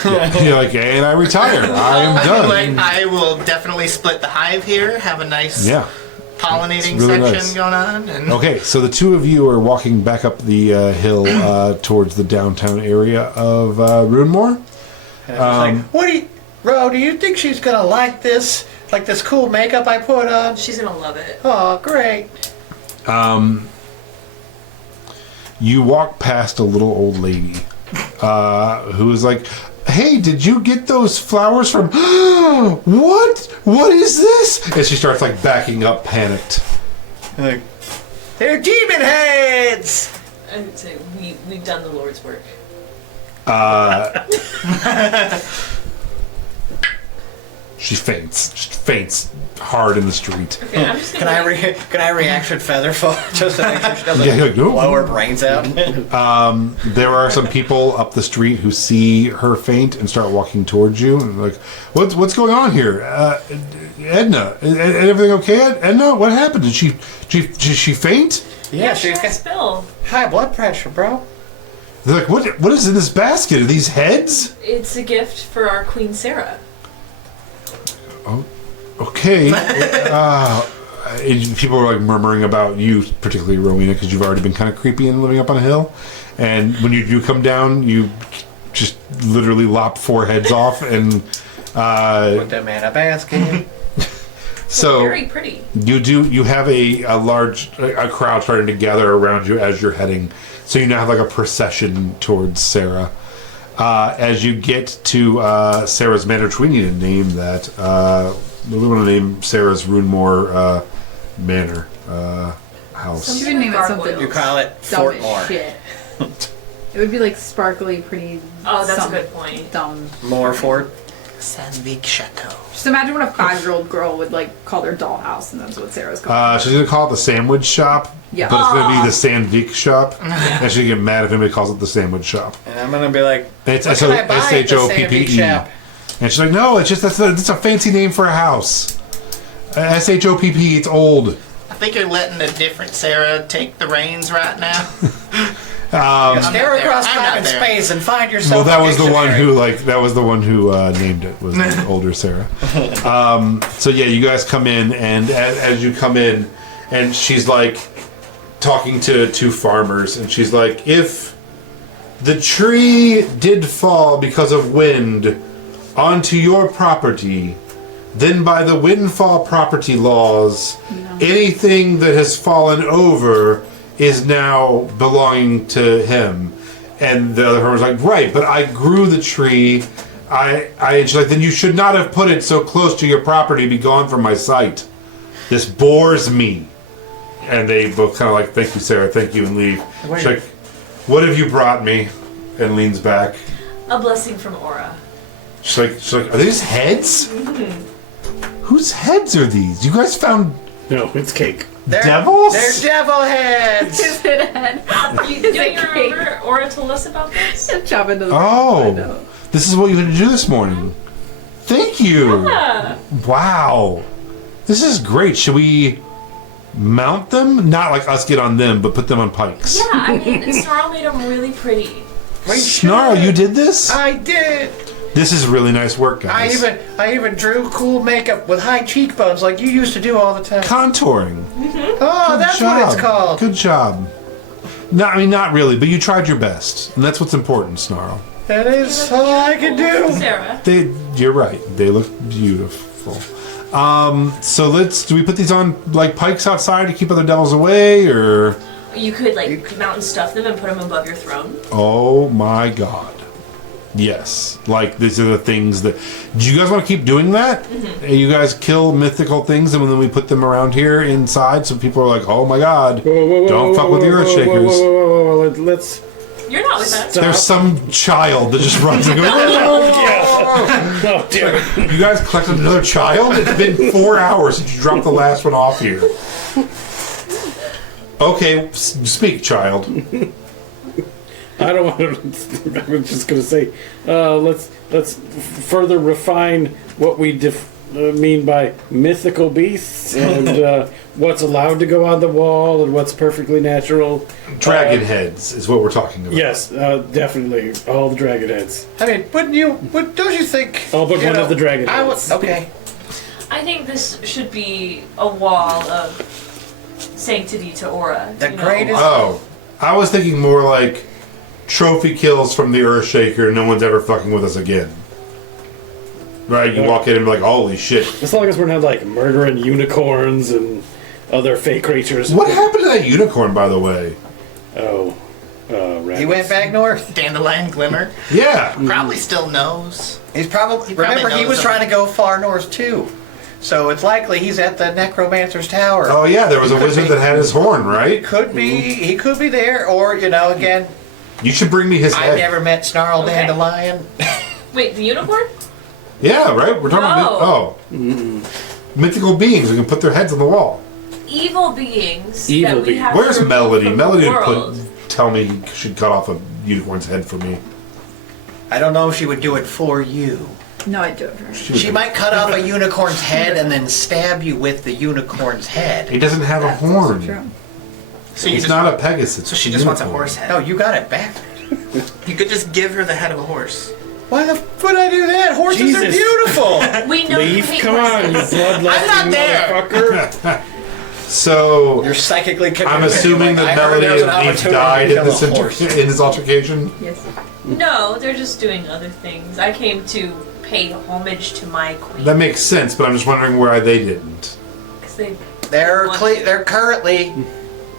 You're like, and I retire. I am done. Like, I will definitely split the hive here. Have a nice pollinating really section nice. going on. And Okay, so the two of you are walking back up the hill towards the downtown area of Runemore. And I was like, what do you... Ro, do you think she's gonna like this? Like this cool makeup I put on? She's gonna love it. Oh, great. You walk past a little old lady who is like, hey, did you get those flowers from... What is this? And she starts like backing up, panicked. Like, they're demon heads! I would say we've done the Lord's work. She faints. She faints hard in the street. Okay, I'm just Can I reaction feather fall just to make sure she doesn't Yeah, you're like, "No." blow her brains out? There are some people up the street who see her faint and start walking towards you. And like, what's going on here? Edna, is everything okay? Edna, what happened? Did she faint? Yeah, she she's had a got spill. high blood pressure, bro. They're like, what is in this basket? Are these heads? It's a gift for our Queen Sarah. Okay. People are like murmuring about you, particularly Rowena, because you've already been kind of creepy and living up on a hill. And when you do come down, you just literally lop 4 heads off and Put them in a basket. so Very pretty. you have a large crowd starting to gather around you as you're heading. So you now have like a procession towards Sarah. As you get to Sarah's Manor, we need to name that. We want to name Sarah's Runemore Manor house. You should name it something You call it dumb Fort as Moore. shit. It would be like sparkly, pretty. Oh, that's a some good point. Dumb. More Fort. Sandvik Chateau. Just imagine what a 5-year-old girl would like call their dollhouse, and that's what Sarah's called. She's gonna call it the Sandwich Shop, Yeah. but it's gonna be the Sandvik Shop, and she'll get mad if anybody calls it the Sandwich Shop. And I'm gonna be like, It's what can I buy at the Sandvik SHOPPE. shop? And she's like, no, it's just that's a fancy name for a house. SHOPP, it's old. I think you're letting a different Sarah take the reins right now. Stare across I'm time not and there. space and find yourself. Well, that a was the one dictionary. who named it, was the older Sarah. So yeah, you guys come in, and as you come in, and she's like talking to 2 farmers, and she's like, if the tree did fall because of wind onto your property, then by the windfall property laws, anything that has fallen over is now belonging to him. And the other farmer's like, right, but I grew the tree. And she's like, then you should not have put it so close to your property. Be gone from my sight. This bores me. And they both kind of like, thank you, Sarah, thank you, and leave. She's like, what have you brought me? And leans back. A blessing from Aura. She's like, are these heads? Whose heads are these? You guys found No, it's cake. devils? They're devil heads. Is it a head? Don't you remember Aura told us about this? Chop into the Oh, this is what you had to do this morning. Thank you. Yeah. Wow. This is great. Should we mount them? Not like us get on them, but put them on pikes. Yeah, I mean, Snarl made them really pretty. Snarl, you did this? I did. This is really nice work, guys. I even drew cool makeup with high cheekbones like you used to do all the time. Contouring. Oh, that's what it's called. Good job. No, I mean, not really, but you tried your best. And that's what's important, Snarl. That is all I can do. Sarah. You're right. They look beautiful. So do we put these on, like, pikes outside to keep other devils away, or? You could mount and stuff them and put them above your throne. Oh my god. Yes. Like, these are the things that... Do you guys want to keep doing that? Mm-hmm. You guys kill mythical things and then we put them around here inside so people are like, oh my god, don't fuck with the Earthshakers. Whoa, let's... You're not with us. There's some child that just runs and goes, Oh, damn it. you guys collected another child? It's been 4 hours since you dropped the last one off here. Okay, speak, child. I don't want to... I was just going to say, let's further refine what we mean by mythical beasts and what's allowed to go on the wall and what's perfectly natural. Dragon heads is what we're talking about. Yes, definitely. All the dragon heads. I mean, don't you think... All but one of the dragon I heads. okay. I think this should be a wall of sanctity to Aura. The greatest... Oh, I was thinking more like trophy kills from the Earthshaker. No one's ever fucking with us again. Right? You walk in and be like, holy shit. As long as we're not like murdering unicorns and other fake creatures. What happened to that unicorn, by the way? Oh, rabbits. He went back north. Dandelion Glimmer. Yeah. Probably still knows. He's probably... He probably Remember, he knows was something. trying to go far north, too. So it's likely he's at the Necromancer's Tower. Oh yeah, there was a Could wizard be. that had his horn, right? Could be... He could be there, or, again... You should bring me his I head. never met Snarl Okay. Dandelion. Wait, the unicorn? Yeah, right? We're talking about... Mythical beings who can put their heads on the wall. Evil beings Evil that we beings. have Where's to remove Melody? from Melody the would world. tell me he should cut off a unicorn's head for me. I don't know if she would do it for you. No, I do it for her. She might cut off a unicorn's head and then stab you with the unicorn's head. He doesn't have That's a also horn. true. So He's not a Pegasus. So she it's just wants a unicorn. horse head. No, you got it back. You could just give her the head of a horse. Why the f would I do that? Horses are Jesus. beautiful. We know you Leaf, hate come on, you horses. bloodlusting I'm not there. motherfucker. So, You're psychically committed. I'm assuming Like, that I heard Melody there was an and Leaf opportunity died to in kill a horse. this altercation. Yes. No, they're just doing other things. I came to pay homage to my queen. That makes sense, but I'm just wondering why they didn't. 'Cause they They're currently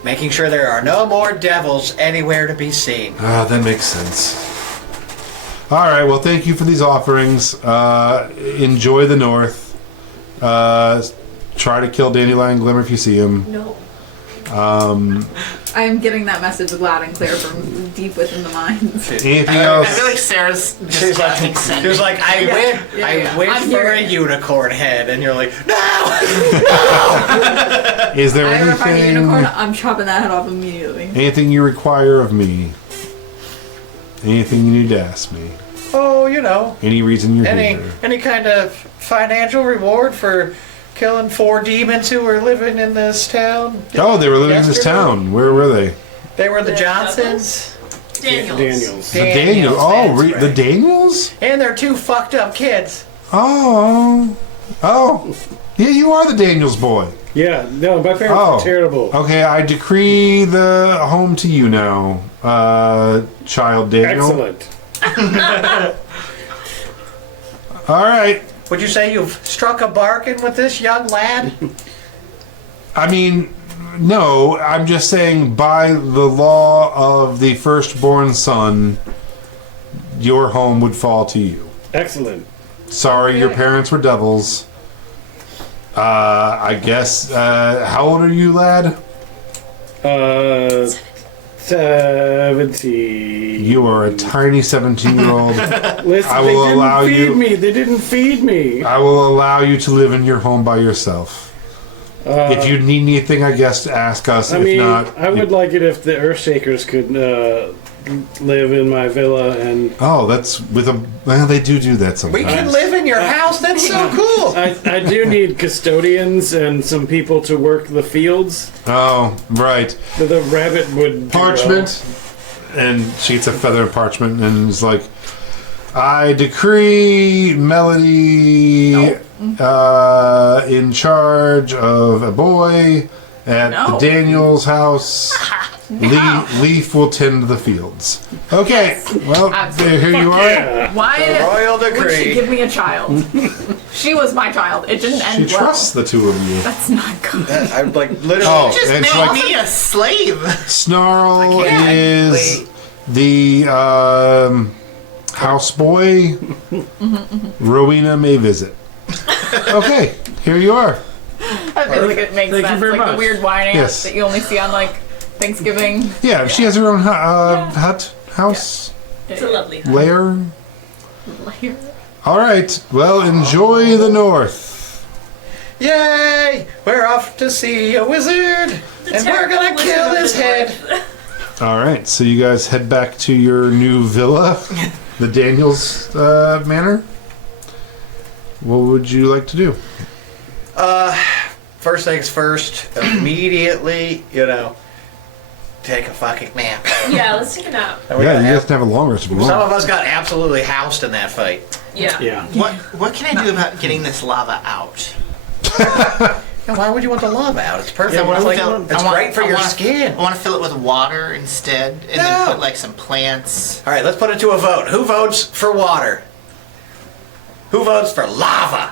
making sure there are no more devils anywhere to be seen. Ah, that makes sense. All right, well, thank you for these offerings. Enjoy the North. Try to kill Dandelion Glimmer if you see him. No. I am getting that message loud and clear from deep within the mines. Anything I else? feel like Sarah's just She's like, accenting. I wish I'm for here. a unicorn head, and you're like, no! Is there I ever find a anything? unicorn, I'm chopping that head off immediately. Anything you require of me? Anything you need to ask me? Oh, Any reason you're any here? any kind of financial reward for killing 4 demons who were living in this town? Oh, they were living in this Yesterday? town. Where were they? They were the The Johnsons. Daniels. Daniels. The Daniels. Oh, that's the right. Daniels? And they're 2 fucked up kids. Oh. Yeah, you are the Daniels boy. Yeah, no, my parents Oh. are terrible. Okay, I decree the home to you now, child Daniel. Excellent. All right. Would you say you've struck a bargain with this young lad? I mean, no, I'm just saying by the law of the firstborn son, your home would fall to you. Excellent. Sorry, your parents were devils. I guess, how old are you, lad? 70. You are a tiny 17-year-old. Listen, I they will didn't allow feed you- me. They didn't feed me. I will allow you to live in your home by yourself. If you need anything, I guess, ask us. I if mean, not, I would like it if the Earthshakers could live in my villa and. Oh, that's with a. Well, they do that We sometimes. can live in your house. That's so cool. I do need custodians and some people to work the fields. Oh, right. The rabbit would. do Parchment. and she gets a feather and parchment and is like, I decree Melody in charge of a boy at the Daniels house. Leaf will tend the fields. Okay, well, here you are. Why Royal would she decree. give me a child? She was my child. It didn't end She trusts the two of you. That's not good. I'm like literally. Oh, Just and make it's like me a slave. Snarl can't is wait. the houseboy. Rowena may visit. Okay, here you are. I feel like it makes Thank you sense. very Like much. the weird wine Yes. that you only see on like Thanksgiving. Yeah, she has her own hut, house, It's a lovely hut. lair. All right, well, enjoy the north. Yay! We're off to see a wizard, and we're gonna Terrible kill wizard of his the head. north. All right, so you guys head back to your new villa, the Daniels Manor. What would you like to do? First things first, immediately, take a fucking nap. Yeah, let's take a nap. And we Yeah, gotta you have- guys can have a long rest if you Some want. of us got absolutely housed in that fight. Yeah. Yeah. What can I do about getting this lava out? Now, why would you want the lava out? It's perfect. I wanna It's, fill- it's great for I your wanna- skin. I want to fill it with water instead, and No. then put like some plants. All right, let's put it to a vote. Who votes for water? Who votes for lava?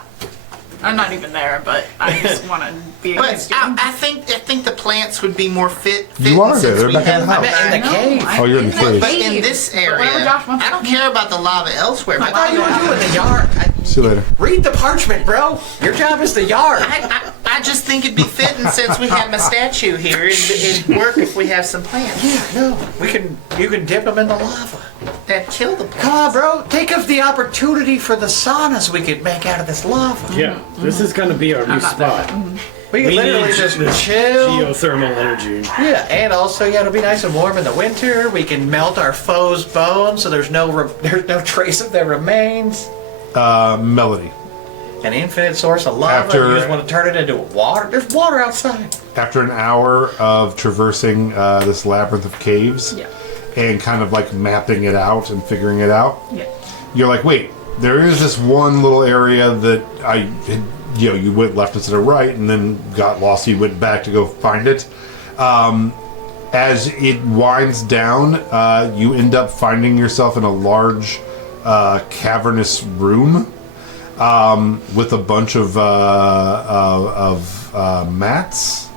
I'm not even there, but I just want to be But against you. I think the plants would be more fit. You are there. since They're we back in have the I house. meant in the cave. Oh, you're in the cave. But in this area, whatever Josh wants I don't care about the lava elsewhere. I thought you were doing the yard. See you later. Read the parchment, bro. Your job is the yard. I just think it'd be fitting since we have my statue here. It'd work if we have some plants. No, you can dip them in the lava. That kill the plants. Come on, bro. Think of the opportunity for the saunas we could make out of this lava. Yeah. This is going to be our new not there. spot. We could We literally need just this chill. geothermal energy. Yeah, and also, it'll be nice and warm in the winter. We can melt our foes' bones, so there's no trace of their remains. Melody. An infinite source of lava. After- You just want to turn it into water. There's water outside. After an hour of traversing this labyrinth of caves Yeah. and kind of like mapping it out and figuring it out, Yeah. you're like, wait, there is this one little area that you went left instead of right and then got lost, so you went back to go find it. As it winds down, you end up finding yourself in a large cavernous room with a bunch of mats,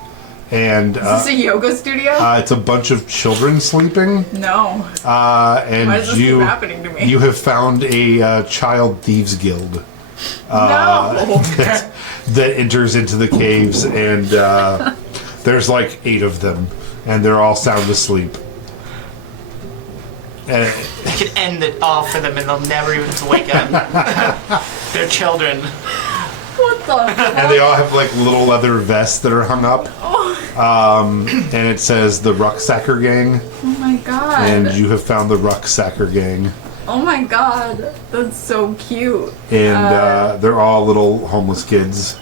and Is this a yoga studio? it's a bunch of children sleeping. No. And Why does this you keep happening to me? you have found a child thieves guild No. that enters into the caves, and there's like 8 of them, and they're all sound asleep. And We could end it all for them, and they'll never even wake up. They're children. What the? and they all have like little leather vests that are hung up, and it says the Rucksacker Gang, Oh my god. and you have found the Rucksacker Gang, Oh my god. That's so cute. and they're all little homeless kids.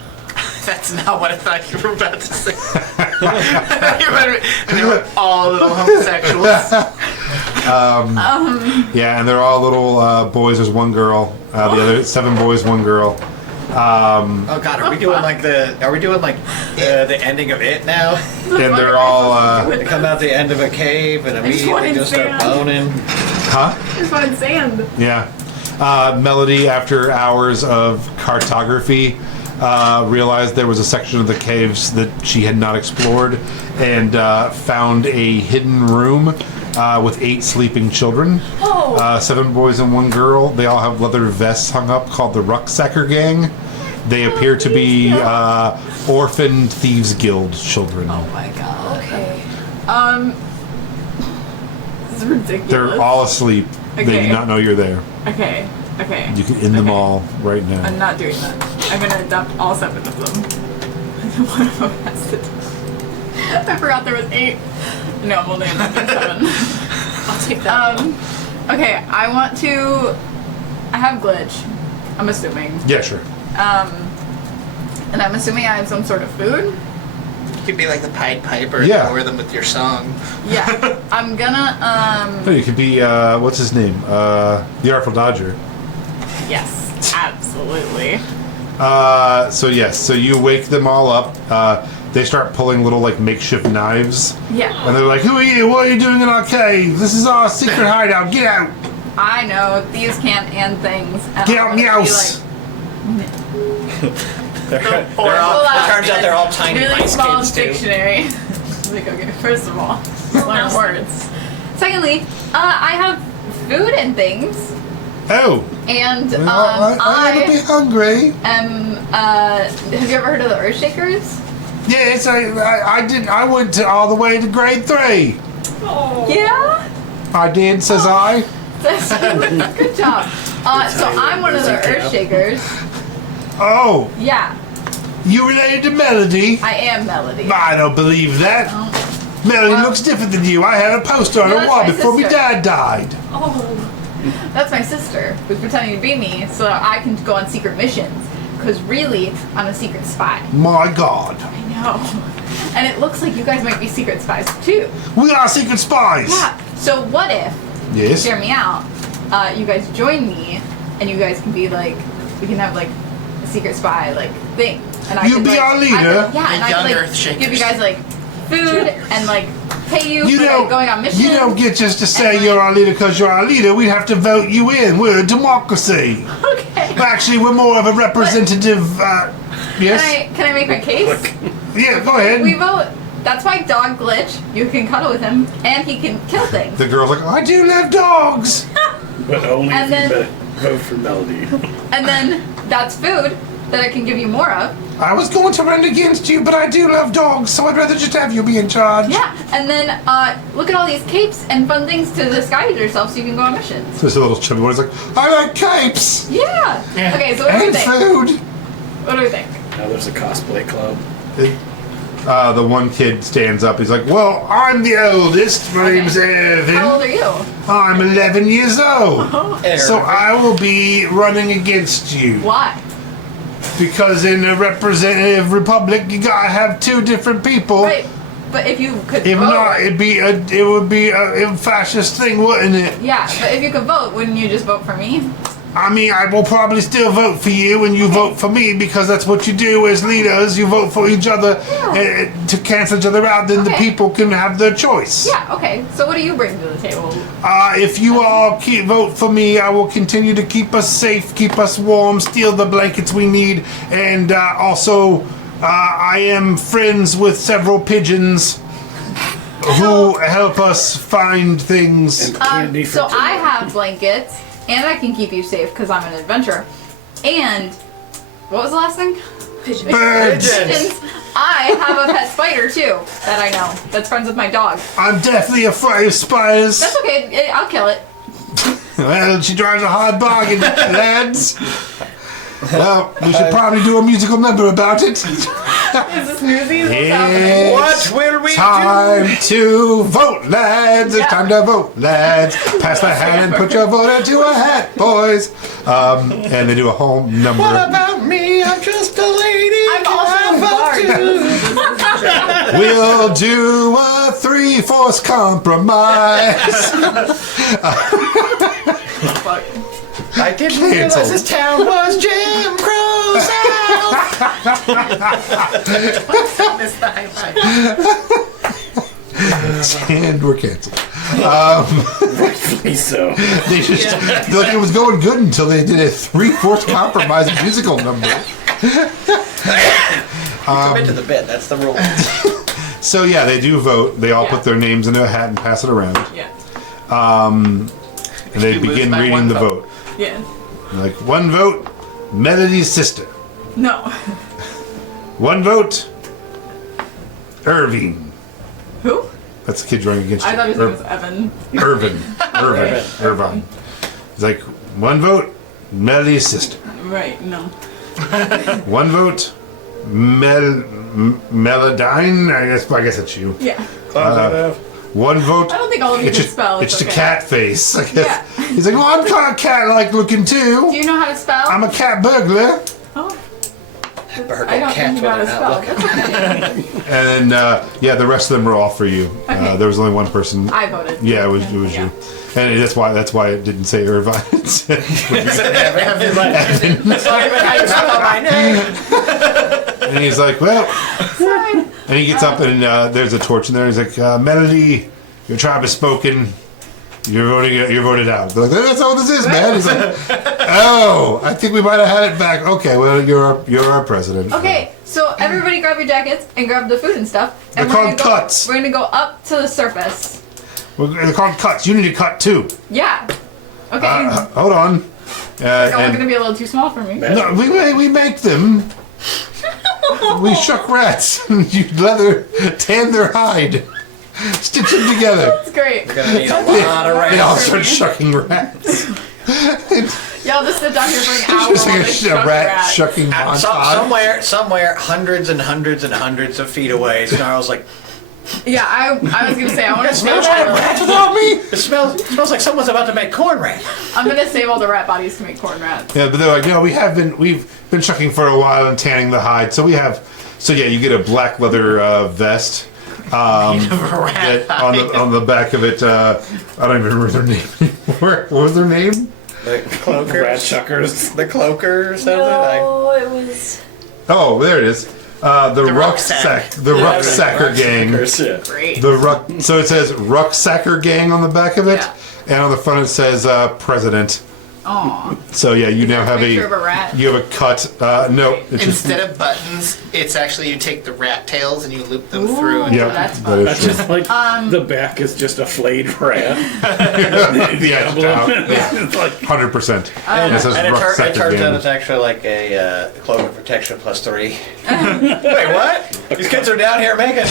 That's not what I thought you were about to say. And they were all little homosexuals. Yeah, and they're all little boys. There's one girl. The other 7 boys, 1 girl. Oh God, are we doing like the ending of it now? And they're all They come out the end of a cave and just immediately wanted just start sand. boning. Just wanted sand. yeah. Melody, after hours of cartography, realized there was a section of the caves that she had not explored, and found a hidden room with 8 sleeping children. 7 boys and 1 girl. They all have leather vests hung up called the Rucksacker Gang. They appear to be orphaned Thieves Guild children. Oh my god. Okay. This is ridiculous. They're all asleep. They Okay. do not know you're there. Okay. Okay. You can end them Okay. all right I'm now. not doing that. I'm gonna dump all 7 of them. One of them has to die. I forgot there was 8. No, I'm only dumping 7. I'll take that. Okay, I want to. I have glitch. I'm assuming. Yeah, sure. And I'm assuming I have some sort of food. could be like the Pied Piper and Yeah. lure them with your song. Yeah. I'm gonna Oh, you could be what's his name? The Artful Dodger. Yes, absolutely. So you wake them all up. They start pulling little like makeshift knives, Yeah. and they're like, "Who are you? What are you doing in our cave? This is our secret hideout. Get out! I know these can't end things. And Get I'm out, gonna be meows!" They're all, it turns out they're all tiny really mice small kids too. dictionary. Like, okay, first of all, learn words. Secondly, I have food and things, Oh, and I am a bit hungry. have you ever heard of the Earthshakers? Yes, I did. I went all the way to grade 3. Yeah. I did, says I. Good job. So I'm one of the Earthshakers. Oh, Yeah, you related to Melody? I am Melody. I don't believe that. Melody Well- looks different than you. I had a poster on No, her that's wall my before my sister. dad died. Oh, that's my sister who's pretending to be me so I can go on secret missions. Because really, I'm a secret spy. My God. I know. And it looks like you guys might be secret spies too. We are secret spies. Yeah. So what if, Yes. hear me out, you guys join me and you guys can be like, we can have like a secret spy like thing. And You could, be like, our leader? and The I young could like Earthshakers. give you guys like food and like pay you, You for don't, like, going on missions. you don't get just to say and, you're like- our leader because you're our leader. We have to vote you in. We're a democracy. Okay. Actually, we're more of a representative. Yes. Can I make my case? Yeah, go ahead. We vote. That's my dog Glitch. You can cuddle with him, and he can kill things. The girl's like, I do love dogs. But only And if then- you vote for Melody. And then that's food that I can give you more of. I was going to run against you, but I do love dogs, so I'd rather just have you be in charge. Yeah. And then look at all these capes and fun things to disguise yourself so you can go on missions. There's a little chubby boy's like, I like capes Yeah. Okay. So what do we and think? food. What do we think? Now there's a cosplay club. The one kid stands up. He's like, well, I'm the oldest. My Okay. name's Evan. How old are you? I'm 11 years old. So I will be running against you. Why? Because in a representative republic, you gotta have 2 different people. Right. But if you could If vote, not, it would be a fascist thing, wouldn't it? yeah. But if you could vote, wouldn't you just vote for me? I mean, I will probably still vote for you and you vote for me because that's what you do as leaders. You vote for each other to cancel each other out, then the Okay. people can have their choice. Yeah. Okay. So what do you bring to the table? If you all vote for me, I will continue to keep us safe, keep us warm, steal the blankets we need, and also I am friends with several pigeons who help us find things. And candy for So I tonight. have blankets, and I can keep you safe because I'm an adventurer. And what was the last thing? Birds! Pigeons. I have a pet spider too that I know that's friends with my dog. I'm definitely afraid of spiders. That's okay. I'll kill it. Well, she drives a hard bargain, lads. Well, we should probably do a musical number about it. Is this Newsies? What's happening? It's What will we time to vote, lads. It's Yeah. time to vote, lads. Pass the hat and put your vote into a hat, boys. And they do a whole number. What about me? I'm just a lady. I'm also a bard. We'll do a 3/4 compromise. I didn't Cancelled. realize this town was Jim Crow South. Missed the high five. And we're canceled. Rightfully so. They just like it was going good until they did a 3/4 compromise musical number. Come into the bed. That's the rule. So yeah, they do vote. They all Yeah. put their names into a hat and pass it around. Yeah. And they You lose begin by reading one the vote. vote. Yeah. Like 1 vote, Melody's sister. No. 1 vote, Irving. Who? That's the kid running against you. I thought his name was Evan. Irvin. It's like 1 vote, Melody's sister. Right. No. 1 vote, Melodine. I guess it's you. Yeah. 1 vote. I don't think all of you It's can just, spell. it's just okay. a cat face. I guess. Yeah. He's like, well, I'm kind of cat-like looking too. Do you know how to spell? I'm a cat burglar. Oh. Bird I don't cats think you when got a they're not spell. looking. That's okay. And then the rest of them were all for you. Okay. There was only one person. I voted. Yeah, it was Yeah. you. And that's why it didn't say Irvine. It said- and he's like, well, and he gets up and there's a torch in there. He's like, Melody, your tribe has spoken. You're voted out. They're like, that's all this is, man. He's like, oh, I think we might have had it back. Okay, well, you're our president. Okay, so everybody grab your jackets and grab the food and stuff. And They're called cuts. We're gonna go up to the surface. They're called cuts. You need to cut too. Yeah. Okay. Hold on. It's all and- gonna be a little too small for me. No, we make them. We shuck rats. You tan their hide, stitch them together. It's great. We're gonna need a lot of They all rats. start shucking rats. Y'all just sit down here for an hour Just while like they a shuck rat rats. shucking montage. Somewhere, hundreds and hundreds and hundreds of feet away, Snarl's like, Yeah, I was gonna say I want to save all rats the, without me. It smells like someone's about to make corn rat. I'm gonna save all the rat bodies to make corn rats. Yeah, but they're like, no, we've been shucking for a while and tanning the hide. So you get a black leather vest. That on the back of it, I don't even remember their name anymore. What was their name? The cloakers. Rat chuckers. The cloaker or something. No, it was. Oh, there it is. The rucksack. The Rucksacker Gang. Yeah. Great. So it says Rucksacker Gang on the back of it, Yeah. and on the front it says President. Aw. So yeah, you now have Picture of a rat. you have a cut. No, it's just Instead of buttons, it's actually you take the rat tails and you loop them through. And yeah, that's that is That's true. just like the back is just a flayed rat. the edge out. It's like 100%. And it says And it Rucksacker turns out Gang. it's actually like a cloak of protection +3. Wait, what? These kids are down here making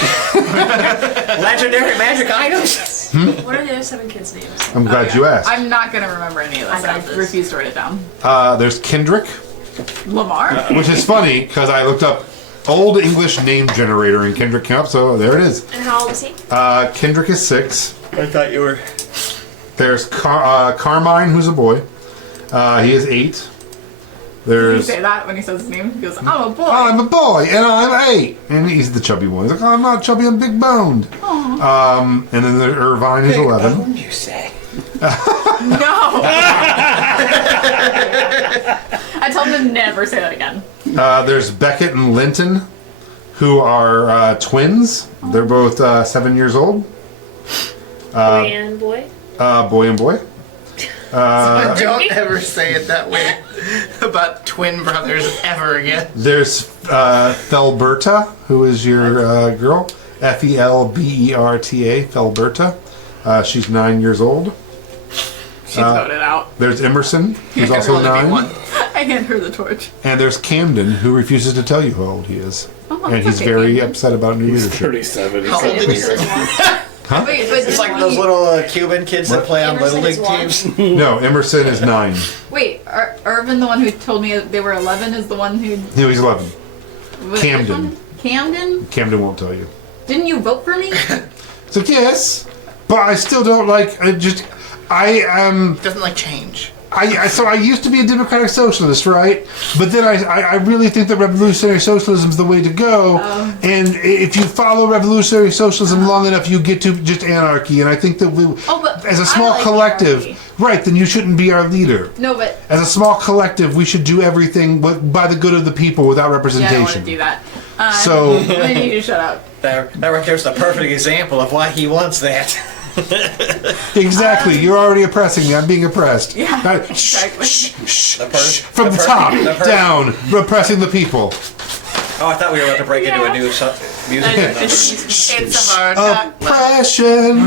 legendary magic items. What are the other 7 kids' names? I'm glad you asked. I'm not gonna remember any of I this. got I this. refuse to write it down. There's Kendrick, Lamar. which is funny because I looked up Old English name generator and Kendrick came up, so there it is. And how old is he? Kendrick is 6. I thought you were. There's Carmine, who's a boy. He is 8. Did you There's say that when he says his name? He goes, "I'm a boy." I'm a boy and I'm 8, and he's the chubby one. He's like, I'm not chubby, I'm big boned. And then there's Irvine, who's 11. You say? No. I told him to never say that again. There's Beckett and Linton, who are twins. They're both 7 years old. Boy and boy? Boy and boy. Don't ever say it that way about twin brothers ever again. There's Felberta, who is your girl. Felberta. Felberta. She's 9 years old. She's voted out. There's Emerson, who's There also will only be 9. one. I hand her the torch. And there's Camden, who refuses to tell you how old he is. Oh, And it's he's okay, very Camden. upset about new he's leadership. 37. How old did he say? Wait, but It's like those little Cuban kids that play on Emerson little is league one. teams. No, Emerson is 9. Wait, Irvin, the one who told me they were 11, is the one who. No, he's 11. Which Camden. one? Camden? Camden won't tell you. Didn't you vote for me? It's like, yes, but I still don't like, Doesn't like change. So I used to be a democratic socialist, right? But then I really think that revolutionary socialism is the way to go. And if you follow revolutionary socialism long enough, you get to just anarchy. And I think that But as a I small like collective, anarchy. right, then you shouldn't be our leader. No, but As a small collective, we should do everything by the good of the people without yeah, I don't want to representation. do that. So, I need you to shut up. That right there's the perfect example of why he wants that. exactly, you're already oppressing me. I'm being oppressed. Yeah, From exactly. the top, down, repressing the people. Oh, I thought we were about to break into a new music number. It's a hard knock. Oppression.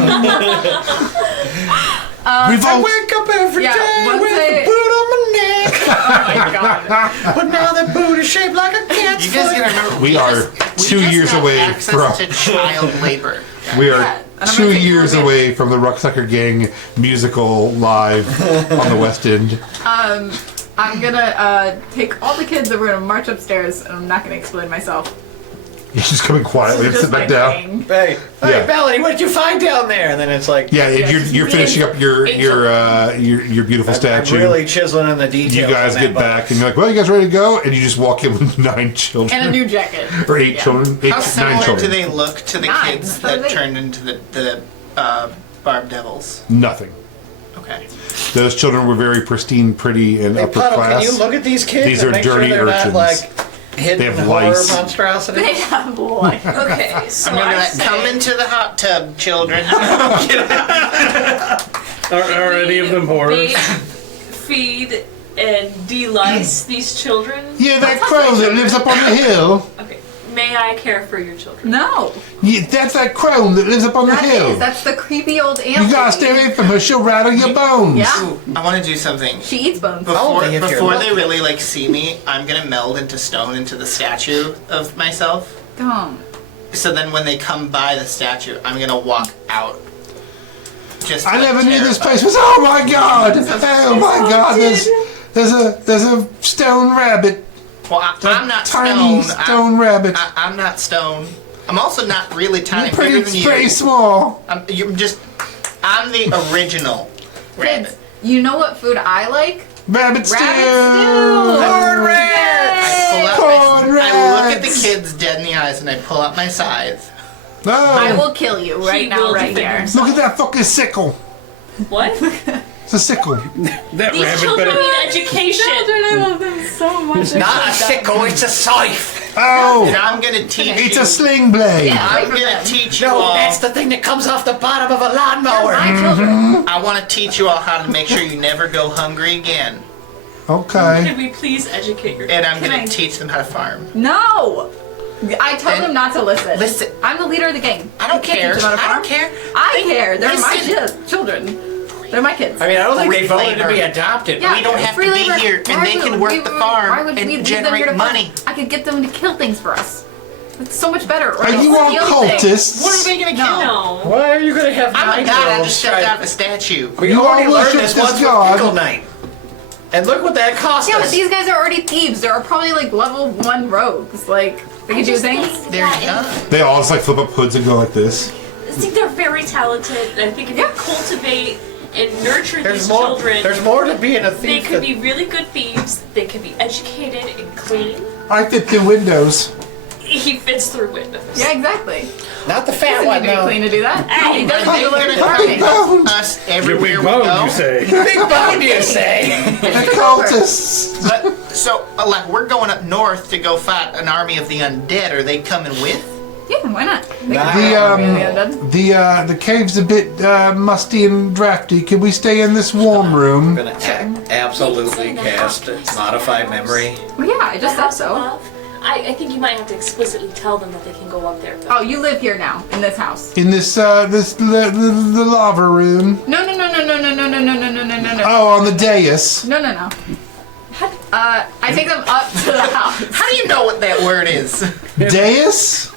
I Revolt. wake up every Yeah, day once with I- a boot on my neck. Oh my god. But now that boot is shaped like a cat's You guys foot. gotta remember, We are we 2 just years have away access from. to child labor. We are Yeah, and I'm 2 gonna take years more away from the Rucksucker Gang musical live on the West End. I'm gonna take all the kids and we're gonna march upstairs and I'm not gonna explain myself. You just come in quietly and sit back down. Hey, Yeah. Melanie, what did you find down there? And then it's like, Yeah, you're finishing up your beautiful statue. I'm really chiseling in the You details. guys on get that back and you're like, well, you guys ready to go? And you just walk in with 9 children. And a new jacket. Or 8 children. How 9 similar children. do they look to the 9. kids That was that 8. turned into the Barb Devils? Nothing. Okay. Those children were very pristine, pretty, and Hey, upper Puddle, class. can you look at these kids? These and are make sure dirty they're urchins. Not, like, hidden They have horror lice. monstrosities? They have life. Okay, so I'm gonna be I like, say come into the hot tub, children. Are any of them horrors? bathe, feed, and delice these children. Yeah, that crow that lives up on the hill. Okay, may I care for your children? No. Yeah, that's that crone that lives up on the That hill. is. That's the creepy old aunt. You gotta stay away from her. She'll rattle your bones. Yeah. I want to do something. She eats bones. Before, Only if you're before they lucky. really like see me, I'm gonna meld into stone into the statue of myself. Don't. So then when they come by the statue, I'm gonna walk out. Just I like, never knew this terrified. place was. Oh my god! Oh my god! There's a stone rabbit. Well, I'm not Tiny stone. stone rabbit. I'm not stone. I'm also not really tiny. Pretty, Bigger than you. pretty small. I'm the original rabbit. Kids, you know what food I like? Rabbit stew. Corn I look at the rats. kids dead in the eyes and I pull out my scythe. I Oh, will kill you right He now, will right defend here. himself. look at that fucking sickle. What? It's a sickle. That These rabbit children better. need education. I love them so much. Not a sickle, it's a scythe. And Oh, I'm gonna teach it's you. a sling blade. Yeah. I'm Wait for gonna them. teach you No, all. that's the thing that comes off the bottom of a lawnmower. My children. I want to teach you all how to make sure you never go hungry again. Okay. Can we please educate your And I'm Can gonna I- teach them how to farm. No. I tell Then- them not to listen. Listen. I'm the leader of the gang. I don't You can't care. teach them how to I don't farm. care. I care. They're my Listen. children. They're my kids. I mean, I don't think Free they voted to labor. be adopted. Yeah, We don't have to free be labor. here, and Why they can would work we- the farm why would we and leave them here generate to farm? money. I could get them to kill things for us. It's so much better. Are you all cultists? What are they gonna kill? No. Why are you going to have I'm a 9 god. I year-olds just stepped try- out of a statue. We You all already learned worship this this once god. with Pickle Night. And look what that cost Yeah, us. but these guys are already thieves. They're probably like level 1 rogues. Like, they can do things. They're young. They all just like flip up hoods and go like this. I think they're very talented. I think if you cultivate and nurture There's these more. children, There's more to being a they thief. could than- be really good thieves. They could be educated and clean. I fit through windows. He fits through windows. Yeah, exactly. Not the fat Doesn't one, need to be no. clean to do that. He Are doesn't they need to learn gonna farming. target us Your everywhere big we bone, go? you say? Big bone, you say? They're cultists. But so, like, we're going up north to go fight an army of the undead. Are they coming with? Yeah, why not? They Nah. can The farm really undead. the cave's a bit musty and drafty. Can we stay in this warm I'm room? going to absolutely cast modify memory. Well, yeah, I just said House so. above, I think you might have to explicitly tell them that they can go up there. Oh, you live here now, in this house. In this the lava room. No, no, no, no, no, no, no, no, no, no, no, no, no, no. Oh, on the dais. No, no, no. I take them up to the house. How do you know what that word is? Dais?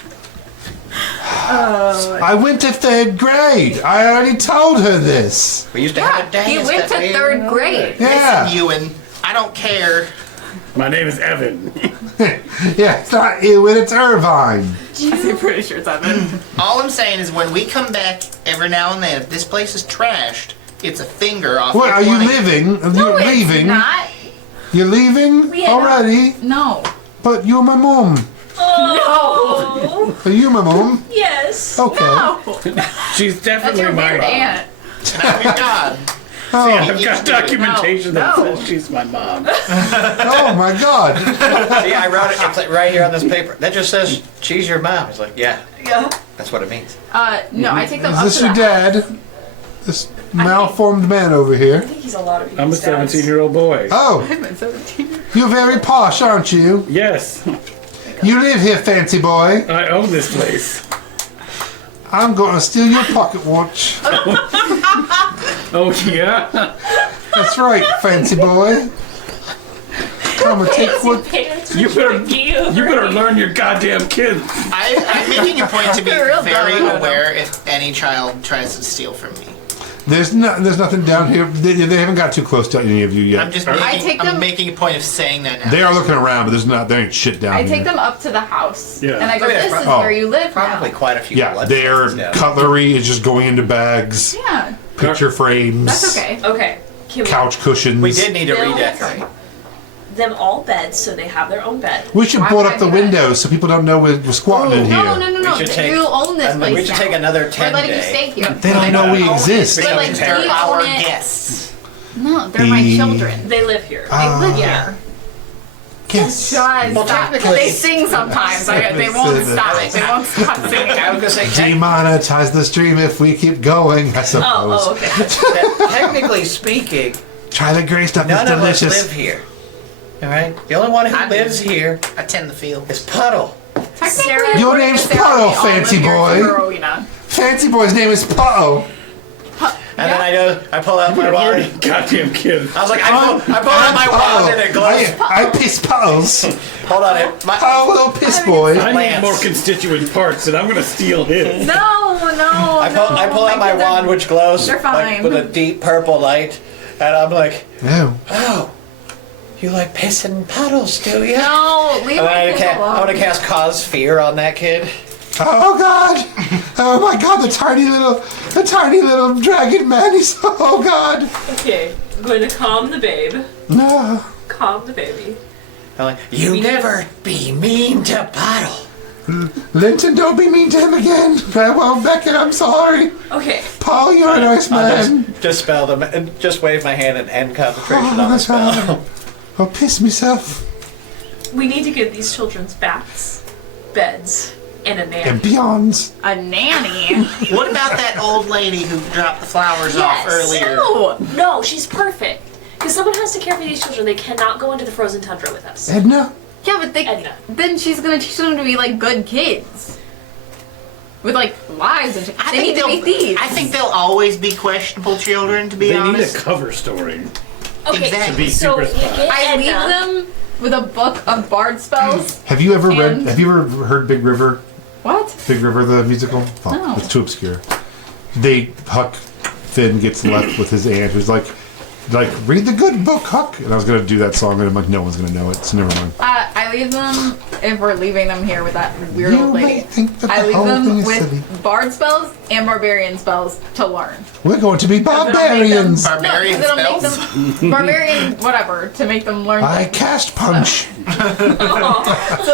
I went to 3rd grade. I already told her this. We used to have a Yeah, he dance went to that we- 3rd grade. Yeah. Ewan, I don't care. My name is Evan. Yeah, it's not Ewan, it's Irvine. I'm pretty sure it's Evan. All I'm saying is when we come back every now and then, if this place is trashed, it's a finger off. What, your are you flank. leaving? No, You're it's leaving? not. You're leaving Yeah. already? No. But you're my mom. Oh, Are you my mom? yes. Okay. No. She's That's definitely your my weird mom. aunt. Oh my god. Oh, I've got documentation that No. says she's my mom. oh my God. See, I wrote it. It's like right here on this paper. That just says, she's your mom. It's like, yeah, Yeah. that's what it means. No, I take them Is up this to your the house. dad? This malformed man over I here. think he's a lot of I'm a people's dads. 17-year-old boy. Oh, I'm 17. you're very posh, aren't you? Yes, You live here, fancy boy. I own this place. I'm going to steal your pocket watch. Oh yeah? That's right, fancy boy. I'm going to take what... Pay attention You better, to you better learn your goddamn kids. I'm making a point to be Real very dumb. aware if any child tries to steal from me. There's nothing down here. They haven't got too close to any of you yet. I'm just making a point of saying that now. They are looking around, but there ain't shit down I here. take them up to the house. Yeah. And I go, Oh, yeah, this is oh. where you live Probably now. quite a few. Yeah, blood their vessels down. cutlery is just going into bags. Yeah, Picture frames. that's okay. Okay. Can Couch cushions. We did need to Bill, redecorate. them all beds so they have their own bed. We should Why board would up I the do that? windows so people don't know we're squatting in here. No. We should take- You own this place we should now. take another We're 10 letting you day. stay here. They don't know we exist. But like, They're we our own it. guests. No, they're my children. They live here. They live Yeah. here. Yes. Guys, Well, stop. technically- They sing sometimes. They won't stop. They won't stop singing. I was going to say, Demonetize the stream if we keep going, I suppose. Oh, okay. technically speaking, Try the gray stuff, it's none of us delicious. live here. All right? The only one who I do. lives here I tend the field. is Puddle. Technically, Your according name's to Sarah, Puddle, we all fancy live here boy. for Rowena. Fancy boy's name is Putto. And then I pull out my wand. Goddamn kid. I was like, I pull out my wand and it glows. I piss puddles. Hold on, Oh, little piss boy. I need Lance. more constituent parts, and I'm gonna steal his. No. I pull out my wand, which glows They're like, fine. with a deep purple light, and I'm like, No. oh, you like pissing puddles, do you? No, leave And my then kids I want to alone. cast cause fear on that kid. Oh God! Oh my God! The tiny little dragon man. He's oh God! Okay. I'm going to calm the babe. No. Calm the baby. I'm like, you never be mean to Puddle. Linton, don't be mean to him again. Well, Beckett, I'm sorry. Okay. Paul, you're a nice man. Just dispel them and just wave my hand and end concentration on the that's spell. right. I'll piss myself. We need to give these children baths, beds, and a nanny. And beyonds. A nanny. What about that old lady who dropped the flowers off earlier? No, she's perfect. Because someone has to care for these children. They cannot go into the frozen tundra with us. Edna. Yeah, but Edna. then she's gonna teach them to be like good kids. With like lives and shit. They need to be thieves. I think they'll always be questionable children, to be They need a honest. cover story. Okay, Exactly. To be so super you spy. get I leave Edna. them with a book of bard spells. Have you ever read? And- Have you ever heard Big River? What? Big River, the musical? Oh, No. it's too obscure. Huck Finn gets left with his aunt, who's like, read the good book, Huck. And I was gonna do that song, and I'm like, no one's gonna know it, so never mind. I leave them if we're leaving them here with that weird You old may lady. think that I the leave whole thing them is with silly. bard spells and barbarian spells to learn. We're going to be barbarians. Barbarian no, 'cause it'll spells? make them barbarian whatever to make them learn. I things. cast punch. So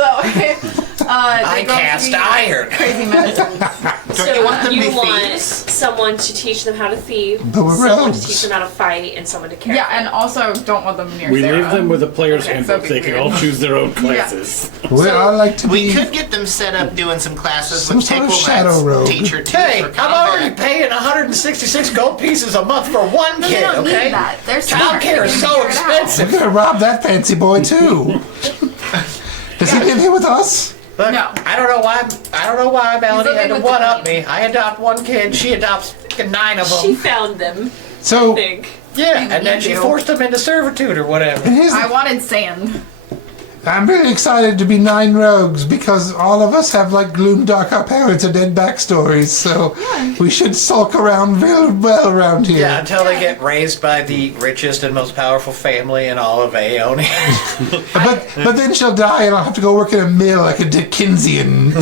that way, I they grow up to cast be iron. Crazy medicine. So you want them to be want thieves? someone to teach them how to thieve, But we're someone to rogues. teach them how to fight, and someone to care. Yeah, for and them. also don't want them near We Sarah. leave them with a player's Okay, handbook. so They be can weird. all choose their own classes. Well, I like to We be. could get them set up doing some classes Some with sort of Tickle shadow Matt's rogue. teacher too Hey, for I'm already combat. paying 166 gold pieces a month for one No, they kid, don't okay? need that. They're smart. Childcare They is can so figure it out. expensive. We're gonna rob that fancy boy too. Does he live here with us? Look, No. I don't know why Melody living had to with one up Danny. me. I adopt one kid, she adopts 9 of She them. found them, I So think. Yeah, and then she do. forced them into servitude or whatever. here's I wanted sand. I'm really excited to be 9 rogues because all of us have like gloom dark our parents are dead backstories, so we should sulk around real well around here. Yeah, until they get raised by the richest and most powerful family in all of Aona. But then she'll die and I'll have to go work in a mill like a Dickensian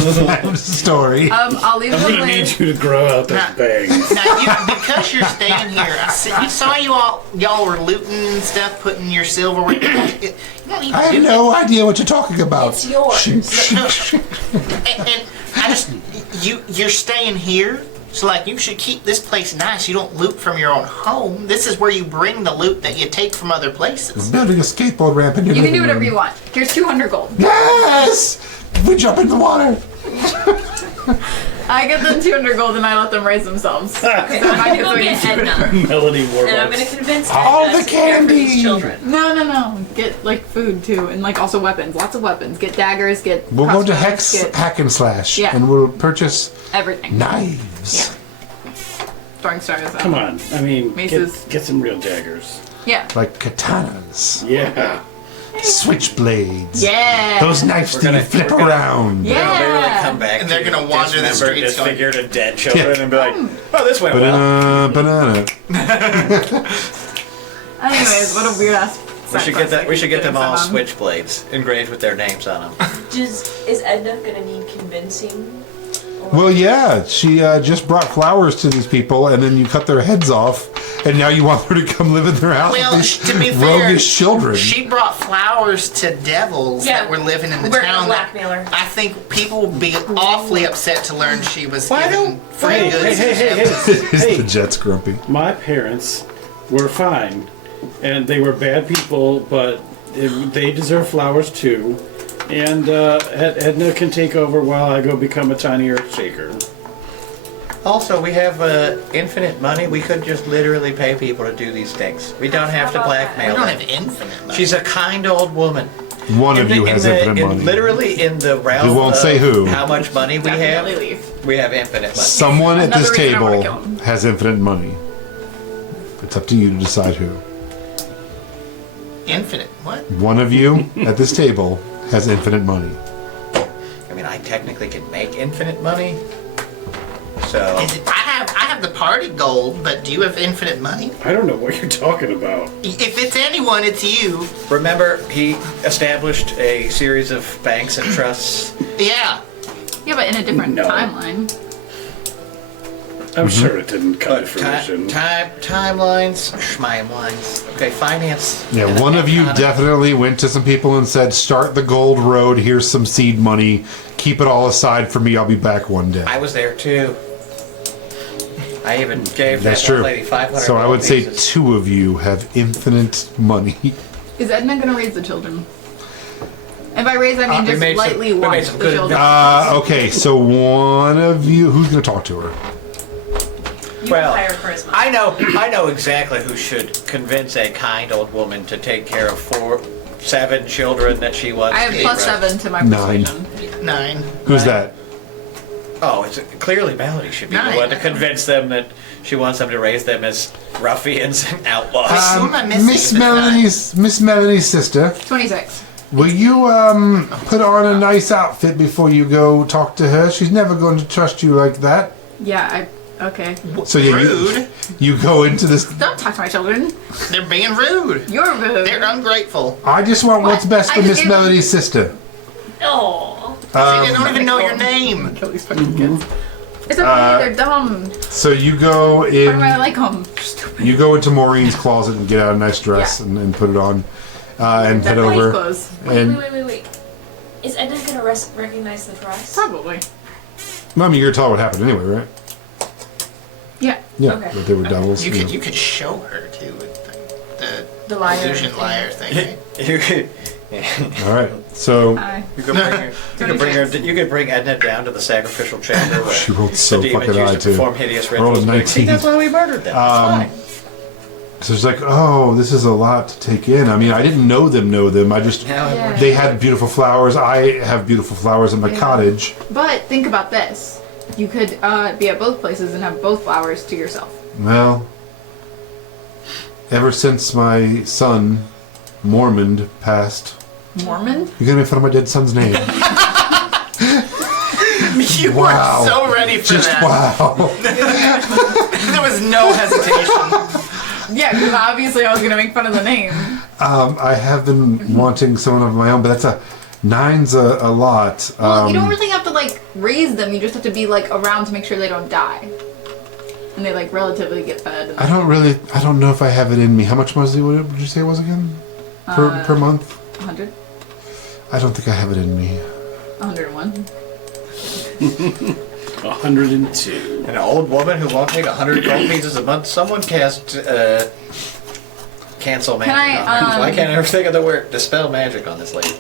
story. I'll leave I'm them gonna need with. you to grow out those bangs. Now, because you're staying here, I saw y'all were looting and stuff, putting your silverware. You don't need to I have do no idea what you're talking about. It's yours. And I just you're staying here, so like you should keep this place nice. You don't loot from your own home. This is where you bring the loot that you take from other places. Building a skateboard ramp in your You can living do whatever room. you want. Here's 200 gold. Yes! We jump in the water. I give them 200 gold and I let them raise themselves. Okay, So I'm my gonna kids go will get get Edna, Melody and I'm gonna Warbucks. convince All Edna the to care for candy. these children. No. Get like food too, and like also weapons. Lots of weapons. Get daggers. Get. We'll go to crossbows, Hex Get Hack and Slash Yeah. and we'll purchase everything. knives. Throwing stars. Come on, I mean, Maces. get some real daggers. Yeah. Like katanas. Yeah. Switchblades. Yeah. Those knives that you flip around. Yeah. They'll literally come back And they're to gonna wander the dismembered, streets going- disfigured, and dead children and be like, oh, this went well. Banana. Anyways, what a weird ass. We should get that. We should get them all switchblades engraved with their names on them. Is Edna gonna need convincing? Well, yeah, she just brought flowers to these people, and then you cut their heads off, and now you want her to come live in their house Well, with these to be fair, roguish children. She brought flowers to devils Yeah. that were living in the We're gonna town. blackmail her. I think people would be awfully upset to learn she was Why giving don't- free hey, goods. Hey, to hey, hey, devils. hey. Is Hey. the Jets grumpy? My parents were fine, and they were bad people, but they deserve flowers too. And Edna can take over while I go become a tiny earth shaker. Also, we have infinite money. We could just literally pay people to do these things. We don't have to How about that? We blackmail don't them. have infinite money. She's a kind old woman. One of you has infinite money. Literally in the realm We won't of say who. how much money we Definitely have, leave. we have infinite money. Someone at this Another reason I wanna table kill him. has infinite money. It's up to you to decide who. Infinite. What? One of you at this table has infinite money. I mean, I technically can make infinite money. So, Is it, I have the party gold, but do you have infinite money? I don't know what you're talking about. If it's anyone, it's you. remember, he established a series of banks and trusts. Yeah. Yeah, but in a different No. timeline. I'm sure it didn't come But to fruition. timelines, schmimelines. Okay, finance. Yeah, one of you definitely went to some people and said, start the gold road, here's some seed money, keep it all aside for me, I'll be back one day. I was there too. I even gave That's that true. old lady 500 So I gold would say pieces. two of you have infinite money. Is Edna gonna raise the children? And by raise, I mean we just made some- lightly we made watch some the good children. Okay, so one of you, who's going to talk to her? You Well, have higher charisma. I know exactly who should convince a kind old woman to take care of 7 children that she wants. I have to plus raise. 7 to my 9. persuasion. 9. Who's that? Oh, it's clearly Melody should be 9. the one to convince them that she wants them to raise them as ruffians and outlaws. Who am I missing? Miss Melanie's sister. 26. Will you put on a nice outfit before you go talk to her? She's never going to trust you like that. Yeah, okay. So yeah, Rude. you go into this. Don't talk to my children. They're being rude. You're rude. They're ungrateful. I just want what's best for I Miss just- Melody's sister. Oh. they don't even know your name. Kill these fucking kids. It's okay, they're dumb. So you go Why do I in. like them? Stupid. You go into Maureen's closet and get out a nice dress Yeah. and put it on, and head Definitely over. clothes. And Wait. Is Edna gonna recognize the dress? Probably. Mommy, you're gonna tell her what happened anyway, right? Yeah. Yeah, Okay. that they were devils. You yeah. could show her too with The liar illusion thing. liar thing. Right? You could, All right. So Hi. you could bring her. You could bring Edna down to the sacrificial chamber where she rolled so the demons fucking high used to too. perform hideous I rolled a rituals. See, 19. that's why we murdered them. It's fine. So it's like, oh, this is a lot to take in. I mean, I didn't know them. I just Now Yeah. they had beautiful flowers. I have beautiful flowers in my cottage. But think about this. You could be at both places and have both flowers to yourself. Well, ever since my son, Mormon, passed, Mormon? you're gonna make fun of my dead son's name. You Wow. were so ready for Just that. wow. There was no hesitation. Yeah, because obviously I was going to make fun of the name. I have been wanting someone of my own, but that's 9's a lot. Well, you don't really have to, like, raise them. You just have to be, like, around to make sure they don't die. And they, like, relatively get fed. I don't know if I have it in me. How much was it? What did you say it was again? Per month? 100? I don't think I have it in me. 101? 102. An old woman who won't take 100 gold pieces a month. Someone cast cancel magic I, on her. Why can't I ever think of the word dispel magic on this lady?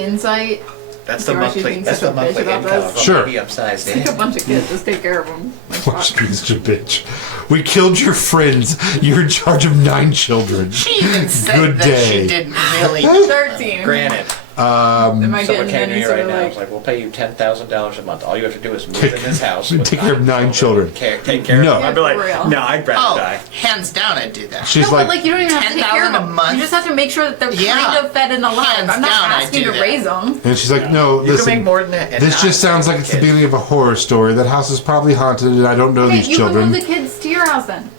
Insight? That's the You're actually monthly. being That's such the a bitch monthly about income this? of a Sure. medium-sized Take a inn. bunch of kids. Just take care of them. Like, Watch fuck. me, Mr. Bitch. We killed your friends. You're in charge of 9 children. She even said Good that day. she didn't really. 13. Granted, Am I Someone getting came to any me sort right of now. like... It's like, we'll pay you $10,000 a month. All you have to do is move in this house. with Take care of 9 children. Take care No. of them. I'd be Yeah, for like, real. no, I'd rather Oh, die. hands down, I'd do that. She's No, like, but like you don't even have to take care of 10,000 a them. month? You just have to make sure that they're Yeah. kind of fed and alive. Hands I'm not down, I'd asking do to that. raise them. and she's like, no, You can listen. make more than that. and This not just sounds like have it's the kids. beginning of a horror story. That house is probably haunted, and I don't know Okay, these you children. can move the kids to your house then.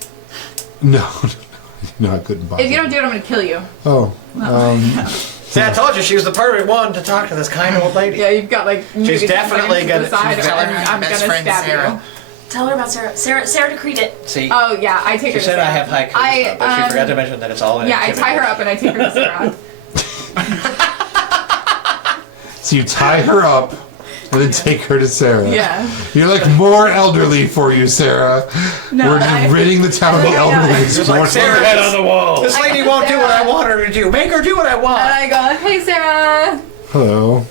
No, no, I couldn't possibly. If you don't do it, I'm going to kill you. Oh, See, I told you she was the perfect one to talk to this kind old lady. Yeah, you've got like maybe definitely gonna gonna- she's and telling her I'm best gonna friend stab Sarah. you. Tell her about Sarah. Sarah decreed it. See, Oh yeah, I take she her to said Sarah. I have high charisma, but she forgot to mention that it's all in Yeah, I tie her up and I take her to Sarah. so you tie her up and then take her to Sarah. Yeah. You're like more elderly for you, Sarah. No, We're just I- ridding the town of the No, no, no. elderly. It's like, Sarah, Head on the wall. this lady won't do what I want her to do. Make her do what I And want. I go, hey Sarah. Hello.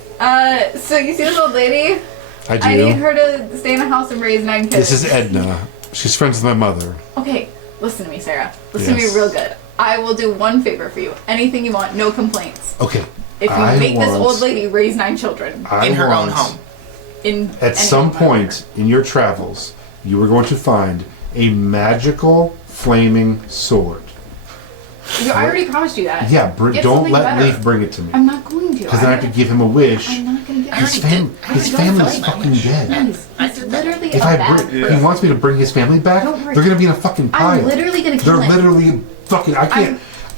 So you see this old lady? I do. I need her to stay in a house and raise 9 kids. This is Edna. She's friends with my mother. Okay, listen to me, Sarah. Listen Yes. to me real good. I will do one favor for you. Anything you want, no complaints. Okay. If you I make this want- old lady raise 9 children In her own want- home. in At any some environment. point in your travels, you are going to find a magical flaming sword. I already promised you that. Yeah, Get don't something let better. Leaf bring it to me. I'm not going to. Because then I have to give him a wish. I'm not going to get His, it. his I family's don't fucking dead. Please, I it's did that. literally If a I bad bring, he wants me to bring his family back, Don't worry. they're gonna be in a fucking pile. I'm literally going to kill They're him. literally fucking.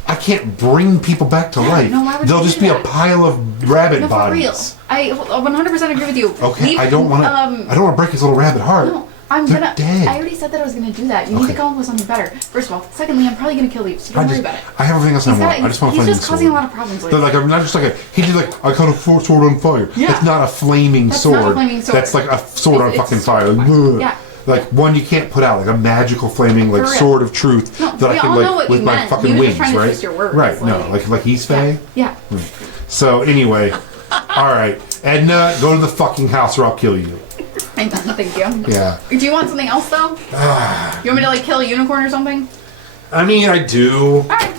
I can't bring people back to life. no, why would They'll you just do be a that? pile of rabbit No, for real. bodies. I 100% agree with you. Okay, Leave- I don't want to. I don't want to break his little rabbit heart. No, I'm They're gonna. dead. I already said that I was gonna do that. You need Okay. to come up with something better. First of all, secondly, I'm probably gonna kill you, so don't worry about it. I have everything else I He's want. got- I just want a he's flaming just causing sword. a lot of problems They're lately. like, I'm not just like a. He did like I caught a sword on fire. Yeah. That's not a flaming That's sword. not a flaming sword. That's like a sword on It's fucking sword fire. on fire. Yeah. Like one you can't put out, like a magical flaming like For real. sword of truth No, that I we can all know like what with you my meant. fucking You were just wings, trying to right? twist your words, Right? No, like he's Faye. Yeah. So anyway, all right, Edna, go to the fucking house or I'll kill you. Thank you. Yeah. Do you want something else though? You want me to like kill a unicorn or something? I mean, I do. Alright.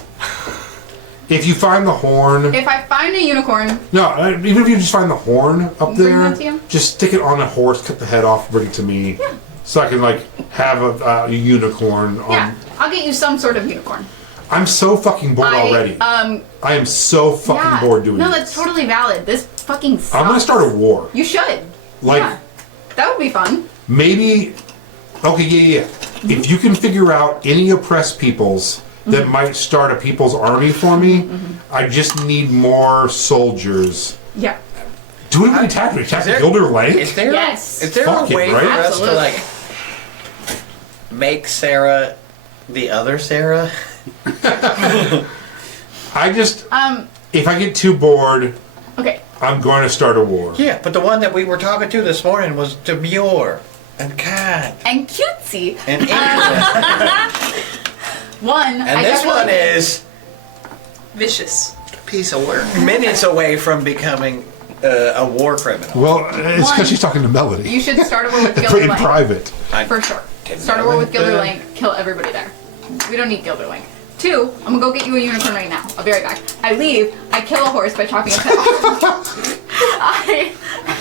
If you find the horn, If I find a unicorn, no, even if you just find the horn up Bring there, that to you? just stick it on a horse, cut the head off, bring it to me, so I can like have a unicorn. yeah, I'll get you some sort of unicorn. I'm so fucking bored already. I am so fucking Yeah. bored doing No, this. that's totally valid. This fucking sucks. I'm gonna start a war. You should. Like Yeah. That would be fun. maybe. Okay, yeah. If you can figure out any oppressed peoples that might start a people's army for me, I just need more soldiers. Yeah. Do we attack me? Attack Gilder Lake? Is there, Yes. is there Fuck a it, way right? for us to Absolutely. like make Sarah the other Sarah? I just, if I get too bored, Okay. I'm going to start a war. Yeah, but the one that we were talking to this morning was demure and kind And cutesy. and innocent. One. And I this one definitely- is Vicious piece of work. minutes away from becoming a war criminal. Well, it's One, because she's talking to Melody. You should start a war with Gilder In Lake. private. For sure. Didn't Start a know war with that, Gilder Lake. Kill everybody there. We don't need Gilder Lake. 2, I'm gonna go get you a unicorn right now. I'll be right back. I leave. I kill a horse by chopping its head off. I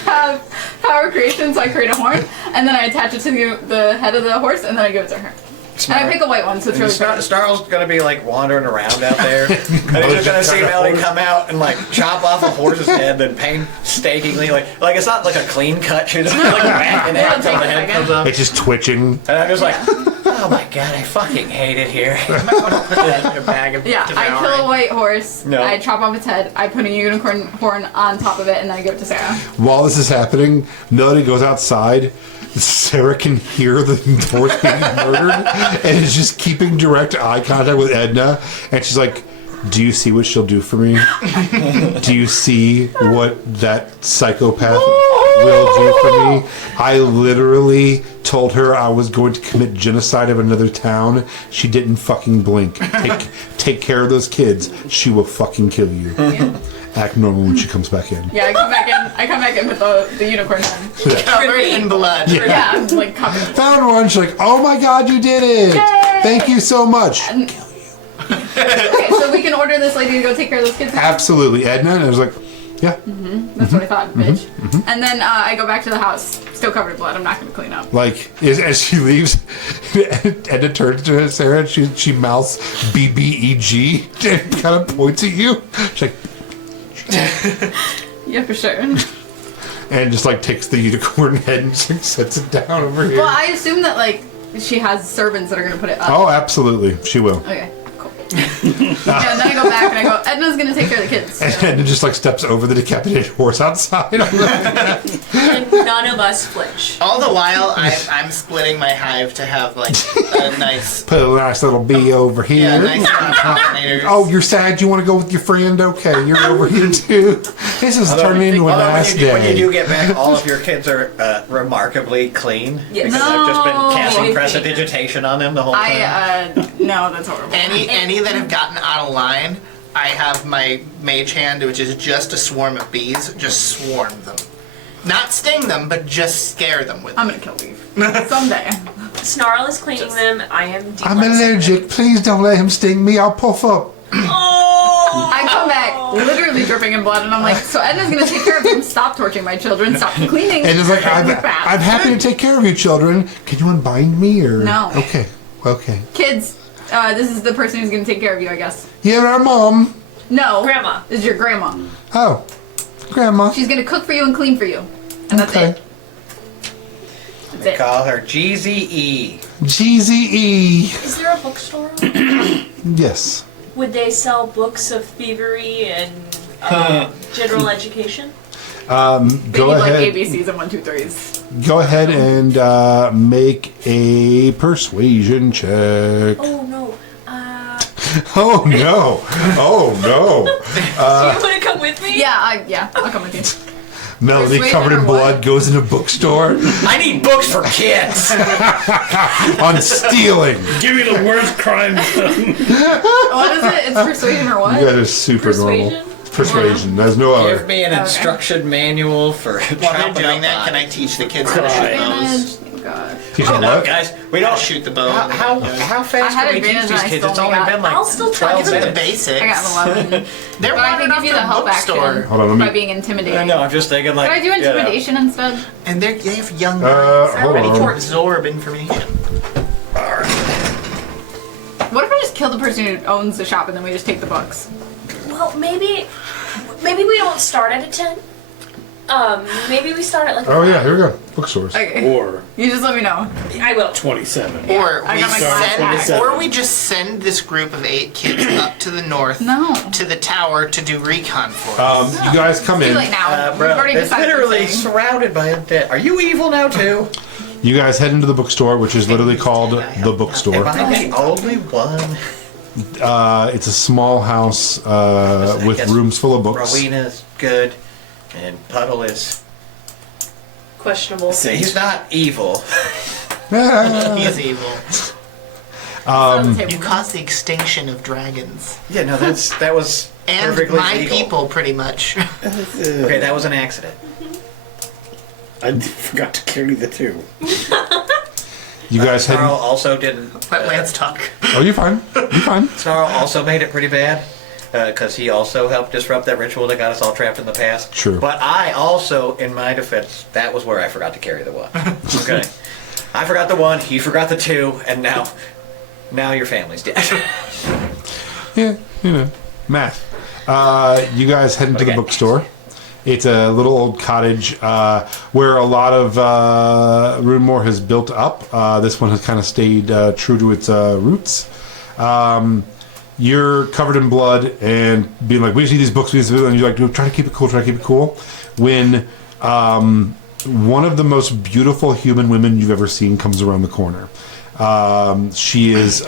have power creation, so I create a horn, and then I attach it to the head of the horse, and then I give it to her. And I pick a white one, so it's really pretty. Snarl's gonna be like wandering around out there, and he's just gonna see Melody come out and like chop off a horse's head, then painstakingly like it's not like a clean cut. She's just like backing it It'll until take the a head second. comes up, It's just twitching. and I'm just like, oh my god, I fucking hate it here. I might want to put that in a bag of Yeah, I kill a white horse, No. I chop off its head, I put a unicorn horn on top of it, and then I give it to Sarah. While this is happening, Melody goes outside. Sarah can hear the horse being murdered and is just keeping direct eye contact with Edna. And she's like, do you see what she'll do for me? Do you see what that psychopath will do for me? I literally told her I was going to commit genocide of another town. She didn't fucking blink. Take care of those kids. She will fucking kill you. Yeah. Act normal when she comes back in. Yeah, I come back in with the unicorn head. Covered in blood. Yeah, I'm like covered. Found one. She's like, oh my god, you did it. Yay! Thank you so much. Okay, so we can order this lady to go take care of those kids. Absolutely, Edna. And I was like, Yeah. That's what I thought, bitch. And then I go back to the house, still covered in blood. I'm not going to clean up. Like, as she leaves, Edna turns to Sarah and she mouths BBEG and kind of points at you. She's like, Yeah, for sure. and just like takes the unicorn head and just, like, sets it down over here. Well, I assume that like she has servants that are going to put it up. Oh, absolutely. She will. Okay, cool. Yeah, and then I go back and I go, Edna's going to take care of the kids. So. And it just like steps over the decapitated horse outside. And none of us flinch. All the while, I'm splitting my hive to have like a nice, Put a nice little bee over here. yeah, nice pollinators. Oh, you're sad you want to go with your friend? Okay, you're over here too. This is turning into a nice when you day. do get back, all of your kids are remarkably clean. Yes. Because I've just been No. casting prestidigitation on them the whole time. No, that's horrible. Any that have gotten out of line, I have my mage hand, which is just a swarm of bees, just swarm them. Not sting them, but just scare them with I'm them. going to kill Leaf. Someday. Snarl is cleaning them. I am I'm detoxing allergic. Please don't let him sting me. I'll puff up. Oh! I come back literally dripping in blood, and I'm like, so Edna's going to take care of them. Stop torturing my children. Stop cleaning. And it's like, I'm fast. happy to take care of you, children. Can you unbind me or No. Okay, okay. Kids, this is the person who's going to take care of you, I guess. Yeah, our mom. No. Grandma. This is your grandma. Oh, grandma. She's going to cook for you and clean for you. And that's Okay. it. That's They it. call her GZE. GZE. Is there a bookstore? Yes. Would they sell books of thievery and general education? They Go need like ahead. ABCs and 1, 2, 3s. Go ahead and make a persuasion check. Oh no. Oh no! Oh no! Do you want to come with me? Yeah, I'll come with you. Melody, Persuasion covered in or blood, what? goes in a bookstore I need books for kids. on stealing. Give me the worst crime. What is it? It's persuasion or what? You guys are super Persuasion? normal. Persuasion. There's no Give other. me an instruction manual for While they're chopping doing up that, can I bodies. teach the kids how to shoot bows? Advantage. Oh god. Teach Oh, them no, what? guys, we How don't to shoot the bow. How I fast had can we teach advantage these and I kids? It's still only got- been like I'll still tell 12 you Those are the minutes. basics. I got an 11. They're But I warming can up give you the the help bookstore. action Hold on, let me- by being intimidating. No, I'm just thinking like. Could I do you know. intimidation instead? And they have young minds. They're hold ready to on. absorb information. What if I just kill the person who owns the shop and then we just take the books? Well, maybe we don't start at a 10. Maybe we start at like. Oh yeah, here we go. Bookstores. Okay. Or You just let me know. I will. 27. Or I we got my glass send, back. or we just send this group of 8 kids up to the north No. to the tower to do recon for us. You guys come Too in. late now. Bro, We've already it's decided literally this thing. surrounded by undead. Are you evil now too? You guys head into the bookstore, which is literally called the Am bookstore. I the only one? It's a small house with guess rooms full of books. Rowena's good, and Puddle is. Questionable. He's not evil. He's evil. Um, You caused the extinction of dragons. Yeah, no, that was And perfectly my legal. people, pretty much. Okay, that was an accident. I forgot to carry the 2. You guys head. Snarl also didn't. Let Lance talk. Oh, you're fine. You're fine. Snarl also made it pretty bad because he also helped disrupt that ritual that got us all trapped in the past. True. But I also, in my defense, that was where I forgot to carry the 1. Okay, I forgot the 1. He forgot the 2, and now your family's dead. Yeah, math. You guys head into the Okay. bookstore. It's a little old cottage where a lot of Runemoor has built up. This one has kind of stayed true to its roots. You're covered in blood and being like, we just need these books, and you're like, try to keep it cool, when one of the most beautiful human women you've ever seen comes around the corner. She is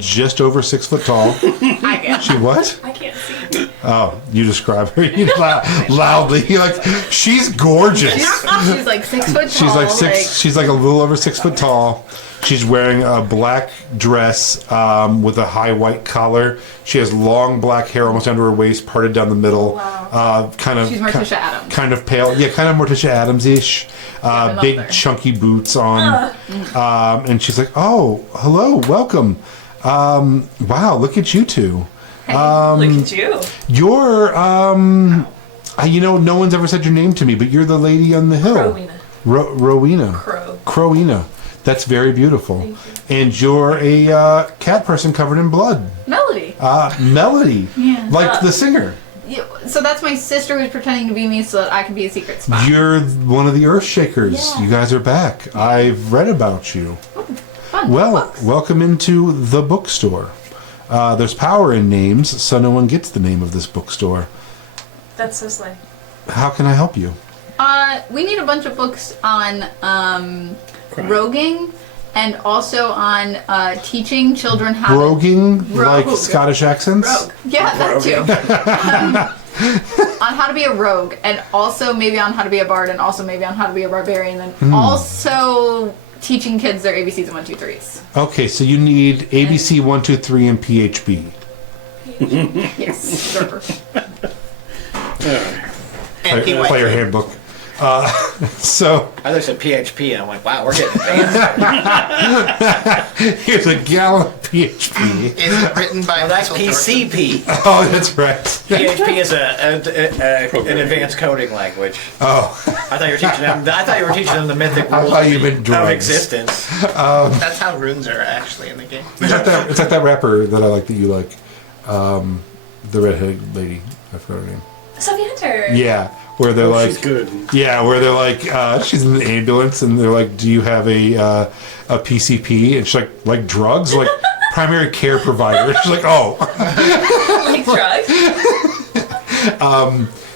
just over 6 foot tall. I guess. She what? I can't see. Oh, you describe her loudly. You're like, she's gorgeous. She's like 6 foot tall. She's like six. She's like a little over 6 foot tall. She's wearing a black dress with a high white collar. She has long black hair almost down to her waist, parted down the middle. Kind of. She's Morticia Adams. Kind of pale. Yeah, kind of Morticia Adams-ish. love Big her. chunky boots on. And she's like, "Oh, hello, welcome. Wow, look at you two. Look at you. You're I No one's ever said your name to me, but you're the lady on the hill. Rowena. Rowena. Crow. Crowena. That's very beautiful. Thank you. And you're a cat person covered in blood. Melody. Melody. Yeah. Like the singer. Yeah, so that's my sister who's pretending to be me so that I can be a secret spy. You're one of the Earthshakers. Yeah. You guys are back. I've read about you. Fun. Well, Books. welcome into the bookstore. There's power in names, so no one gets the name of this bookstore. That's so slay. How can I help you? We need a bunch of books on roguing and also on teaching children how Broguing, like Rogue. Scottish accents? Rogue. Yeah, that too. On how to be a rogue, and also maybe on how to be a bard, and also maybe on how to be a barbarian, and also teaching kids their ABCs and 1, 2, 3s. Okay, so you need ABC 1, 2, 3 and PHB. Yes. Sure. And PYT. Player handbook. So I looked at PHP and I went, wow, we're getting advanced. here's a gallon of PHP. Is it written by That's Michael Dorfman? PCP. Oh, that's right. PHP is an advanced coding language. Oh, I thought you were teaching them. I thought you were teaching them the mythic I rules thought you meant of drugs. existence. That's how runes are actually in the game. it's like that rapper that I like that you like. The redheaded lady. I forgot her name. Sophie Hunter. Yeah, where they're like, She's good. yeah, where they're like, she's in the ambulance, and they're like, "Do you have a PCP?" And she's like drugs, like primary care provider. She's like, "Oh." Like drugs.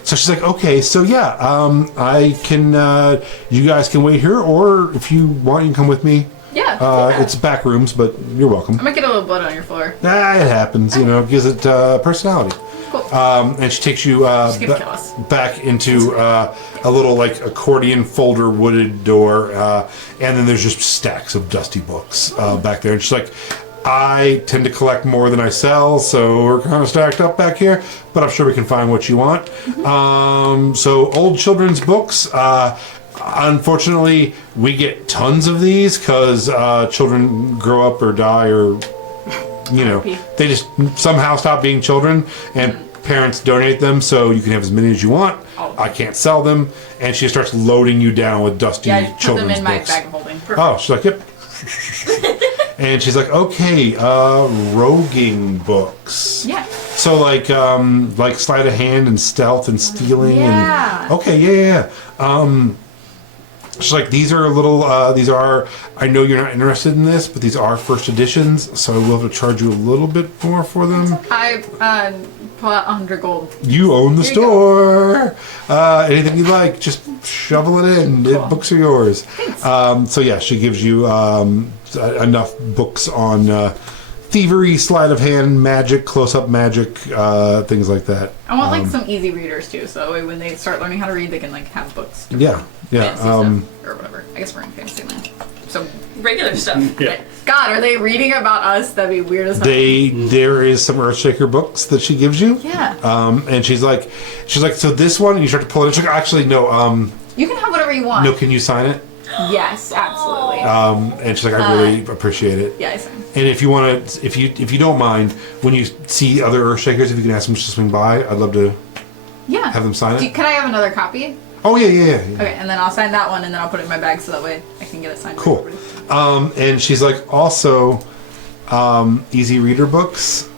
So she's like, "Okay, so yeah, I can. You guys can wait here, or if you want, you can come with me. Yeah. It's back rooms, but you're welcome." I might get a little blood on your floor. It happens, gives it personality. Cool. And she takes you She's gonna kill us. back into a little like accordion folder wooded door, and then there's just stacks of dusty books back there. And she's like, "I tend to collect more than I sell, so we're kind of stacked up back here, but I'm sure we can find what you want." So old children's books. Unfortunately, we get tons of these because children grow up or die or they just somehow stop being children, and parents donate them, so you can have as many as you want. I can't sell them, and she starts loading you down with dusty Yeah, I just put them children's in my books. bag of holding. Oh, she's like, "Yep." And she's like, "Okay, roguing books." Yeah. So like sleight of hand and stealth and stealing Yeah. and okay, yeah. She's like, "These are I know you're not interested in this, but these are first editions, so I will have to charge you a little bit more for them." I pull out 100 gold. You own the Here you store. Anything you like, just shovel it in. The books are yours. So yeah, she gives you enough books on thievery, sleight of hand, magic, close-up magic, things like that. I want like some easy readers too, so that way when they start learning how to read, they can like have books. Yeah. Fantasy stuff, or whatever. I guess we're in fantasy land. So, Regular stuff. Yeah. God, are they reading about us? That'd be weird as hell. There is some Earthshaker books that she gives you. Yeah. And she's like, so this one, and you start to pull it. She's like, "Actually, no. You can have whatever you want. No, can you sign it?" Yes, absolutely. And she's like, "I really appreciate it." Yeah, I sign. And if you want to, if you don't mind, when you see other Earthshakers, if you can ask them to swing by, I'd love to Yeah. have them sign it. Can I have another copy? Oh yeah. Okay, and then I'll sign that one, and then I'll put it in my bag so that way I can get it signed. by Cool. everybody. And she's like, also, easy reader books.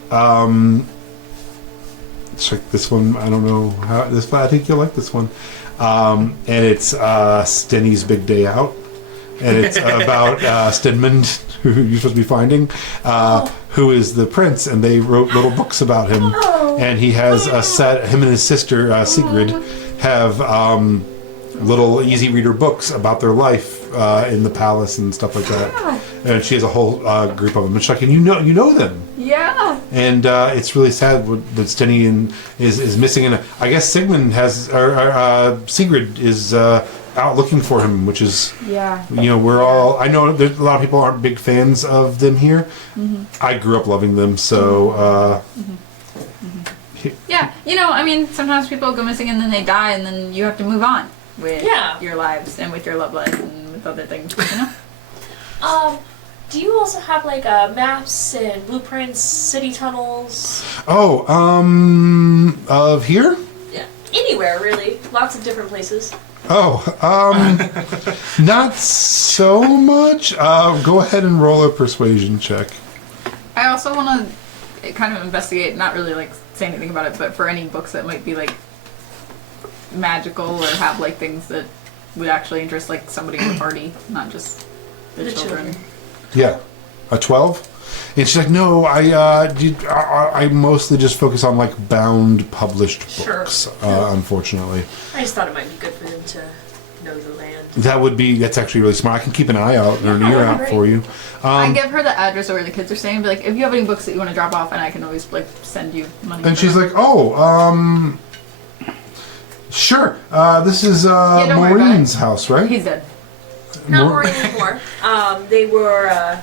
It's like this one. I don't know how this, but I think you'll like this one. And it's Stenny's Big Day Out, and it's about Stedmund, who you're supposed to be finding, who is the prince, and they wrote little books about him. And he has a set. Him and his sister Sigrid have little easy reader books about their life in the palace and stuff like that. And she has a whole group of them. And she's like, "And you know them." Yeah. And it's really sad that Stenny is missing. And I guess Sigmund has, Sigrid is out looking for him, which is, Yeah. we're all. I know that a lot of people aren't big fans of them here. I grew up loving them, so. Yeah. I mean, sometimes people go missing and then they die, and then you have to move on with your lives and with your love life and with other things. Do you also have like maps and blueprints, city tunnels? Oh, of here? Yeah. Anywhere, really. Lots of different places. Oh, not so much. Go ahead and roll a persuasion check. I also want to kind of investigate, not really like say anything about it, but for any books that might be like magical or have like things that would actually interest like somebody in the party, not just the children. Yeah, a 12. And she's like, no, I mostly just focus on like bound published books. Unfortunately, I just thought it might be good for them to know the land. that's actually really smart. I can keep an eye out or an ear out for you. I give her the address of where the kids are staying. Be like, if you have any books that you want to drop off, and I can always like send you money. And for she's them. like, oh, sure. This is don't worry about Maureen's it. house, right? He's dead. Not Maureen anymore. They were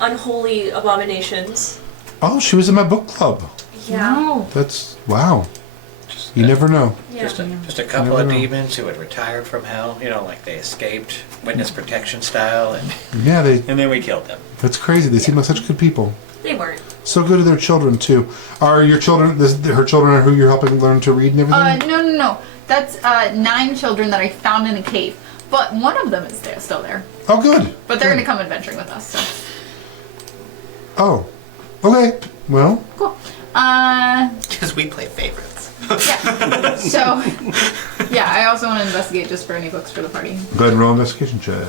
unholy abominations. Oh, she was in my book club. Yeah. No. That's wow. You never know. Yeah. Just a couple never of know. demons who had retired from hell. You know, like they escaped, witness protection style, and Yeah, then we killed them. that's crazy. They seem like such good people. They weren't. So good to their children too. Are your children? Her children are who you're helping learn to read and everything? No. That's 9 children that I found in a cave. But one of them is still there. Oh, good. But they're Good. going to come adventuring with us, so. Oh, okay. Well, Cool. Because we play favorites. Yeah. So, yeah, I also want to investigate just for any books for the party. go ahead and roll an investigation check.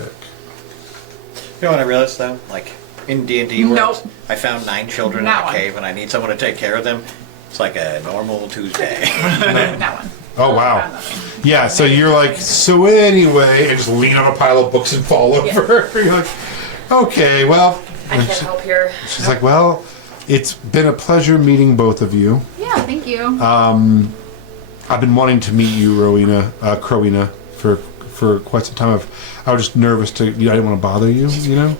You know what I realized though? Like in D&D world, Nope. I found 9 children That in a one. cave, and I need someone to take care of them. It's like a normal Tuesday. That one. Oh, wow. Found nothing. Yeah, so you're like, so anyway, and just lean on a pile of books and fall over. You're like, okay, well. I can't help here. She's like, well, it's been a pleasure meeting both of you. Yeah, thank you. I've been wanting to meet you, Crowena, for quite some time. I was just nervous I didn't want to bother you, you know?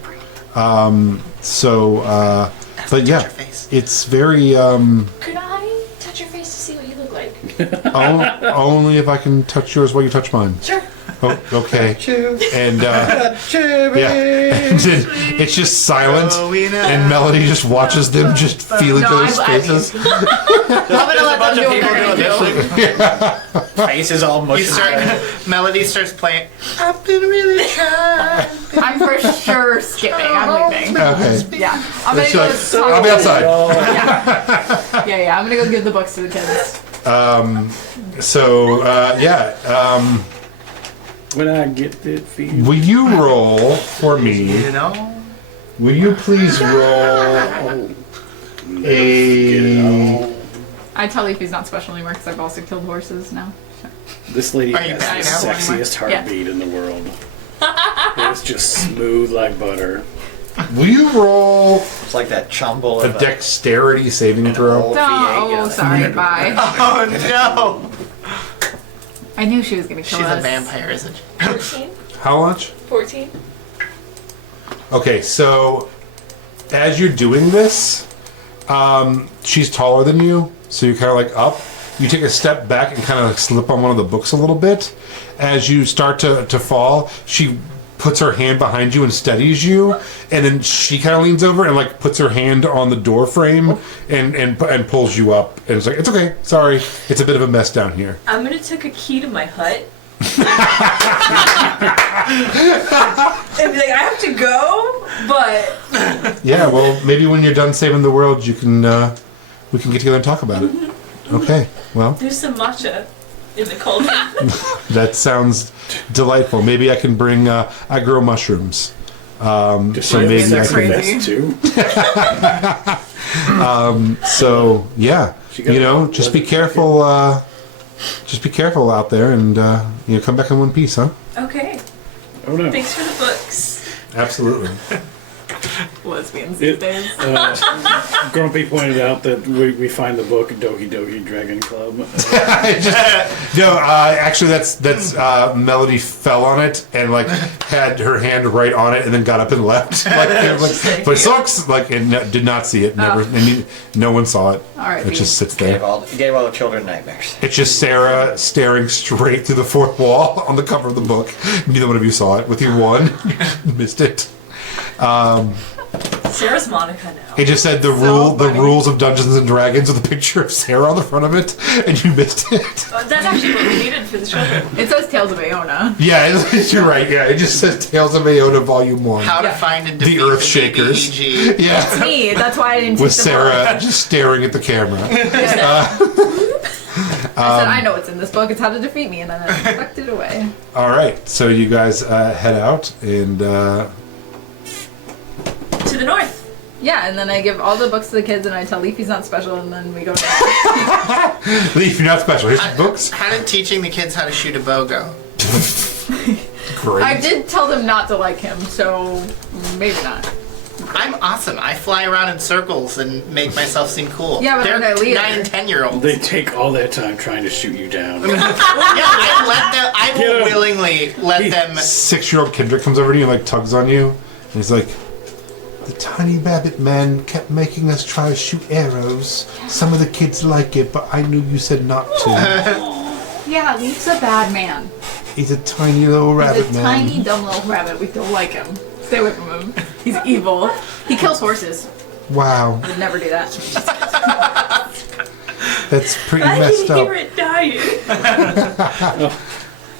But yeah, your face. it's very, Could I touch your face to see what you look like? only if I can touch yours while you touch mine. Sure. Oh, okay. And, yeah. And then it's just silent, and Melody just watches them just feel each No, other's I- faces. I'm gonna let them do what they're gonna do. Faces all mushy. Melody starts playing. I've been really trying. I'm for sure skipping. I'm leaving. Okay. Yeah. I'm gonna She's go like, talk I'll be to- outside. Yeah. I'm gonna go give the books to the kids. When I get that feeling. Will you roll for me? You know? Will you please roll a... I tell Leaf he's not special anymore because I've also killed horses now. This lady Are you has back the now? sexiest Yeah. heartbeat in the world. It's just smooth like butter. Will you roll It's like that chumble a of dexterity saving throw? old Oh, V8, you know. sorry. Bye. Oh no! I knew she was gonna kill She's us. a vampire, isn't she? 14? How much? 14? Okay, so as you're doing this, she's taller than you, so you're kind of like up. You take a step back and kind of like slip on one of the books a little bit. As you start to fall, she puts her hand behind you and steadies you, and then she kind of leans over and like puts her hand on the door frame and pulls you up. And it's like, it's okay, sorry, it's a bit of a mess down here. I'm gonna take a key to my hut. And be like, I have to go, but Yeah, well, maybe when you're done saving the world, you can we can get together and talk about it. Okay, well, there's some matcha in the cauldron. that sounds delightful. Maybe I can bring. I grow mushrooms, Does so she have maybe a I sexy can. vest too? So yeah, She got you know, a just be leather careful. Just be careful out there, and you know, come back in one piece, huh? Okay, Oh no. thanks for the books. Absolutely. Lesbians these days. Grumpy pointed out that we find the book Doki Doki Dragon Club. Actually, that's Melody fell on it and like had her hand right on it, and then got up and left. But it sucks. Like, and did not see it. Never. No one saw it. All right, It just sits there. Gave all the children nightmares. It's just Sarah staring straight through the fourth wall on the cover of the book. Neither one of you saw it. With your one, missed it. Sarah's Monica now. It just said the rules of Dungeons and Dragons with a picture of Sarah on the front of it, and you missed it. That's actually what we needed for the children. It says Tales of Aona. Yeah, you're right. Yeah, it just says Tales of Aona Volume 1. How to find and defeat The Earthshakers. BBEG. Yeah, That's me. That's why I didn't with take the book. Sarah just staring at the camera. I said, I know what's in this book. It's how to defeat me, and then I tucked it away. All right, so you guys head out and. To the north. Yeah, and then I give all the books to the kids, and I tell Leaf he's not special, and then we go. Leaf, you're not special. Here's some books. How did teaching the kids how to shoot a bow go? Great. I did tell them not to like him, so maybe not. I'm awesome. I fly around in circles and make myself seem cool. Yeah, but they're they're leader. 9 and 10-year-olds. They take all that time trying to shoot you down. Yeah, I will willingly let them. 6-year-old Kendrick comes over to you and like tugs on you, and he's like, "The tiny rabbit man kept making us try to shoot arrows. Some of the kids like it, but I knew you said not to. Yeah, Leaf's a bad man. He's a tiny little rabbit He's a man." tiny, dumb little rabbit. We don't like him. Stay away from him. He's evil. He kills horses. Wow, Would never do that. that's pretty I messed can up. hear it dying.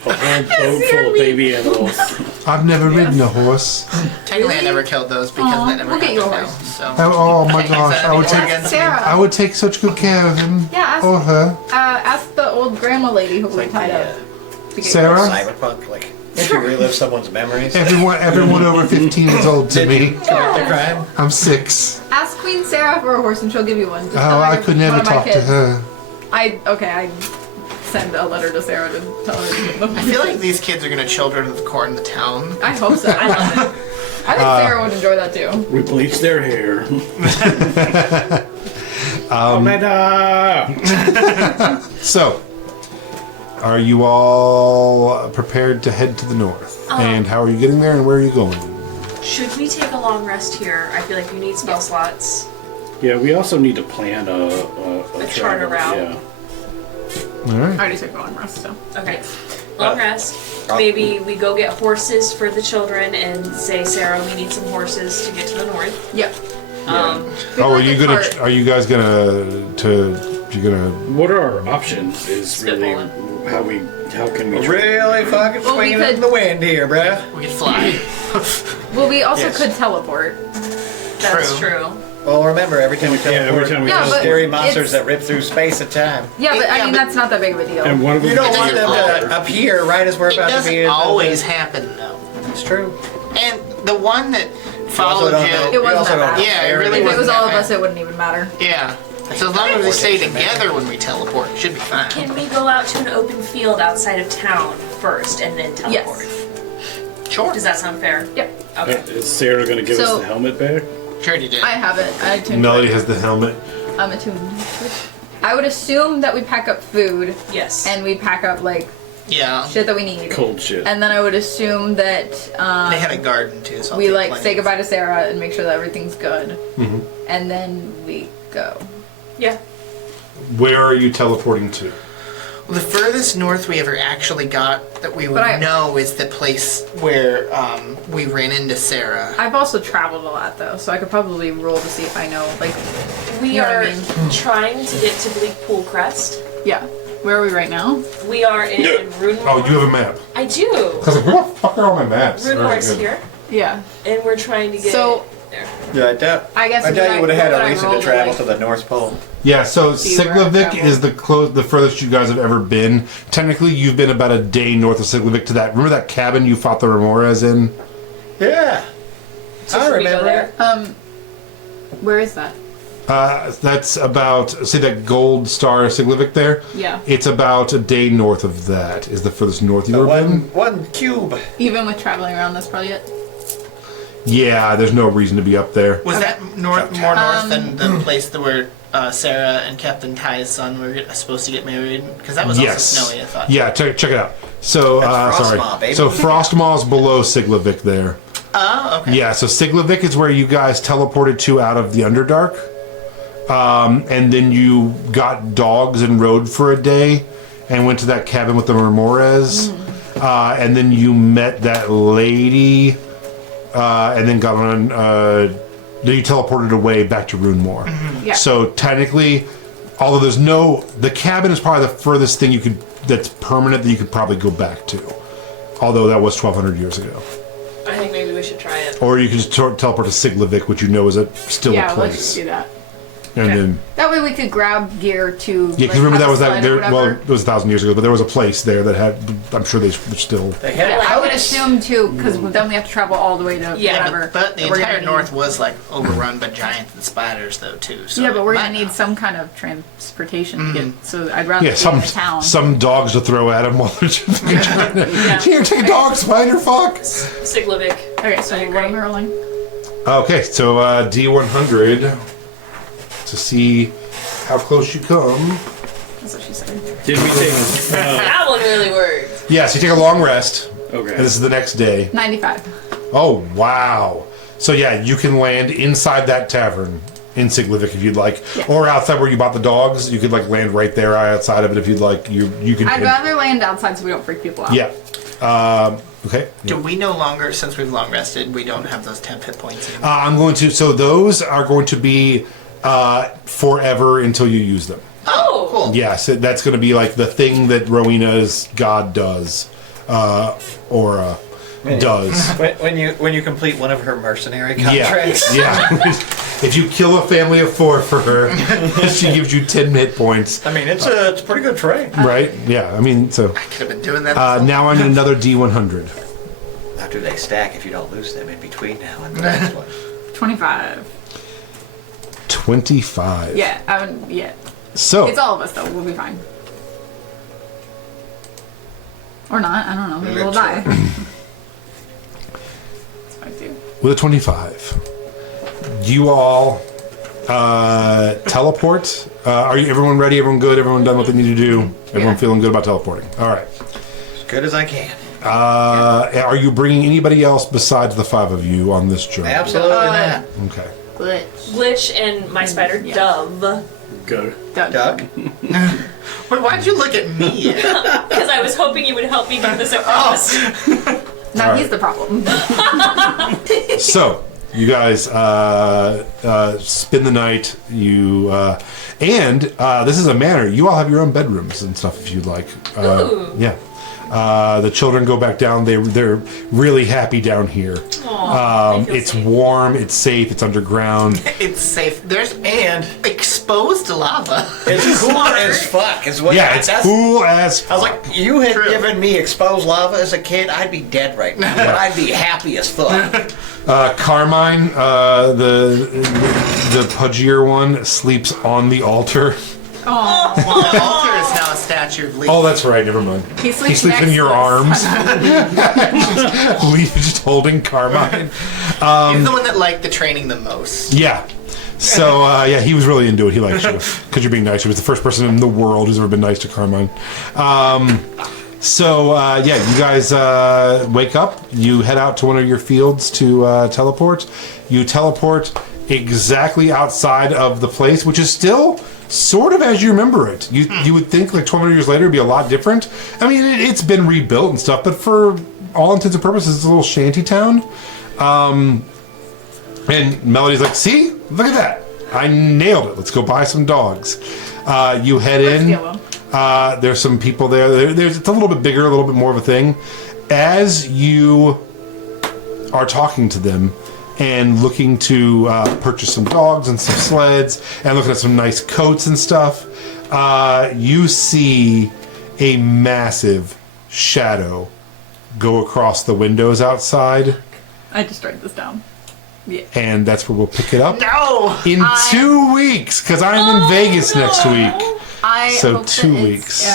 A whole boat full of baby animals. I've never ridden a horse. Technically, I never killed those because Aw, that never we'll get you a happened. horse. So. Oh my Okay, gosh, so I would it's take. against me. Sarah. I would take such good care of him. Yeah, Or her. ask the old grandma lady who we Like tied the, up. to get Sarah? yours. Cyberpunk, like if you relive someone's memories, Everyone over 15 is old to did you me. commit the crime? I'm 6. Ask Queen Sarah for a horse and she'll give you one. Just Oh, tell her I could one never of my talk to kids. her. I send a letter to Sarah to tell her to give them. I feel like these kids are gonna children of the corn in the town. I hope so. I love it. I think Sarah would enjoy that too. We bleach their hair. Omega! So, are you all prepared to head to the north? And how are you getting there and where are you going? Should we take a long rest here? I feel like you need spell slots. Yeah, we also need to plan a charter travel, route. Yeah. All I right. already took one rest, so. Okay. Long rest. Maybe we go get horses for the children and say, Sarah, we need some horses to get to the north. Yep. Oh, are you gonna? Are you guys gonna? You're gonna? What are our options? Is really how can we Really fucking Well, we swinging it in could- the wind here, bruh. We could fly. Well, we also Yes. could teleport. That's true. Well, remember, every time we Yeah, every teleport, time we Yeah, teleport. but scary monsters it's- that rip through space and time. Yeah, but I Yeah, mean, but- that's not that big of a deal. And one of them You don't want doesn't them matter. to appear right as we're It about to be doesn't in always happen though. It's true. And the one that You also followed don't know. you. It you wasn't also that don't bad. know Yeah, it Sarah. really If it was wasn't all that of us, bad. it wouldn't even matter. Yeah. So as long as we stay together when we teleport, it should be fine. Can we go out to an open field outside of town first and then teleport? Yes. Sure. Does that sound fair? Yep. Okay. Is Sarah going to give us So- the helmet back? Sure you did. I have it. I tuned Melody it. has the helmet. I'm attuned to it. I would assume that we pack up food Yes. and we pack up like Yeah. shit that we need. Cold shit. And then I would assume that They had a garden too, so I'll we take like plenty say of- goodbye to Sarah and make sure that everything's good. And then we go. yeah. Where are you teleporting to? The furthest north we ever actually got that we would But I- know is the place where we ran into Sarah. I've also traveled a lot though, so I could probably roll to see if I know. Like, We You know what are I mean? trying to get to Bleak Pool Crest. yeah. Where are we right now? We are in Rune. Oh, you have a map. I do. I was like, where the fuck are all my maps? Rune All right, Heart's good. here, Yeah. and we're trying to get So- there. Yeah, I doubt. I guess I we doubt might- you would have had would a I reason roll to travel like- to the North Pole. Yeah, so See where I Siglavik travel. is the furthest you guys have ever been. Technically, you've been about a day north of Siglavik to that. Remember that cabin you fought the Remoras in? Yeah. So I should we go remember. there? Where is that? That's about, see that gold star Siglavik there? Yeah. It's about a day north of that, is the furthest north you've The ever been. one cube. Even with traveling around, that's probably it. Yeah, there's no reason to be up there. Was that more north than the place that where Sarah and Captain Ty's son were supposed to get married? Because that was Yes. also snowy, I thought. Yeah, check it out. So, That's sorry. Frostmaw, baby. So Frostmaw's below Siglavik there. Oh, okay. Yeah, so Siglavik is where you guys teleported to out of the Underdark. And then you got dogs and rode for a day and went to that cabin with the Remores. And then you met that lady and then got on then you teleported away back to Runemoor. Yeah. So technically, although the cabin is probably the furthest thing that's permanent that you could probably go back to. Although that was 1,200 years ago. I think maybe we should try it. Or you can just teleport to Siglavik, which you know is still a Yeah, let's place. just do that. And then, That way we could grab gear to. yeah, because remember that was that. There, well, Whatever. it was 1,000 years ago, but there was a place there that had. I'm sure they're still. They had I would assume too, because then we have to travel all the way to Yeah, whatever. But the We're entire gonna need- north was like overrun by giants and spiders, though, too. So Yeah, but we're it gonna might need not. some kind of transportation to get. So I'd rather Yeah, be in the some town. some dogs to throw at him while they're just Yeah. here. Take a dog, spider, fuck. Siglavik. Okay, so I what am I agree. rolling? Okay, so D100 to see how close you come. That's what she said. Did we take? That one really worked. Yeah, so you take a long rest. Okay. And this is the next day. 95. Oh, wow. So yeah, you can land inside that tavern in Siglavik if you'd like. Yeah. Or outside where you bought the dogs. You could like land right there outside of it if you'd like. You can. I'd rather land outside so we don't freak people out. Yeah. Okay. Do we no longer, since we've long rested, we don't have those 10 hit points anymore? I'm going to. So those are going to be forever until you use them. Oh, cool. Yes, that's going to be like the thing that Rowena's god does, or does. when you complete one of her mercenary Yeah, contracts. yeah. If you kill a family of 4 for her, she gives you 10 hit points. I mean, it's a pretty good trade. Right? Yeah. I mean, so I could have been doing that. now I need another D100. How do they stack if you don't lose them in between now and the next one? 25. 25. Yeah, I would, yeah. So It's all of us though. We'll be fine. Or not. I don't know. Maybe we'll die. That's fine too. with a 25, you all teleport. Are you everyone ready? Everyone good? Everyone done what they need to do? Everyone Yeah. feeling good about teleporting? All right. As good as I can. Are you bringing anybody else besides the 5 of you on this journey? Absolutely not. Okay. Glitch and my spider Yeah. Dove. Go. Doug? Wait, why'd you look at me? Because I was hoping you would help me get this across. No, All he's right. the problem. So you guys spend the night. And this is a manor. You all have your own bedrooms and stuff if you'd like. Ooh. Yeah. The children go back down. They're really happy down here. Aw, I feel It's safe. warm. It's safe. It's underground. It's safe. There's And exposed lava. it's cool as fuck. Is what Yeah, it's that's- cool as. I was like, you had True. given me exposed lava as a kid, I'd be dead right now. But I'd be happy as fuck. Carmine, the pudgier one, sleeps on the altar. Oh, Well, the altar is now a statue of Lee. Oh, that's right. Never mind. he sleeps, next in your to us. arms. Leaf just holding Carmine. He's the one that liked the training the most. Yeah. So, yeah, he was really into it. He liked you because you're being nice. He was the first person in the world who's ever been nice to Carmine. Yeah, you guys wake up. You head out to one of your fields to teleport. You teleport exactly outside of the place, which is still sort of as you remember it. You would think like 1,200 years later it'd be a lot different. I mean, it's been rebuilt and stuff, but for all intents and purposes, it's a little shanty town. And Melody's like, see? Look at that. I nailed it. Let's go buy some dogs. You head in. steal them. There's some people there. It's a little bit bigger, a little bit more of a thing. As you are talking to them and looking to purchase some dogs and some sleds and looking at some nice coats and stuff, you see a massive shadow go across the windows outside. I just write this down. Yeah. And that's where we'll pick it up No! in 2 weeks, because I'm in Vegas next week. I So hope that 2 it's, weeks.